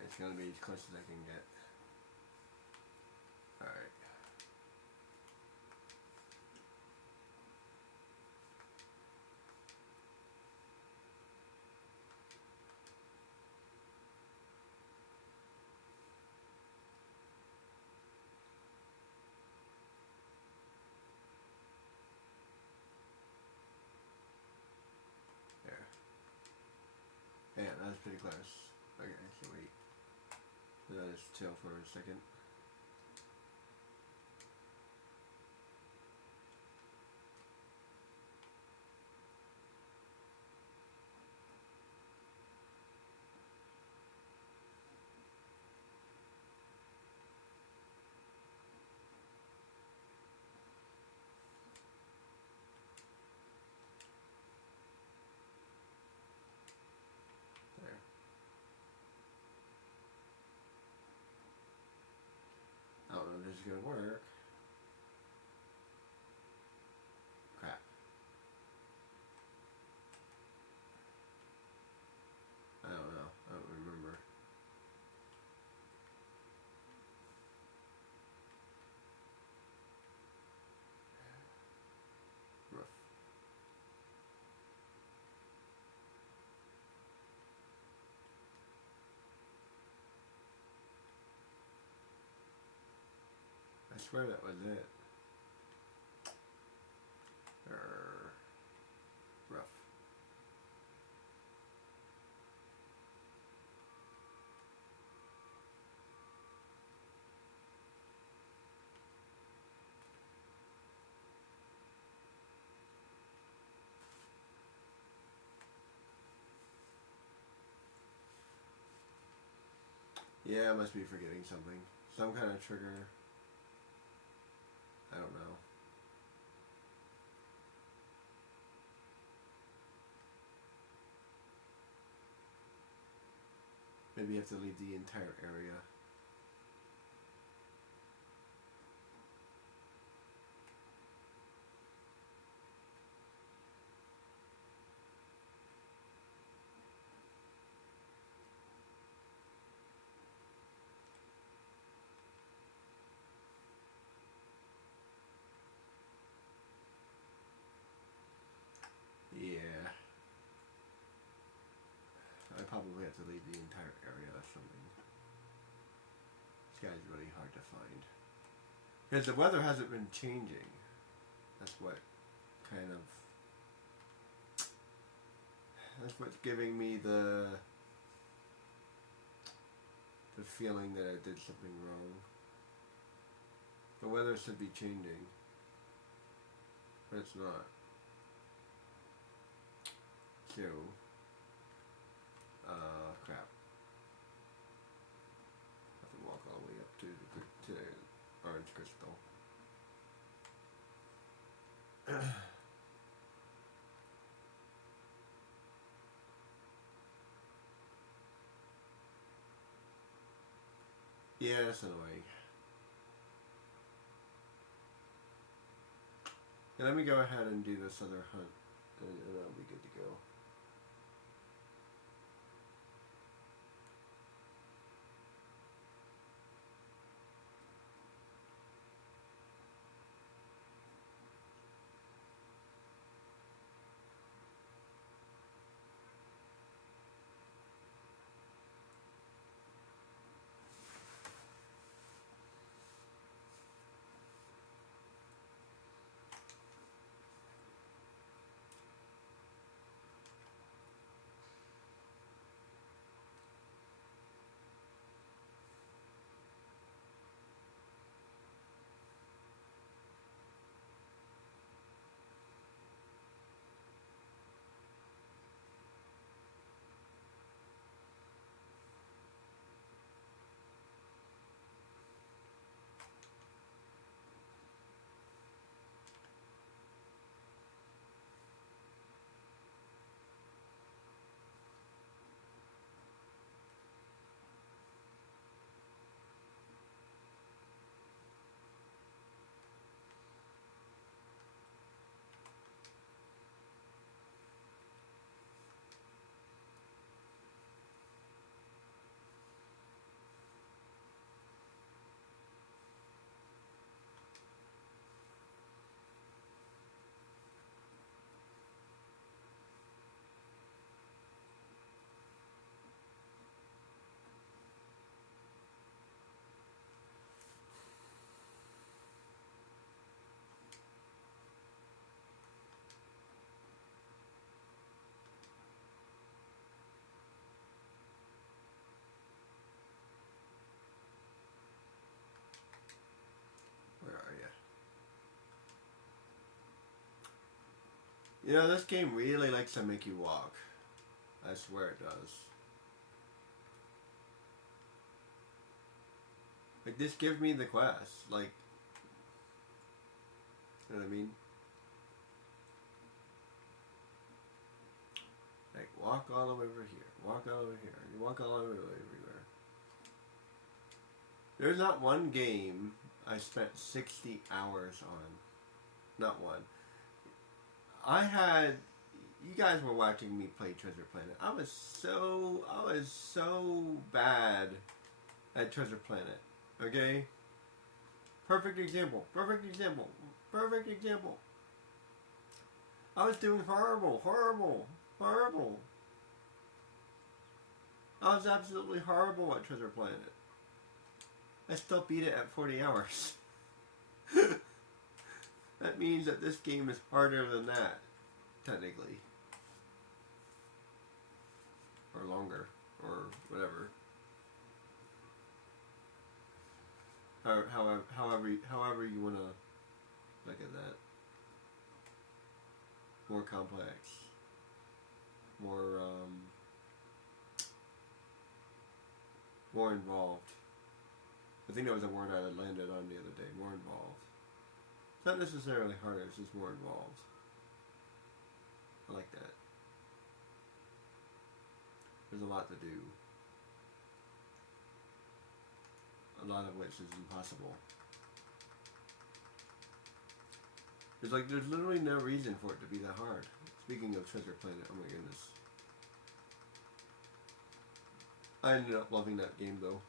It's gonna be as close as I can get. Alright. close. Okay, so wait. Let us chill for a second. There. I don't know if this is gonna work. Crap. I don't know. I don't remember. Rough. I swear that was it. Rough. Yeah, I must be forgetting something. Some kind of trigger. I don't know. Maybe you have to leave the entire area. Yeah. I probably have to leave the entire area or something. This guy's really hard to find. Because the weather hasn't been changing. That's what kind of... That's what's giving me the feeling that I did something wrong. The weather should be changing. But it's not. So... crap. I have to walk all the way up to the orange crystal. Yeah, that's annoying. And let me go ahead and do this other hunt, and I'll be good to go. You know, this game really likes to make you walk. I swear it does. Like, just give me the quest. Like, you know what I mean? Like, walk all the way over here. Walk all over here. You walk all over everywhere. There's not one game I spent 60 hours on. Not one. You guys were watching me play Treasure Planet. I was so bad at Treasure Planet. Okay? Perfect example. Perfect example. Perfect example. I was doing horrible. Horrible. I was absolutely horrible at Treasure Planet. I still beat it at 40 hours. That means that this game is harder than that, technically. Or longer, or whatever. However you want to look at that. More complex. More involved. I think that was a word I landed on the other day. More involved. It's not necessarily harder, it's just more involved. I like that. There's a lot to do. A lot of which is impossible. There's literally no reason for it to be that hard. Speaking of Treasure Planet, oh my goodness. I ended up loving that game though.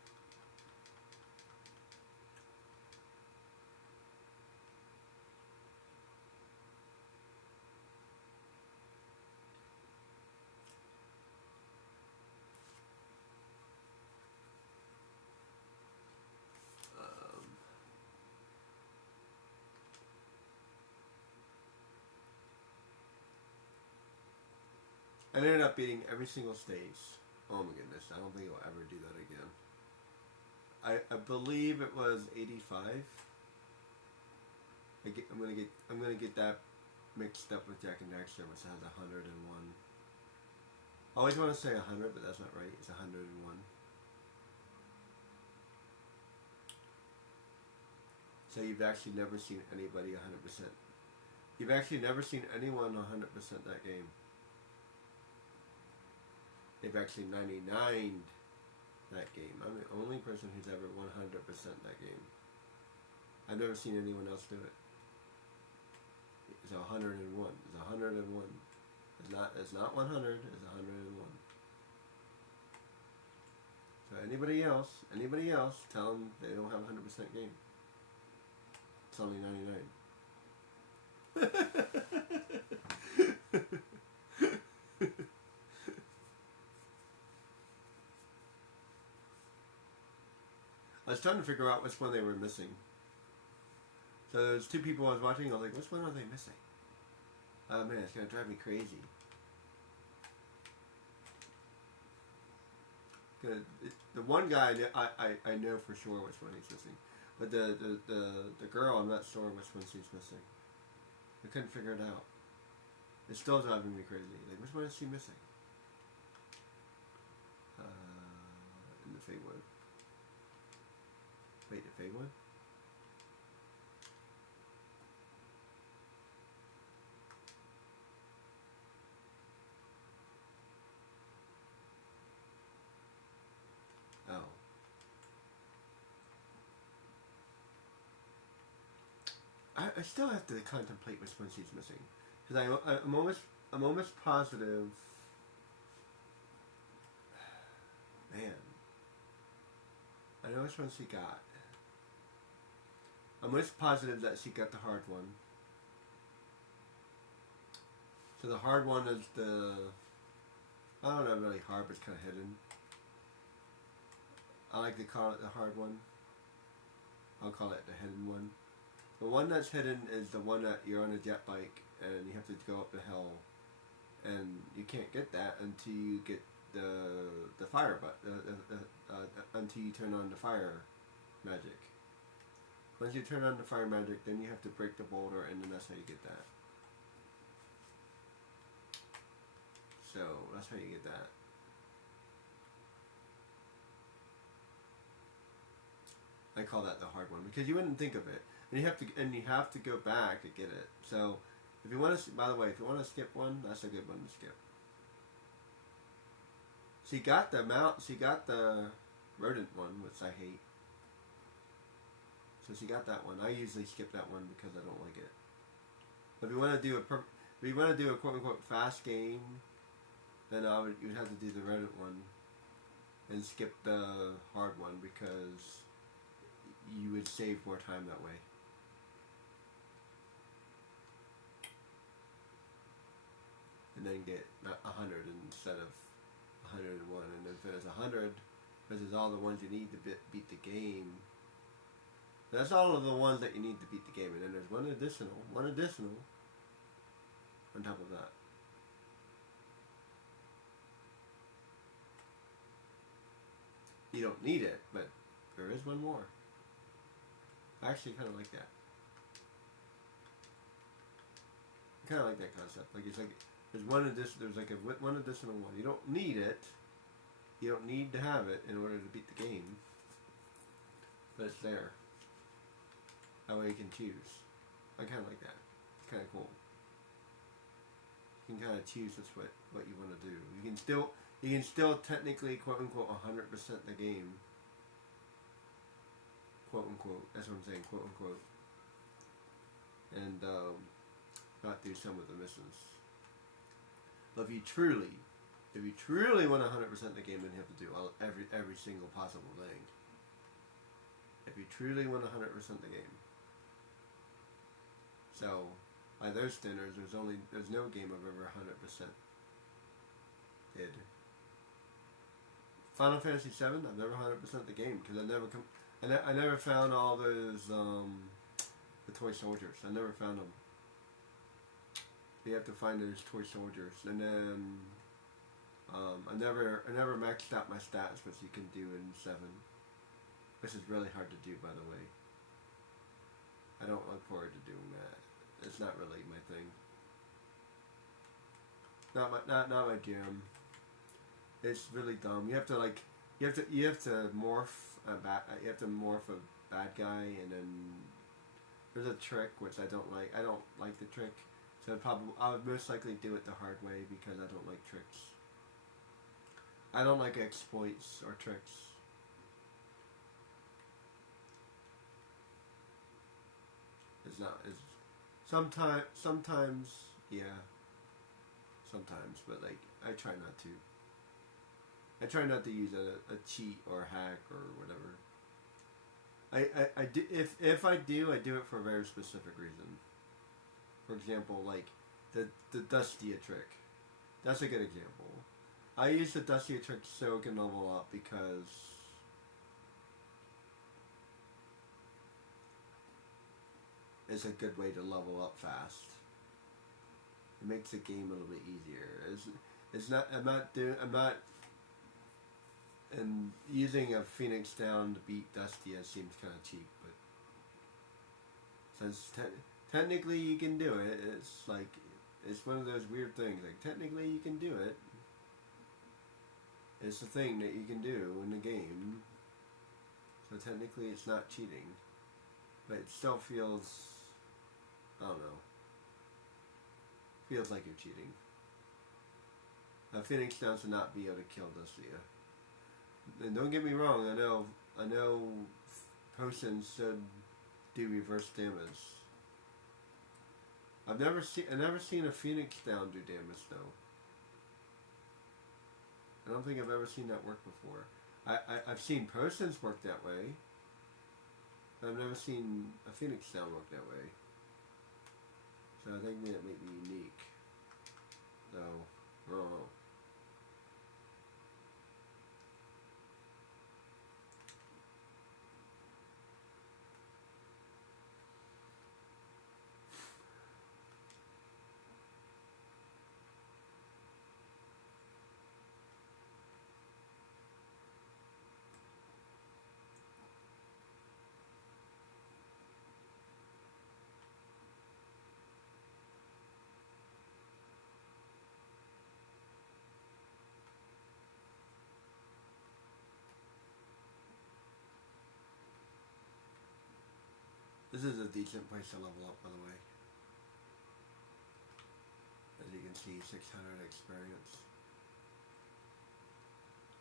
I ended up beating every single stage. Oh my goodness, I don't think I'll ever do that again. I believe it was 85. I'm gonna get that mixed up with Jack and Daxter, which has 101. I always want to say 100, but that's not right. It's 101. So you've actually never seen anybody 100%. You've actually never seen anyone 100% that game. They've actually 99'd that game. I'm the only person who's ever 100% that game. I've never seen anyone else do it. It's 101. It's 101. It's not 100. It's 101. So anybody else, tell them they don't have a 100% game. It's only 99. I was trying to figure out which one they were missing. So there's two people I was watching. I was like, which one are they missing? Oh man, it's gonna drive me crazy. Good. The one guy I know for sure which one he's missing, but the girl I'm not sure which one she's missing. I couldn't figure it out. It's still driving me crazy. Like, which one is she missing? In the Fate one. Wait, the Fate one? Oh. I still have to contemplate which one she's missing, because I'm almost positive. Man, I know which one she got. I'm almost positive that she got the hard one. So the hard one is I don't know, really hard, but it's kind of hidden. I like to call it the hard one. I'll call it the hidden one. The one that's hidden is the one that you're on a jet bike and you have to go up the hill, and you can't get that until you get the fire until you turn on the fire magic. Once you turn on the fire magic, then you have to break the boulder, and then that's how you get that. So that's how you get that. I call that the hard one because you wouldn't think of it, and you have to go back to get it. So if you want to, by the way, if you want to skip one, that's a good one to skip. She got the rodent one, which I hate. So she got that one. I usually skip that one because I don't like it. But if you want to do a quote unquote fast game, then you'd have to do the rodent one and skip the hard one because you would save more time that way. And then get 100 instead of 101. And if it's 100, because it's all the ones you need to beat the game. That's all of the ones that you need to beat the game. And then there's one additional on top of that. You don't need it, but there is one more. I actually kind of like that. I kind of like that concept. Like it's like there's one additional one. You don't need it. You don't need to have it in order to beat the game. But it's there. That way you can choose. I kind of like that. It's kind of cool. You can kind of choose what you want to do. You can still technically quote unquote 100% the game. Quote unquote. That's what I'm saying. Quote unquote. And not do some of the missions. But if you truly want 100% the game, then you have to do every single possible thing. If you truly want 100% the game. So, by those standards, there's no game I've ever 100% did. Final Fantasy VII, I've never 100% the game because I never found all those the toy soldiers. I never found them. You have to find those toy soldiers, and then I never maxed out my stats, which you can do in 7, which is really hard to do, by the way. I don't look forward to doing that. It's not really my thing. Not my jam. It's really dumb. You have to morph a bad guy, and then there's a trick which I don't like. I don't like the trick, so I would most likely do it the hard way because I don't like tricks. I don't like exploits or tricks. It's not. It's sometimes, yeah. Sometimes, but like I try not to. I try not to use a cheat or hack or whatever. I do, if I do it for a very specific reason. For example, like the Dustia trick. That's a good example. I use the Dustia trick so I can level up because it's a good way to level up fast. It makes the game a little bit easier. It's not. I'm not. And using a Phoenix down to beat Dustia seems kind of cheap, but since technically you can do it, it's one of those weird things. Like technically you can do it. It's a thing that you can do in the game. So technically it's not cheating, but it still feels. I don't know. Feels like you're cheating. Phoenix down to not be able to kill Dustia. And don't get me wrong, I know potions should do reverse damage. I've never seen a Phoenix down do damage though. I don't think I've ever seen that work before. I've seen potions work that way. But I've never seen a Phoenix down work that way. So I think that may be unique. Though, I don't know. This is a decent place to level up, by the way. As you can see, 600 experience.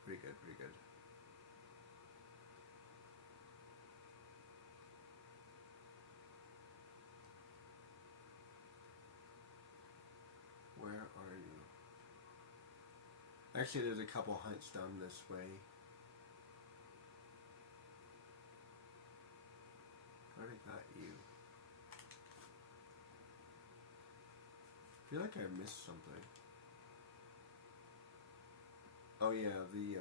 Pretty good, pretty good. Where are you? Actually, there's a couple hunts down this way. I already got you. I feel like I missed something. Oh yeah, the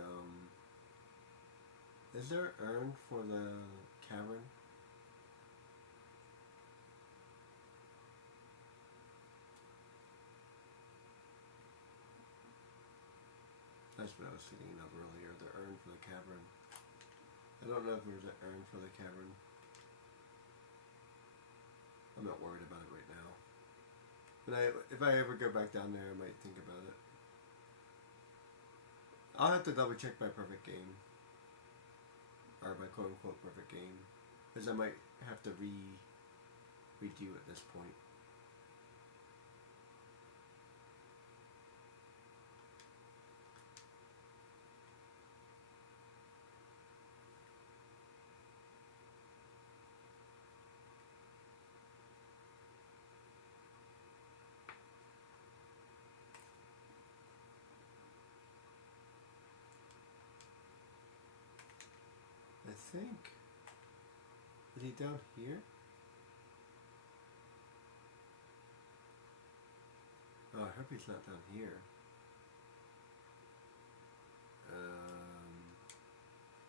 is there an urn for the cavern? That's what I was thinking of earlier, the urn for the cavern. I don't know if there's an urn for the cavern. I'm not worried about it right now. But if I ever go back down there, I might think about it. I'll have to double check my perfect game. Or my quote unquote perfect game. Because I might have to redo at this point. I think. Is he down here? Oh, I hope he's not down here.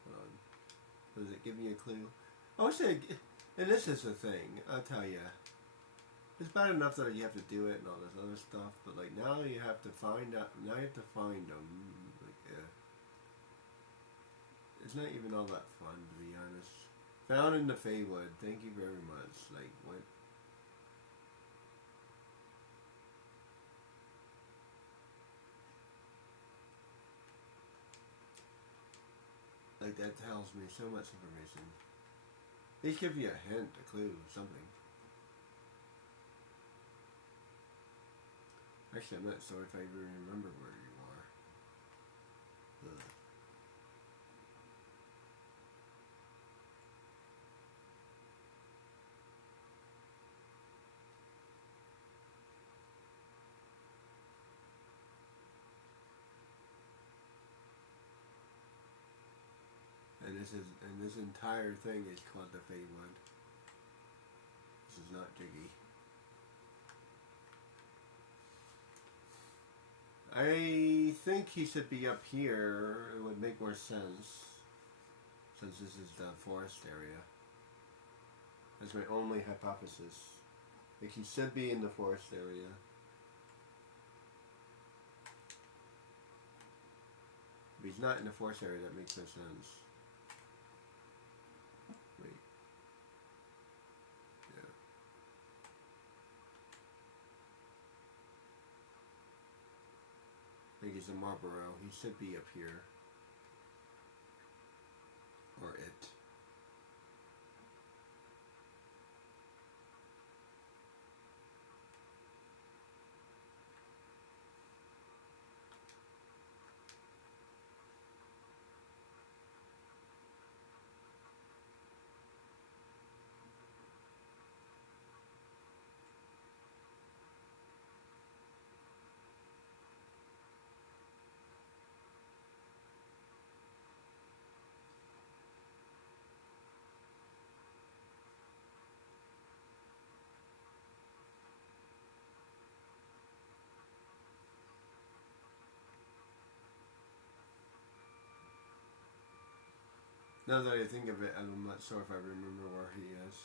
Hold on. Does it give me a clue? Oh, and this is the thing, I'll tell you. It's bad enough that you have to do it and all this other stuff, but like now you have to find out. Now you have to find them. Like, it's not even all that fun, to be honest. Found in the Feywood. Thank you very much. Like what? Like that tells me so much information. They give you a hint, a clue, something. Actually, I'm not sure if I even remember where you are. Ugh. And this entire thing is called the Feywood. This is not Jiggy. I think he should be up here. It would make more sense, since this is the forest area. That's my only hypothesis. Like he should be in the forest area. If he's not in the forest area, that makes no sense. Wait. Yeah. I think he's in Marlborough. He should be up here. Or it. Now that I think of it, I'm not sure if I remember where he is.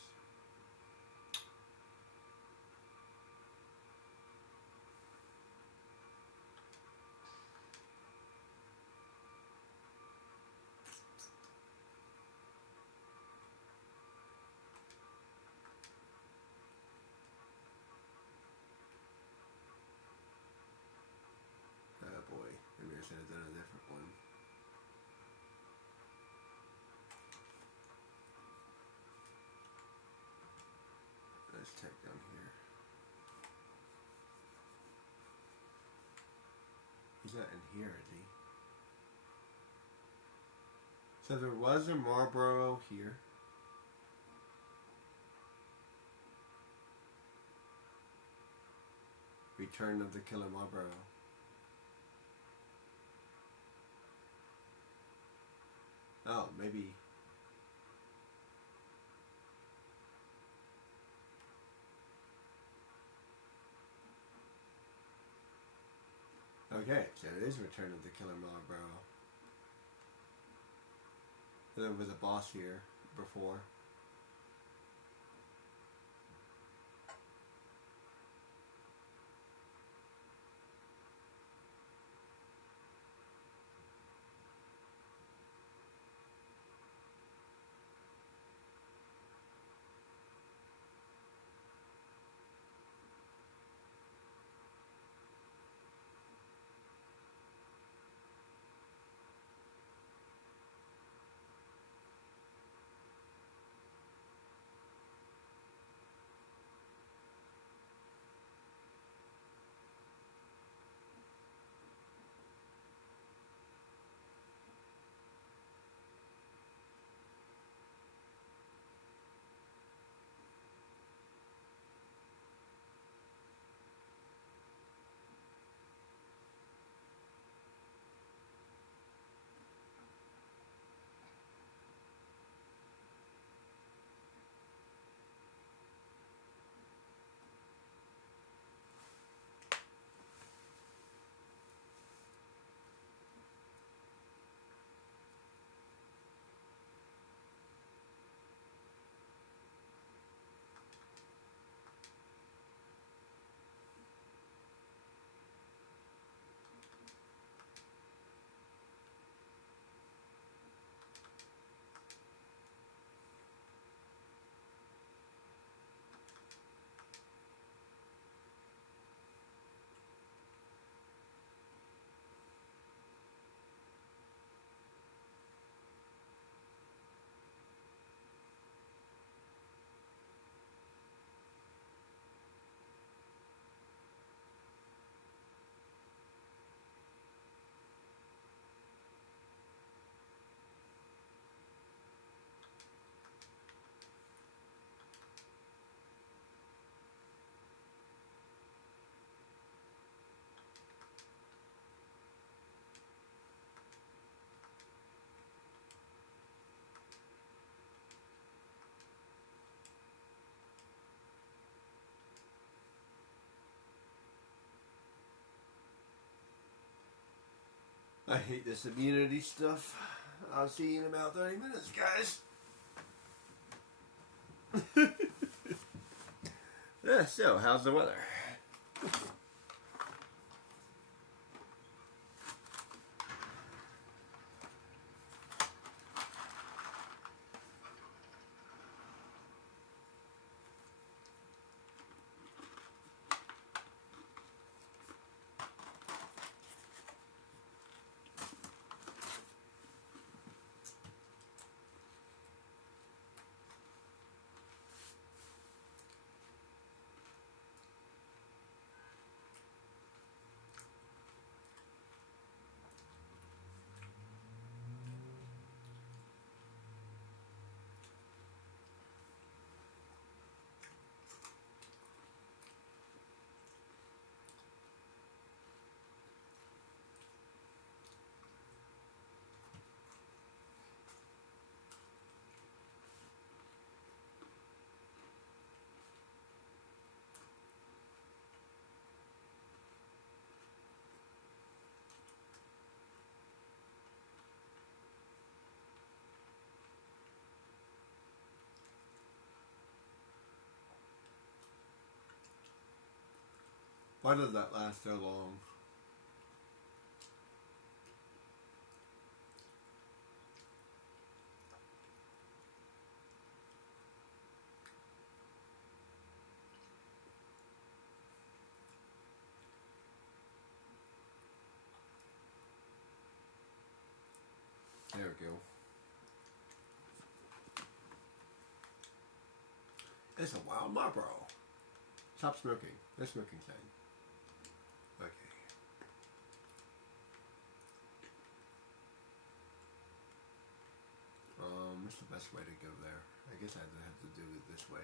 Oh boy, maybe I should have done a different one. here, is he? So there was a Marlboro here. Return of the Killer Marlboro. Oh, maybe. Okay, so it is Return of the Killer Marlboro. There was a boss here before. I hate this immunity stuff. I'll see you in about 30 minutes, guys. Yeah, so, how's the weather? Why did that last so long? There we go. It's a wild Marlboro. Stop smoking. No smoking sign. Okay. What's the best way to go there? I guess I'd have to do it this way.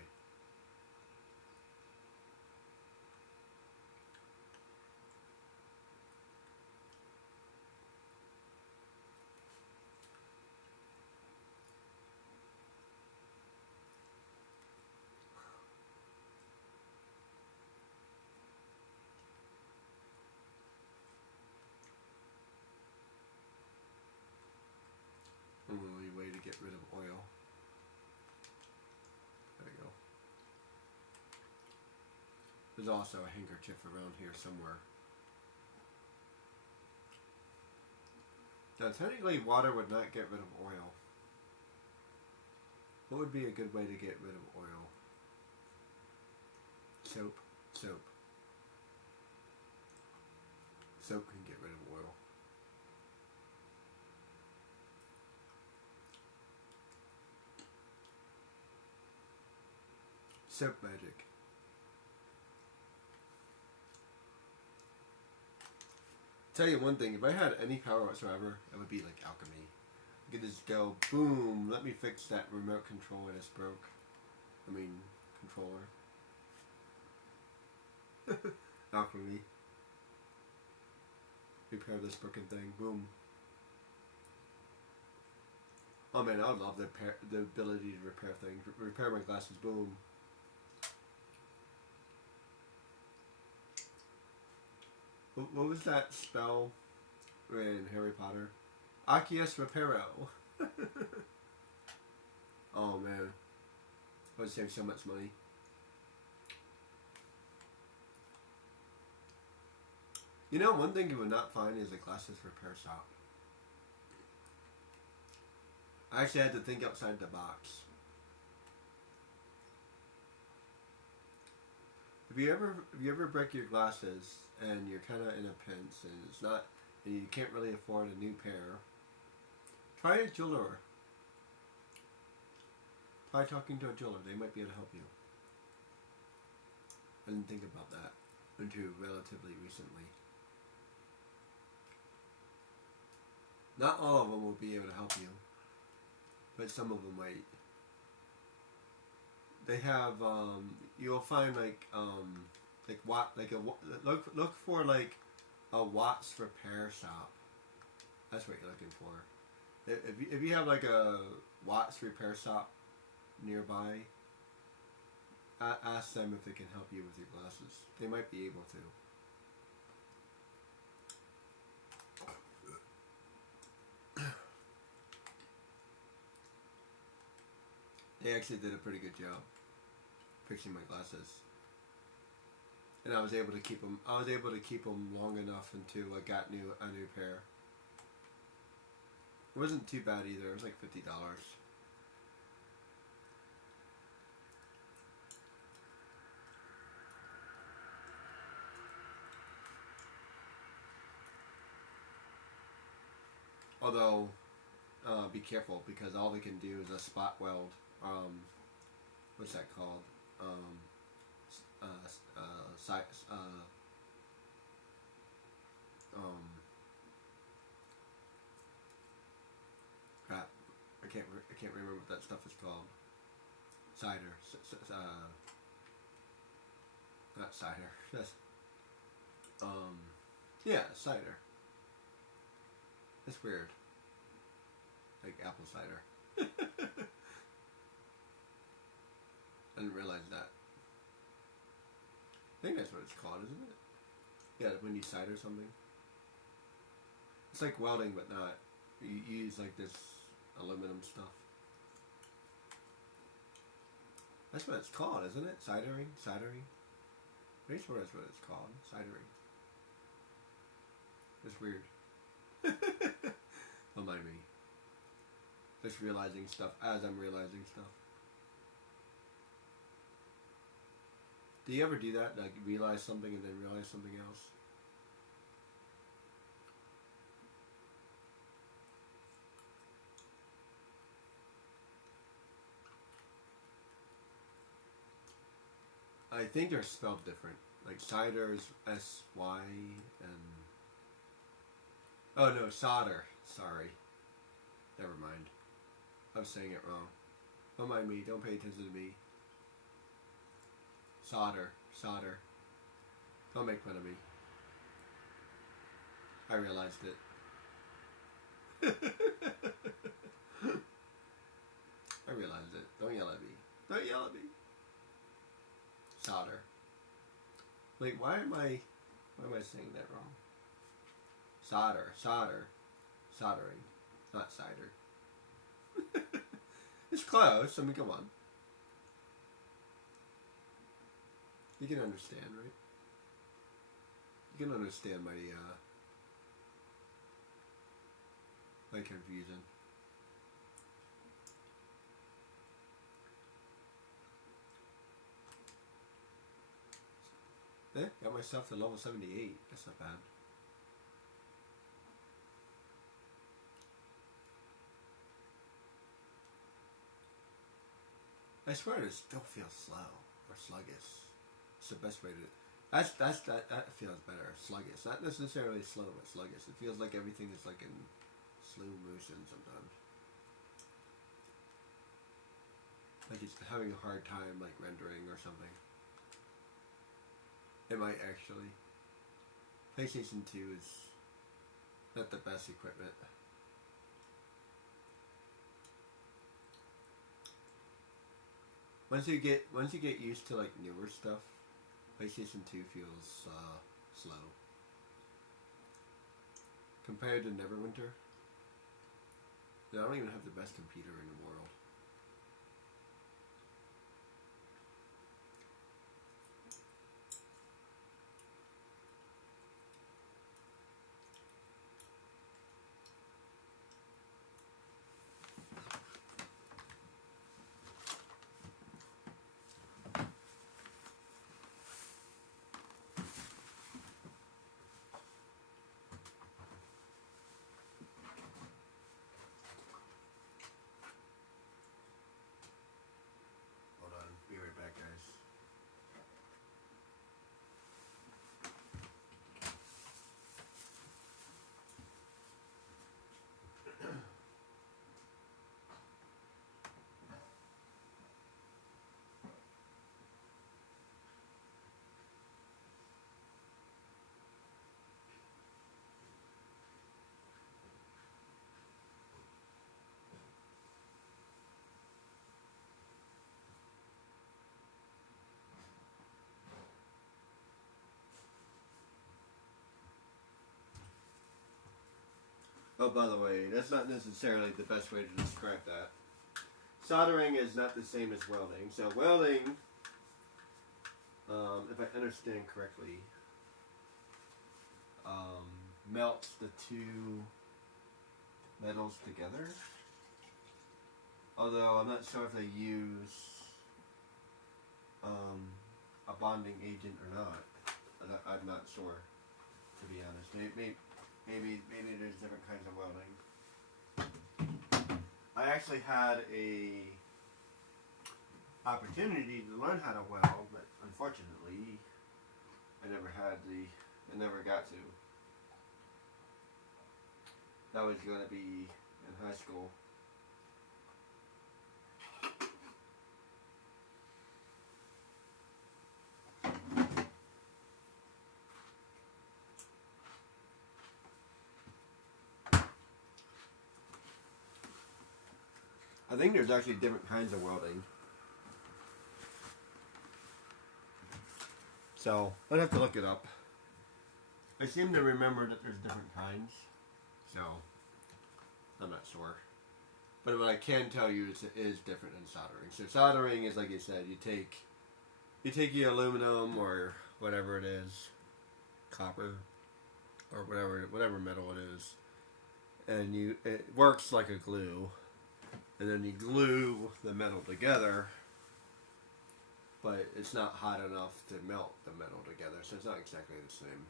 Only way to get rid of oil. There you go. There's also a handkerchief around here somewhere. Now, technically, water would not get rid of oil. What would be a good way to get rid of oil? Soap. Soap. Soap can get rid of oil. Soap magic. Tell you one thing, if I had any power whatsoever, it would be like alchemy. I could just go, boom, let me fix that remote control that is broke. I mean, controller. Alchemy. Repair this broken thing, boom. Oh man, I would love the ability to repair things. Repair my glasses, boom. What was that spell in Harry Potter? Accius Reparo. Oh man. I would save so much money. You know, one thing you would not find is a glasses repair shop. I actually had to think outside the box. If you ever break your glasses and you're kind of in a pinch and it's not, and you can't really afford a new pair, try a jeweler. Try talking to a jeweler. They might be able to help you. I didn't think about that until relatively recently. Not all of them will be able to help you, but some of them might. They have you'll find look for like a Watts repair shop. That's what you're looking for. If you have like a Watts repair shop nearby, ask them if they can help you with your glasses. They might be able to. They actually did a pretty good job fixing my glasses, and I was able to keep them. I was able to keep them long enough until I got a new pair. It wasn't too bad either. It was like $50. Although, be careful because all they can do is a spot weld. What's that called? Crap. I can't remember what that stuff is called. Cider. Not cider. That's, yeah, cider. It's weird. Like apple cider. I didn't realize that. I think that's what it's called, isn't it? Yeah, when you cider something. It's like welding, but not. You use like this aluminum stuff. That's what it's called, isn't it? Cidering? Cidering? Pretty sure that's what it's called. Cidering. It's weird. Don't mind me. Just realizing stuff as I'm realizing stuff. Do you ever do that? Like realize something and then realize something else? I think they're spelled different. Like cider is S-Y and... Oh no, solder. Sorry. Never mind. I'm saying it wrong. Don't mind me. Don't pay attention to me. Solder. Solder. Don't make fun of me. I realized it. I realized it. Don't yell at me. Don't yell at me. Solder. Wait, why am I saying that wrong? Solder. Solder. Soldering. Not cider. It's close. I mean, come on. You can understand, right? You can understand my confusion. Got myself to level 78. That's not bad. I swear it still feels slow or sluggish. It's the best way to. That feels better. Sluggish, not necessarily slow, but sluggish. It feels like everything is like in slow motion sometimes. Like it's having a hard time, like rendering or something. It might actually. PlayStation 2 is not the best equipment. Once you get used to like newer stuff, PlayStation 2 feels slow. Compared to Neverwinter, I don't even have the best computer in the world. Be right back, guys. Oh, by the way, that's not necessarily the best way to describe that. Soldering is not the same as welding. So welding, if I understand correctly, melts the two metals together. Although I'm not sure if they use a bonding agent or not. I'm not sure, to be honest. Maybe there's different kinds of welding. I actually had a opportunity to learn how to weld, but unfortunately, I never got to. That was going to be in high school. I think there's actually different kinds of welding. So, I'd have to look it up. I seem to remember that there's different kinds. So, I'm not sure. But what I can tell you is it is different than soldering. So soldering is, like you said, you take your aluminum or whatever it is, copper or whatever metal it is, and it works like a glue. And then you glue the metal together, but it's not hot enough to melt the metal together, so it's not exactly the same.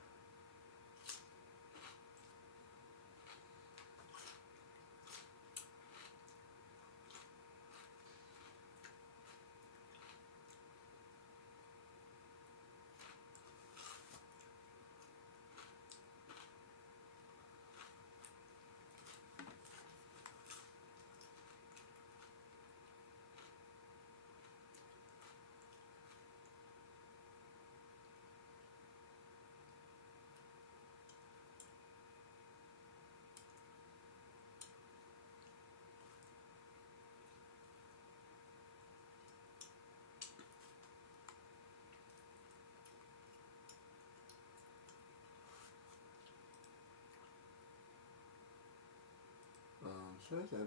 So is that?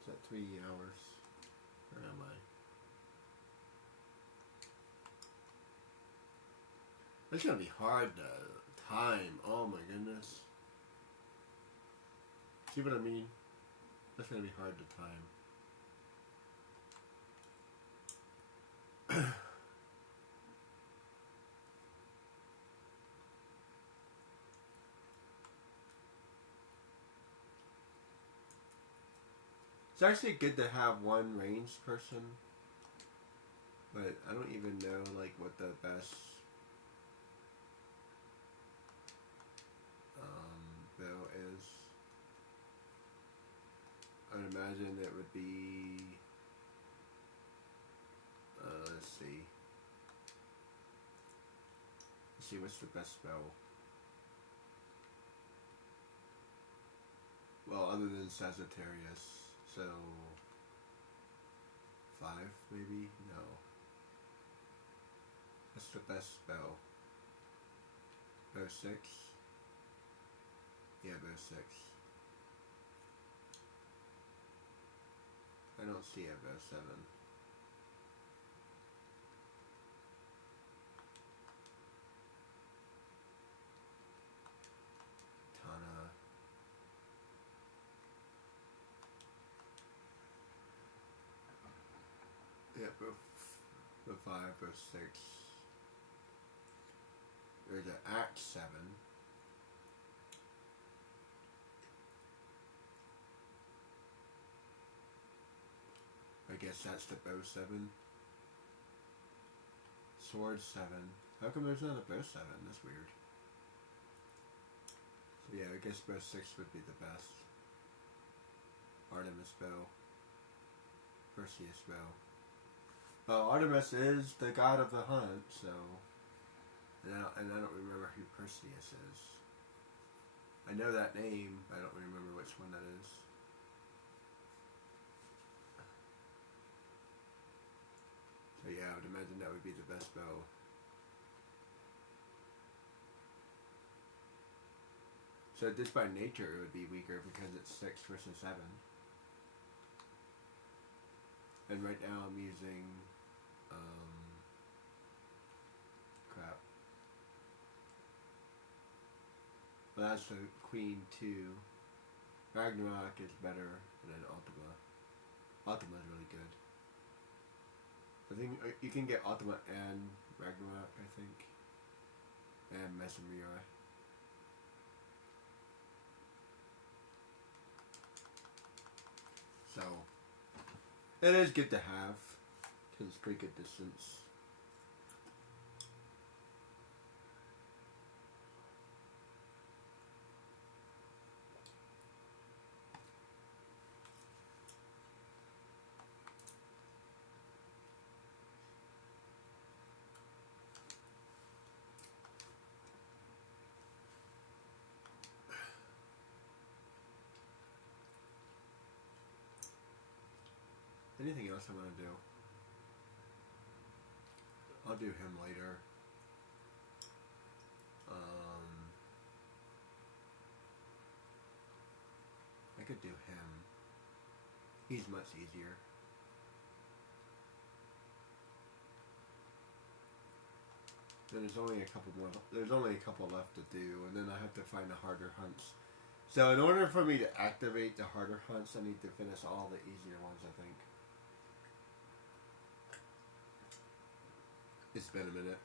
Is that 3 hours? Where am I? It's gonna be hard to time. Oh my goodness. See what I mean? That's gonna be hard to time. It's actually good to have one ranged person, but I don't even know like what the best bow is. I'd imagine it would be. Let's see. Let's see what's the best bow. Well, other than Sagittarius, so 5 maybe? No. What's the best bow? Bow 6? Yeah, bow 6. I don't see a bow 7. Tana. Yeah, bow 5, bow 6. There's an Act 7. I guess that's the bow 7. Sword 7. How come there's not a bow 7? That's weird. So yeah, I guess bow 6 would be the best. Artemis bow. Perseus bow. Well, Artemis is the god of the hunt, so... And I don't remember who Perseus is. I know that name, but I don't remember which one that is. So yeah, I would imagine that would be the best bow. So just by nature it would be weaker because it's 6 versus 7. And right now I'm using crap. Well, that's the Queen 2. Ragnarok is better than Ultima. Ultima is really good. I think you can get Ultima and Ragnarok, I think. And Messenger. So, it is good to have, because it's pretty good distance. Anything else I want to do? I'll do him later. I could do him. He's much easier. Then there's only a couple more. There's only a couple left to do, and then I have to find the harder hunts. So in order for me to activate the harder hunts, I need to finish all the easier ones, I think. It's been a minute.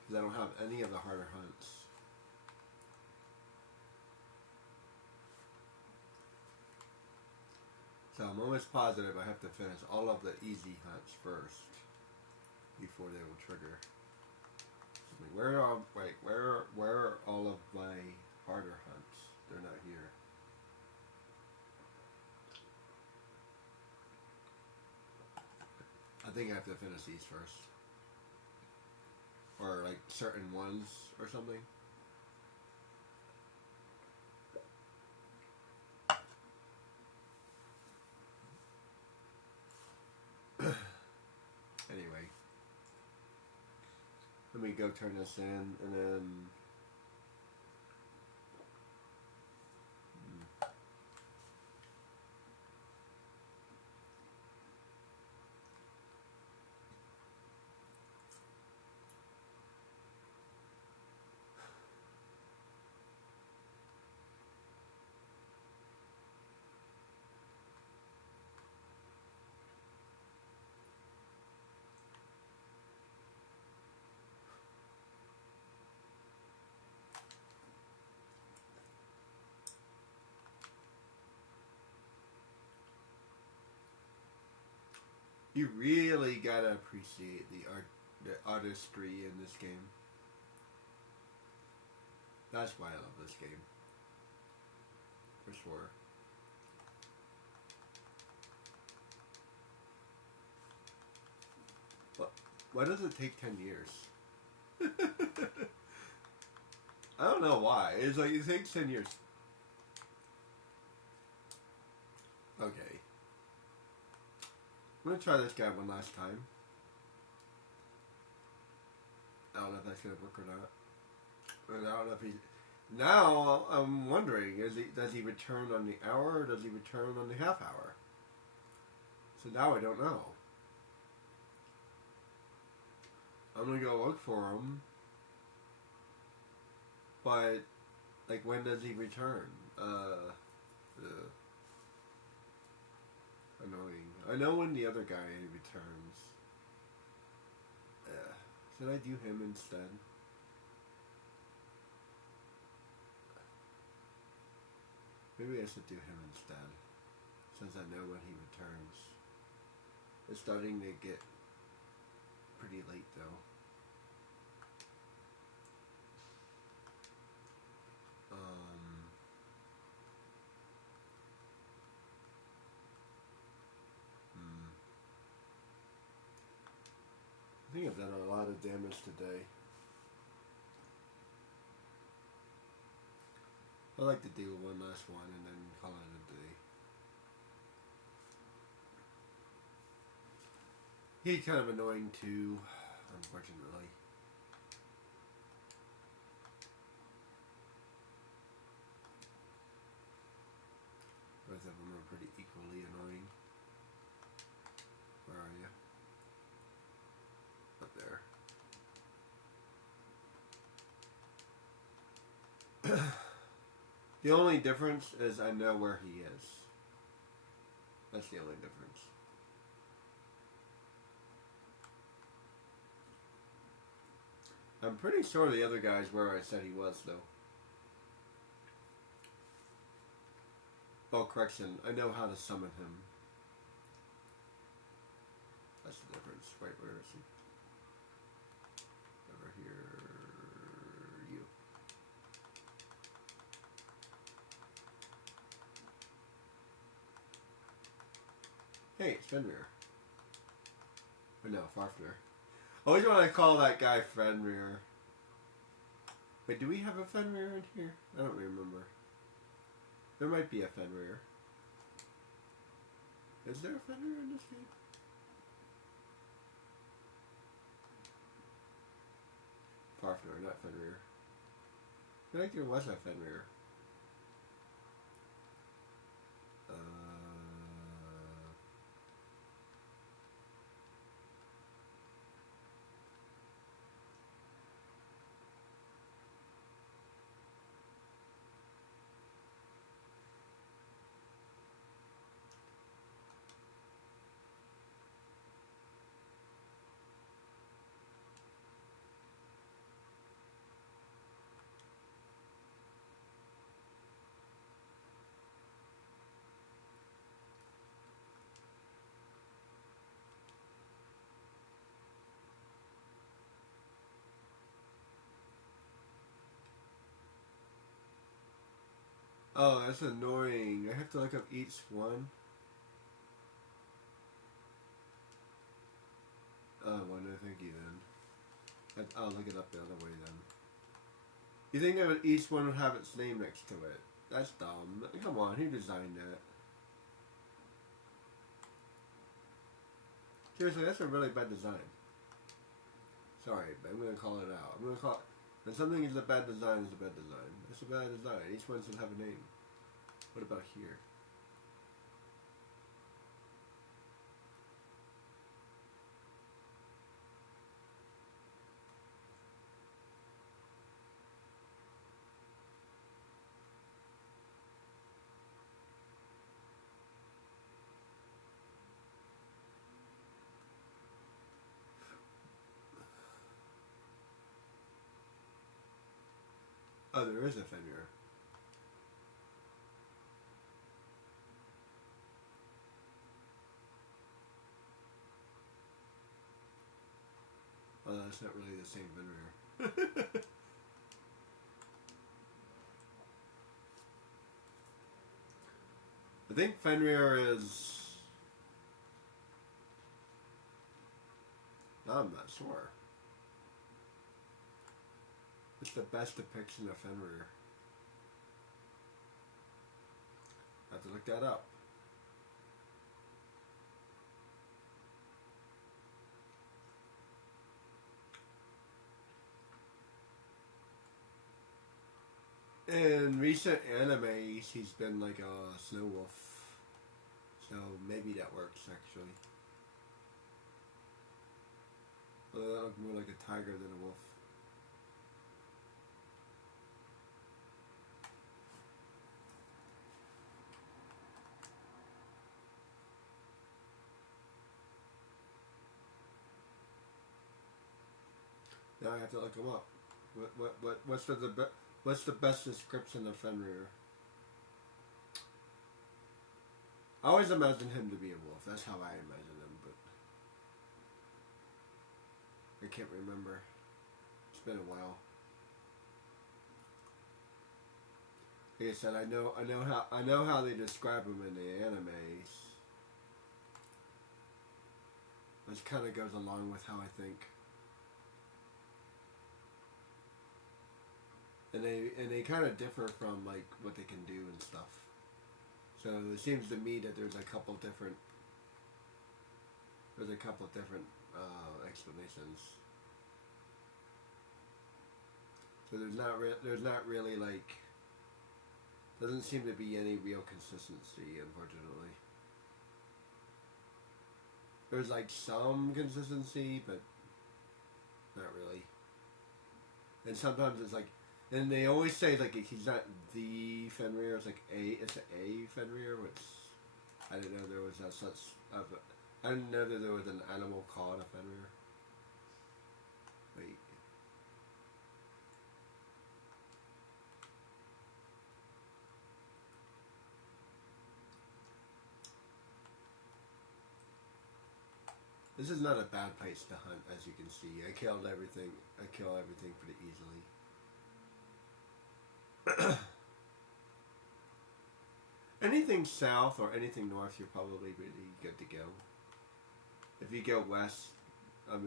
Because I don't have any of the harder hunts. So I'm almost positive I have to finish all of the easy hunts first before they will trigger. So where are all of my harder hunts? They're not here. I think I have to finish these first. Or like certain ones or something. Anyway. Let me go turn this in and then You really gotta appreciate the artistry in this game. That's why I love this game. For sure. But why does it take 10 years? I don't know why. It's like it takes 10 years. Okay. I'm gonna try this guy one last time. I don't know if that's gonna work or not. And I don't know if he's. Now I'm wondering: does he return on the hour or does he return on the half hour? So now I don't know. I'm gonna go look for him. But, like, when does he return? Annoying. I know when the other guy returns. Should I do him instead? Maybe I should do him instead. Since I know when he returns. It's starting to get pretty late, though. I think I've done a lot of damage today. I like to do one last one and then call it a day. He's kind of annoying too, unfortunately. Both of them are pretty equally annoying. Where are you? Up there. The only difference is I know where he is. That's the only difference. I'm pretty sure the other guy's where I said he was, though. Oh, correction. I know how to summon him. That's the difference. Wait, where is he? Over here. You. Hey, it's Fenrir. Or no, Farfner. I always want to call that guy Fenrir. Wait, do we have a Fenrir in here? I don't remember. There might be a Fenrir. Is there a Fenrir in this game? Farfner, not Fenrir. I feel like there was a Fenrir. Oh, that's annoying. I have to look up each one. Oh, well, no thank you then. I'll look it up the other way then. You think that each one would have its name next to it? That's dumb. Come on, who designed that? Seriously, that's a really bad design. Sorry, but I'm gonna call it out. I'm gonna call it. When something is a bad design, it's a bad design. It's a bad design. Each one should have a name. What about here? Oh, there is a Fenrir. it's not really the same Fenrir. I think Fenrir is... I'm not sure. It's the best depiction of Fenrir. I have to look that up. In recent animes, he's been like a snow wolf. So maybe that works actually. Although that looked more like a tiger than a wolf. Now I have to look him up. What's the best description of Fenrir? I always imagine him to be a wolf. That's how I imagine him, but I can't remember. It's been a while. Like I said, I know how they describe him in the animes. Which kind of goes along with how I think. And they kind of differ from like what they can do and stuff. So it seems to me that there's a couple different explanations. So there's not really like, doesn't seem to be any real consistency, unfortunately. There's like some consistency, but not really. And sometimes it's like, and they always say like he's not the Fenrir. It's like it's a Fenrir, which I didn't know there was I didn't know that there was an animal called a Fenrir. Wait. This is not a bad place to hunt, as you can see. I kill everything pretty easily. Anything south or anything north, you're probably really good to go. If you go west, if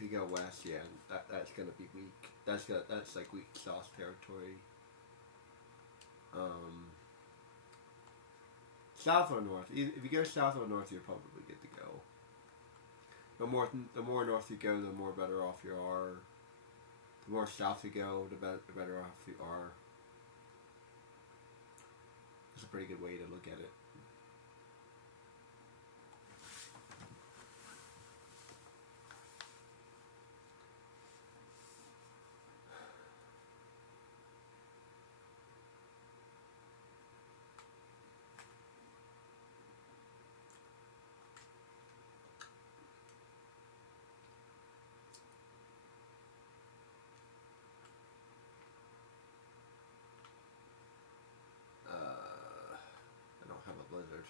you go west, yeah, that's gonna be weak. That's like weak sauce territory. South or north. If you go south or north, you're probably good to go. The more north you go, the more better off you are. The more south you go, the better off you are. That's a pretty good way to look at it. Blizzard.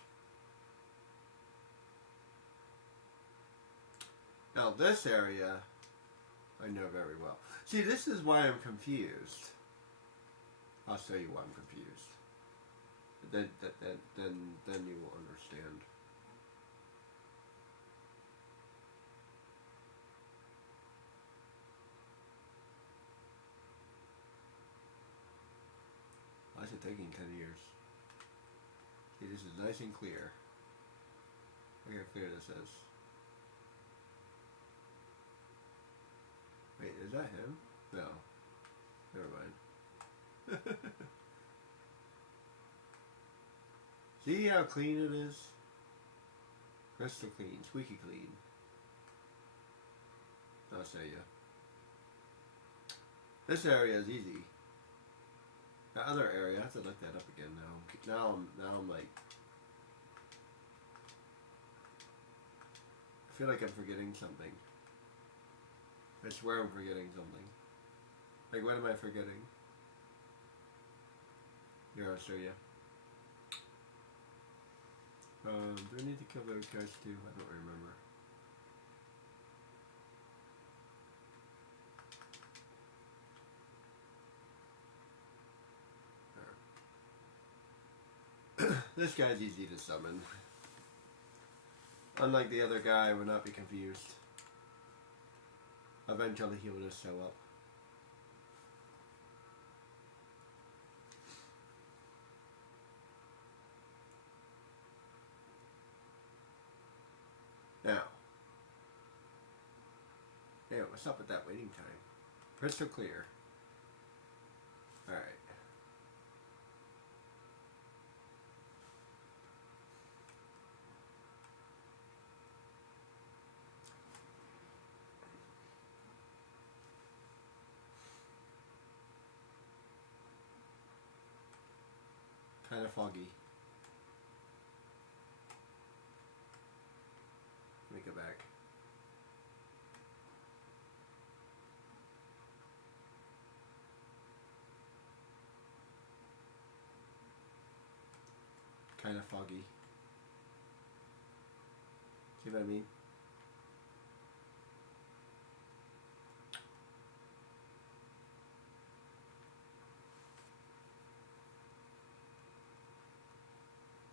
Now this area I know very well. See, this is why I'm confused. I'll show you why I'm confused. Then you will understand. Why is it taking 10 years? See, this is nice and clear. Look how clear this is. Wait, is that him? No. Never mind. See how clean it is? Crystal clean, squeaky clean. I'll show you. This area is easy. The other area, I have to look that up again now. Now I'm like, I feel like I'm forgetting something. I swear I'm forgetting something. Like, what am I forgetting? Here, I'll show you. Do I need to kill those guys too? I don't remember. This guy's easy to summon. Unlike the other guy, I would not be confused. Eventually he will just show up. Now. Hey, what's up with that waiting time? Crystal clear. Alright. Kind of foggy. Let me go back. Kind of foggy. See what I mean?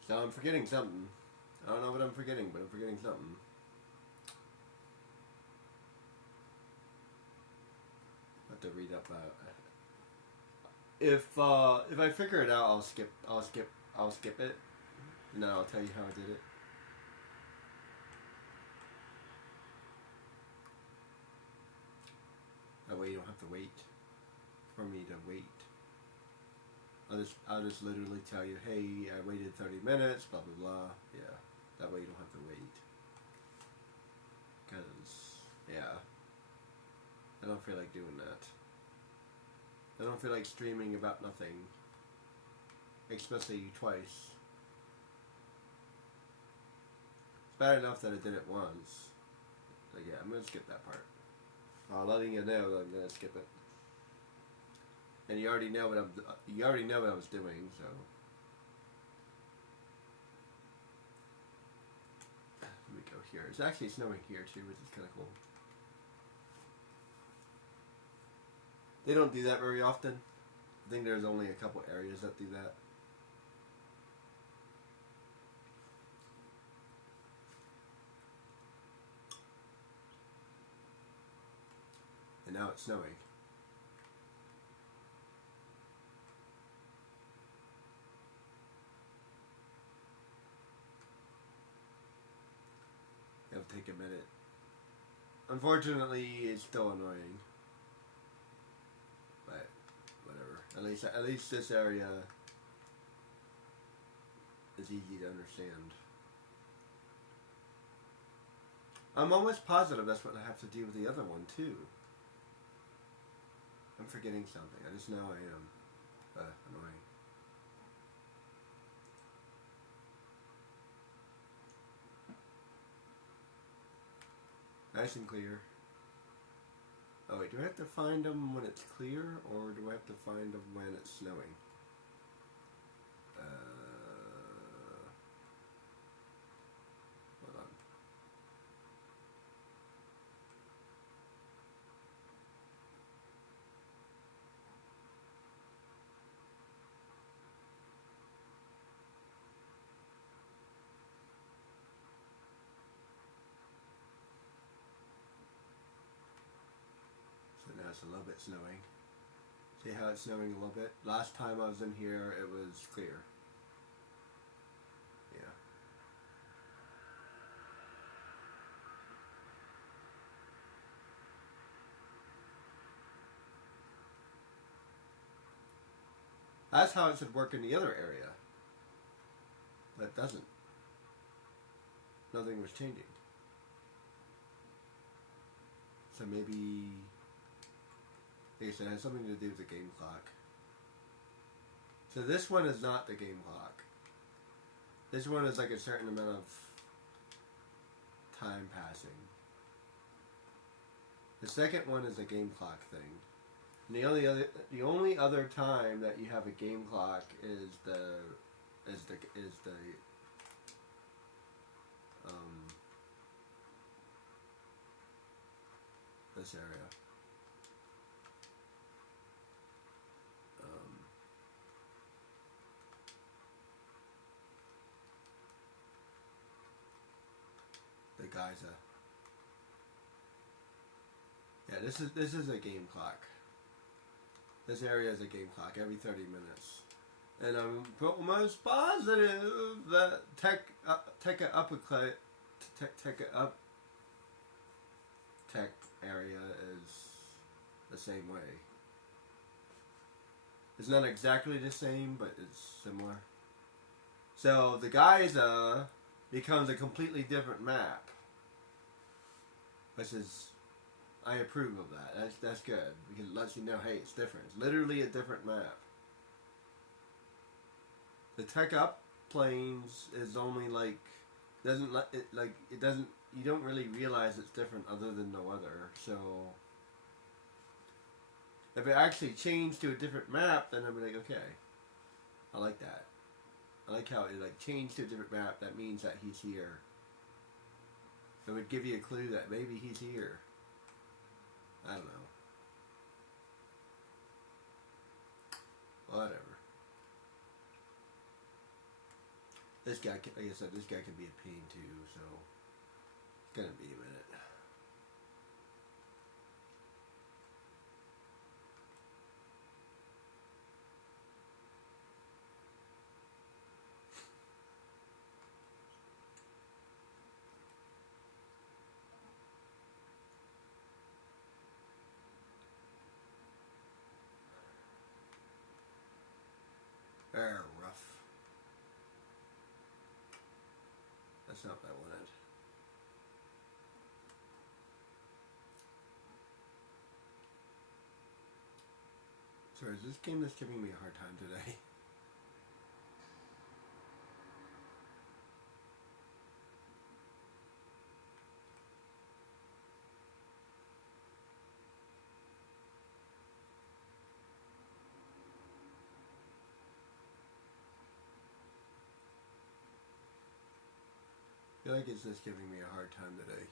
So I'm forgetting something. I don't know what I'm forgetting, but I'm forgetting something. I have to read up. If I figure it out, I'll skip it, and then I'll tell you how I did it. That way you don't have to wait for me to wait. I'll just literally tell you, hey, I waited 30 minutes, blah blah blah. Yeah, that way you don't have to wait. Cause yeah, I don't feel like doing that. I don't feel like streaming about nothing, especially twice. It's bad enough that I did it once. But yeah, I'm gonna skip that part. Letting you know that I'm gonna skip it. And you already know what I was doing, so let me go here. It's actually snowing here too, which is kinda cool. They don't do that very often. I think there's only a couple areas that do that. And now it's snowing. It'll take a minute. Unfortunately, it's still annoying. But whatever. At least this area is easy to understand. I'm almost positive that's what I have to do with the other one too. I'm forgetting something. I just know I am. Annoying. Nice and clear. Oh wait, do I have to find them when it's clear, or do I have to find them when it's snowing? Hold on. So now it's a little bit snowing. See how it's snowing a little bit? Last time I was in here, it was clear. Yeah. That's how it should work in the other area. But it doesn't. Nothing was changing. So maybe, like I said, it has something to do with the game clock. So this one is not the game clock. This one is like a certain amount of time passing. The second one is a game clock thing. And the only other time that you have a game clock is this area. guy's a... Yeah, this is a game clock. This area is a game clock every 30 minutes. And I'm almost positive that tech area is the same way. It's not exactly the same, but it's similar. So the Geyser becomes a completely different map, which is, I approve of that. That's good because it lets you know, hey, it's different. It's literally a different map. The Tech Up planes is only like doesn't let it like it doesn't. You don't really realize it's different other than the weather. So if it actually changed to a different map, then I'd be like, okay, I like that. I like how it like changed to a different map. That means that he's here. So it would give you a clue that maybe he's here. I don't know. Whatever. This guy, like I said, this guy can be a pain too, so it's gonna be a minute. Rough. That's not what I wanted. Sorry, is this game that's giving me a hard time today? I feel like it's just giving me a hard time today.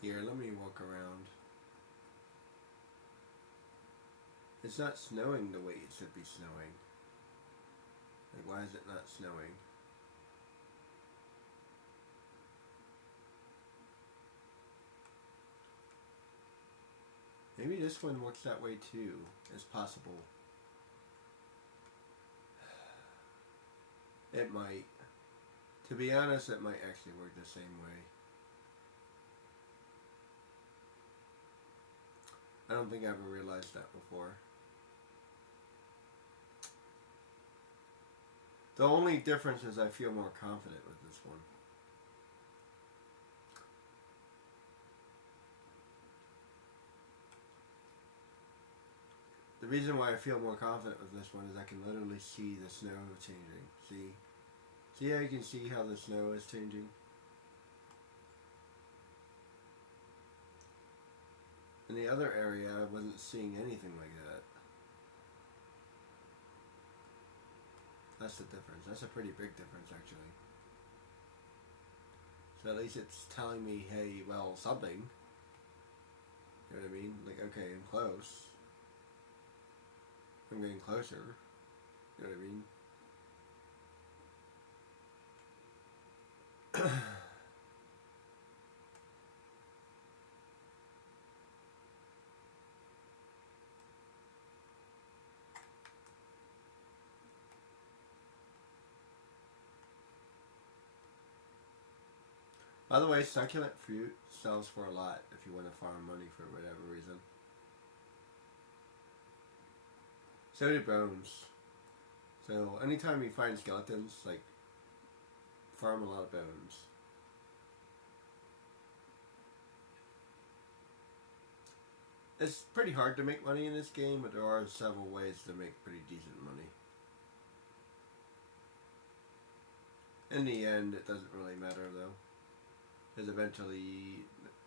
Here, let me walk around. It's not snowing the way it should be snowing. Like, why is it not snowing? Maybe this one works that way too. It's possible. It might. To be honest, it might actually work the same way. I don't think I ever realized that before. The only difference is I feel more confident with this one. The reason why I feel more confident with this one is I can literally see the snow changing. See? See how you can see how the snow is changing? In the other area, I wasn't seeing anything like that. That's the difference. That's a pretty big difference, actually. So at least it's telling me, hey, well, something. You know what I mean? Like, okay, I'm close. I'm getting closer. You know what I mean? By the way, succulent fruit sells for a lot if you want to farm money for whatever reason. So do bones. So anytime you find skeletons, like, farm a lot of bones. It's pretty hard to make money in this game, but there are several ways to make pretty decent money. In the end, it doesn't really matter though. Because eventually,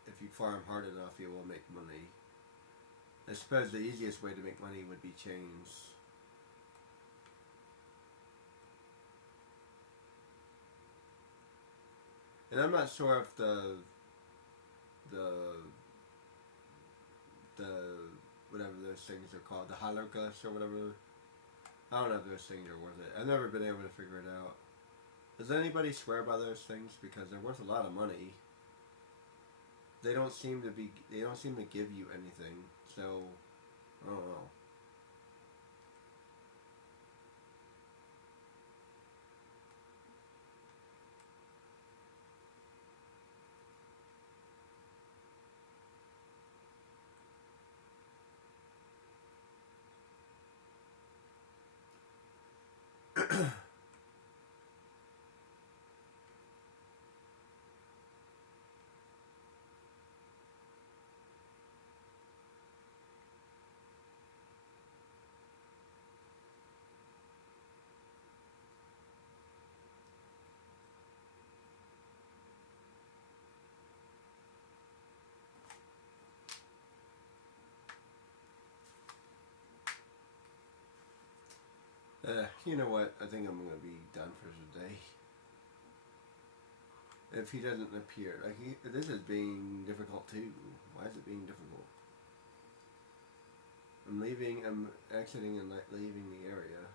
if you farm hard enough, you will make money. I suppose the easiest way to make money would be chains. And I'm not sure if the what whatever those things are called, the hieroglyphs or whatever. I don't know if those things are worth it. I've never been able to figure it out. Does anybody swear by those things? Because they're worth a lot of money. They don't seem to be. They don't seem to give you anything. So, I don't know. You know what? I think I'm going to be done for today. If he doesn't appear, this is being difficult too. Why is it being difficult? I'm leaving. I'm exiting and leaving the area.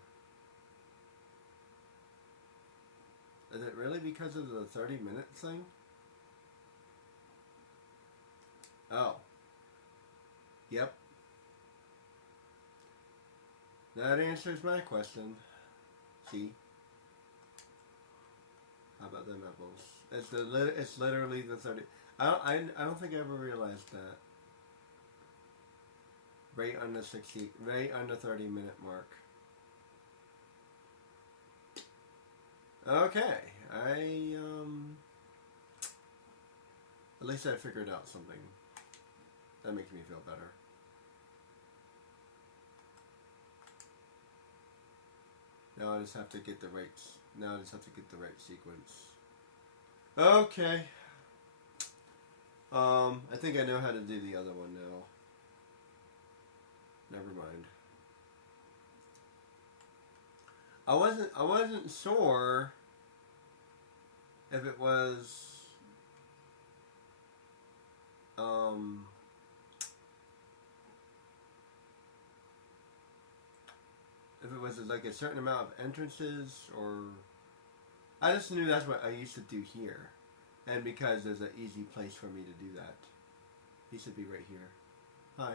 Is it really because of the 30-minute thing? Oh. Yep. That answers my question. See? How about them apples? It's literally the 30. I don't think I ever realized that. Right under 30-minute mark. Okay, at least I figured out something. That makes me feel better. Now I just have to get the right. Now I just have to get the right sequence. Okay. I think I know how to do the other one now. Never mind. I wasn't sure if it was like a certain amount of entrances, or I just knew that's what I used to do here, and because there's an easy place for me to do that. He should be right here. Hi.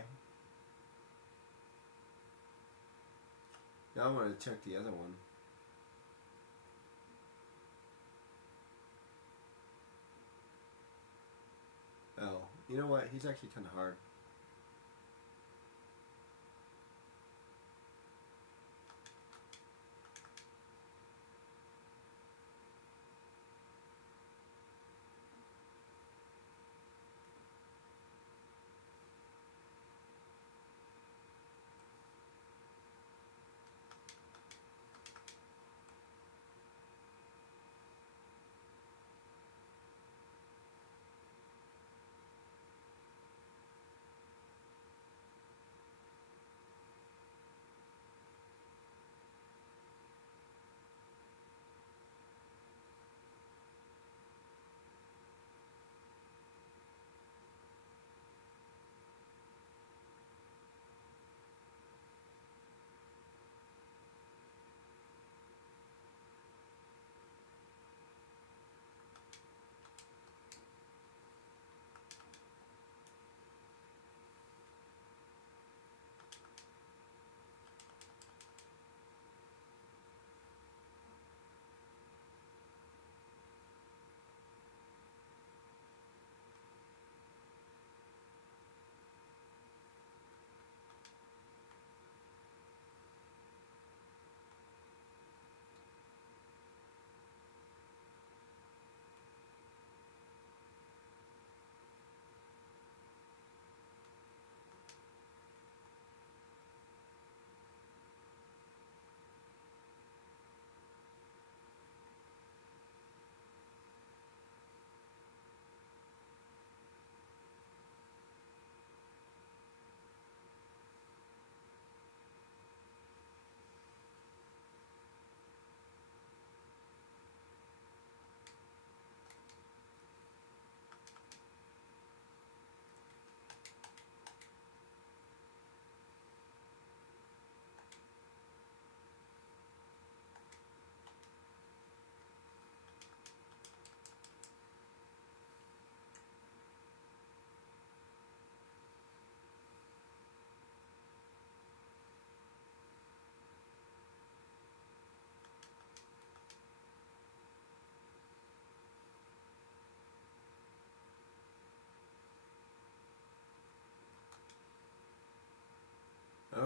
Now I want to check the other one. Oh, you know what? He's actually kind of hard.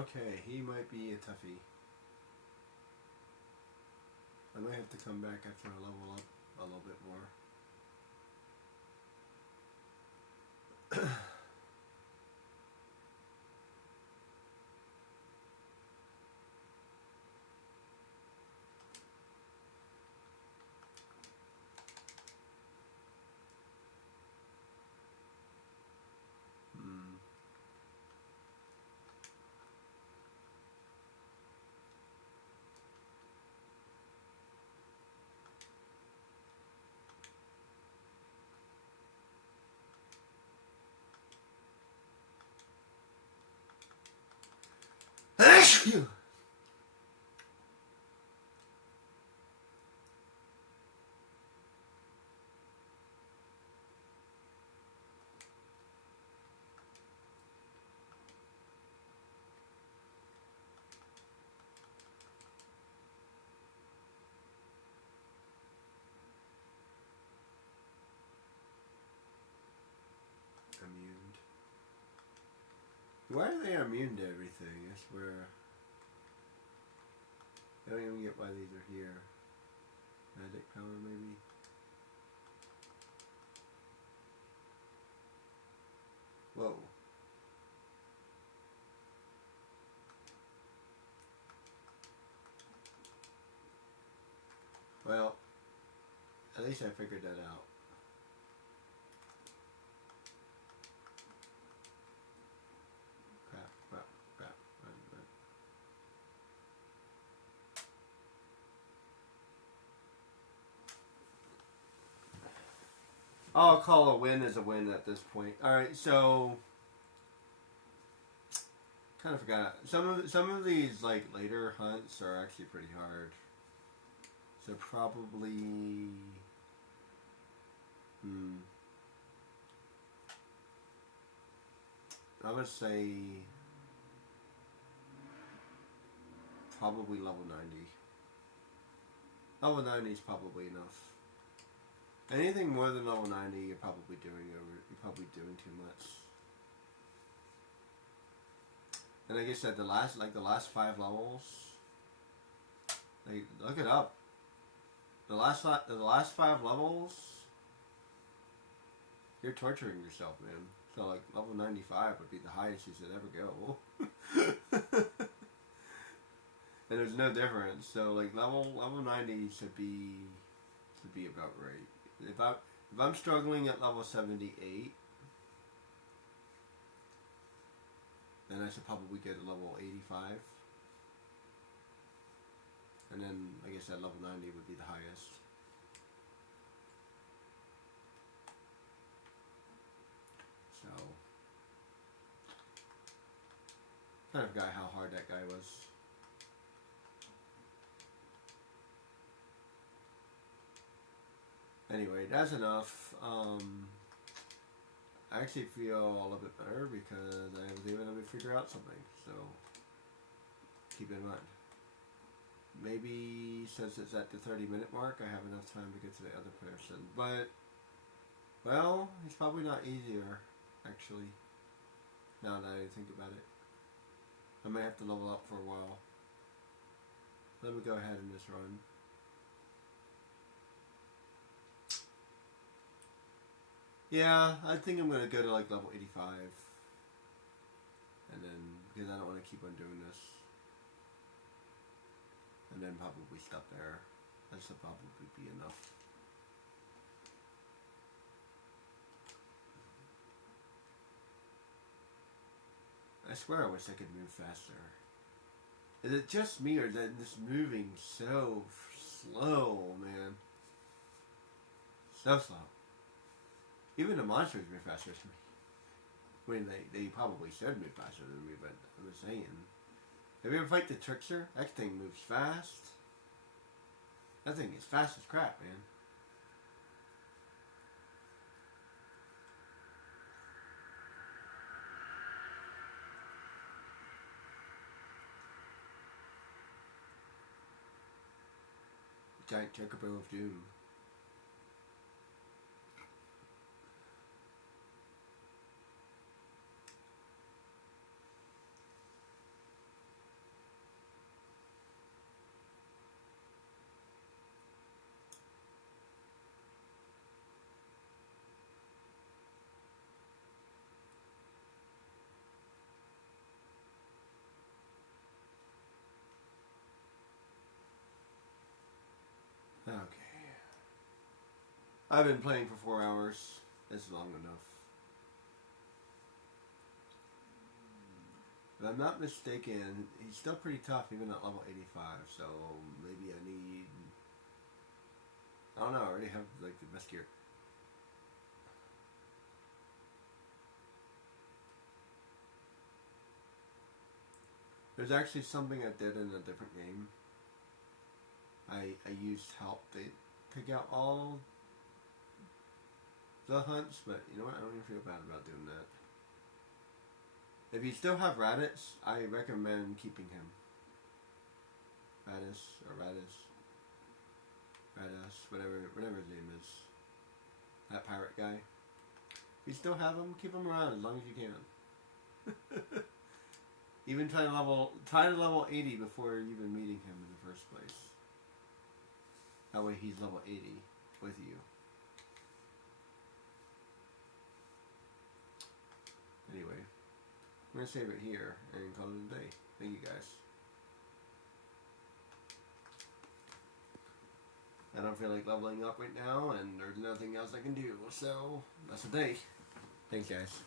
Okay, he might be a toughie. I might have to come back after I level up a little bit more. Hmm. Immune. Why are they immune to everything? I swear. I don't even get why these are here. Magic power, maybe? Whoa. Well, at least I figured that out. Crap, crap, crap. Run, run. I'll call a win as a win at this point. Alright, so kind of forgot. Some of these like later hunts are actually pretty hard. So probably I would say probably level 90. Level 90 is probably enough. Anything more than level 90, you're probably doing too much. And like I said, the last 5 levels, like look it up. The last 5 levels, you're torturing yourself, man. So like level 95 would be the highest you should ever go. And there's no difference. So like level 90 should be about right. If I'm struggling at level 78, then I should probably get a level 85. And then, like I said, level 90 would be the highest. So, kind of forgot how hard that guy was. Anyway, that's enough. I actually feel a little bit better because I was able to figure out something. So, keep in mind. Maybe since it's at the 30-minute mark, I have enough time to get to the other person. But, well, it's probably not easier, actually, now that I think about it. I may have to level up for a while. Let me go ahead and just run. Yeah, I think I'm going to go to like level 85. And then, because I don't want to keep on doing this. And then probably stop there. That should probably be enough. I swear I wish I could move faster. Is it just me or is that this moving so slow, man? So slow. Even the monsters move faster than me. I mean, they probably should move faster than me, but I'm just saying. Have you ever fight the Trickster? That thing moves fast. That thing is fast as crap, man. Giant Chocobo of Doom. I've been playing for 4 hours. It's long enough. If I'm not mistaken, he's still pretty tough even at level 85, so maybe I need... I don't know, I already have like the best gear. There's actually something I did in a different game. I used help to pick out all the hunts, but you know what? I don't even feel bad about doing that. If you still have Raditz, I recommend keeping him. Raditz, whatever his name is. That pirate guy. If you still have him, keep him around as long as you can. Even try to level 80 before even meeting him in the first place. That way he's level 80 with you. Anyway, I'm going to save it here and call it a day. Thank you guys. I don't feel like leveling up right now, and there's nothing else I can do, so that's the day. Thanks, guys.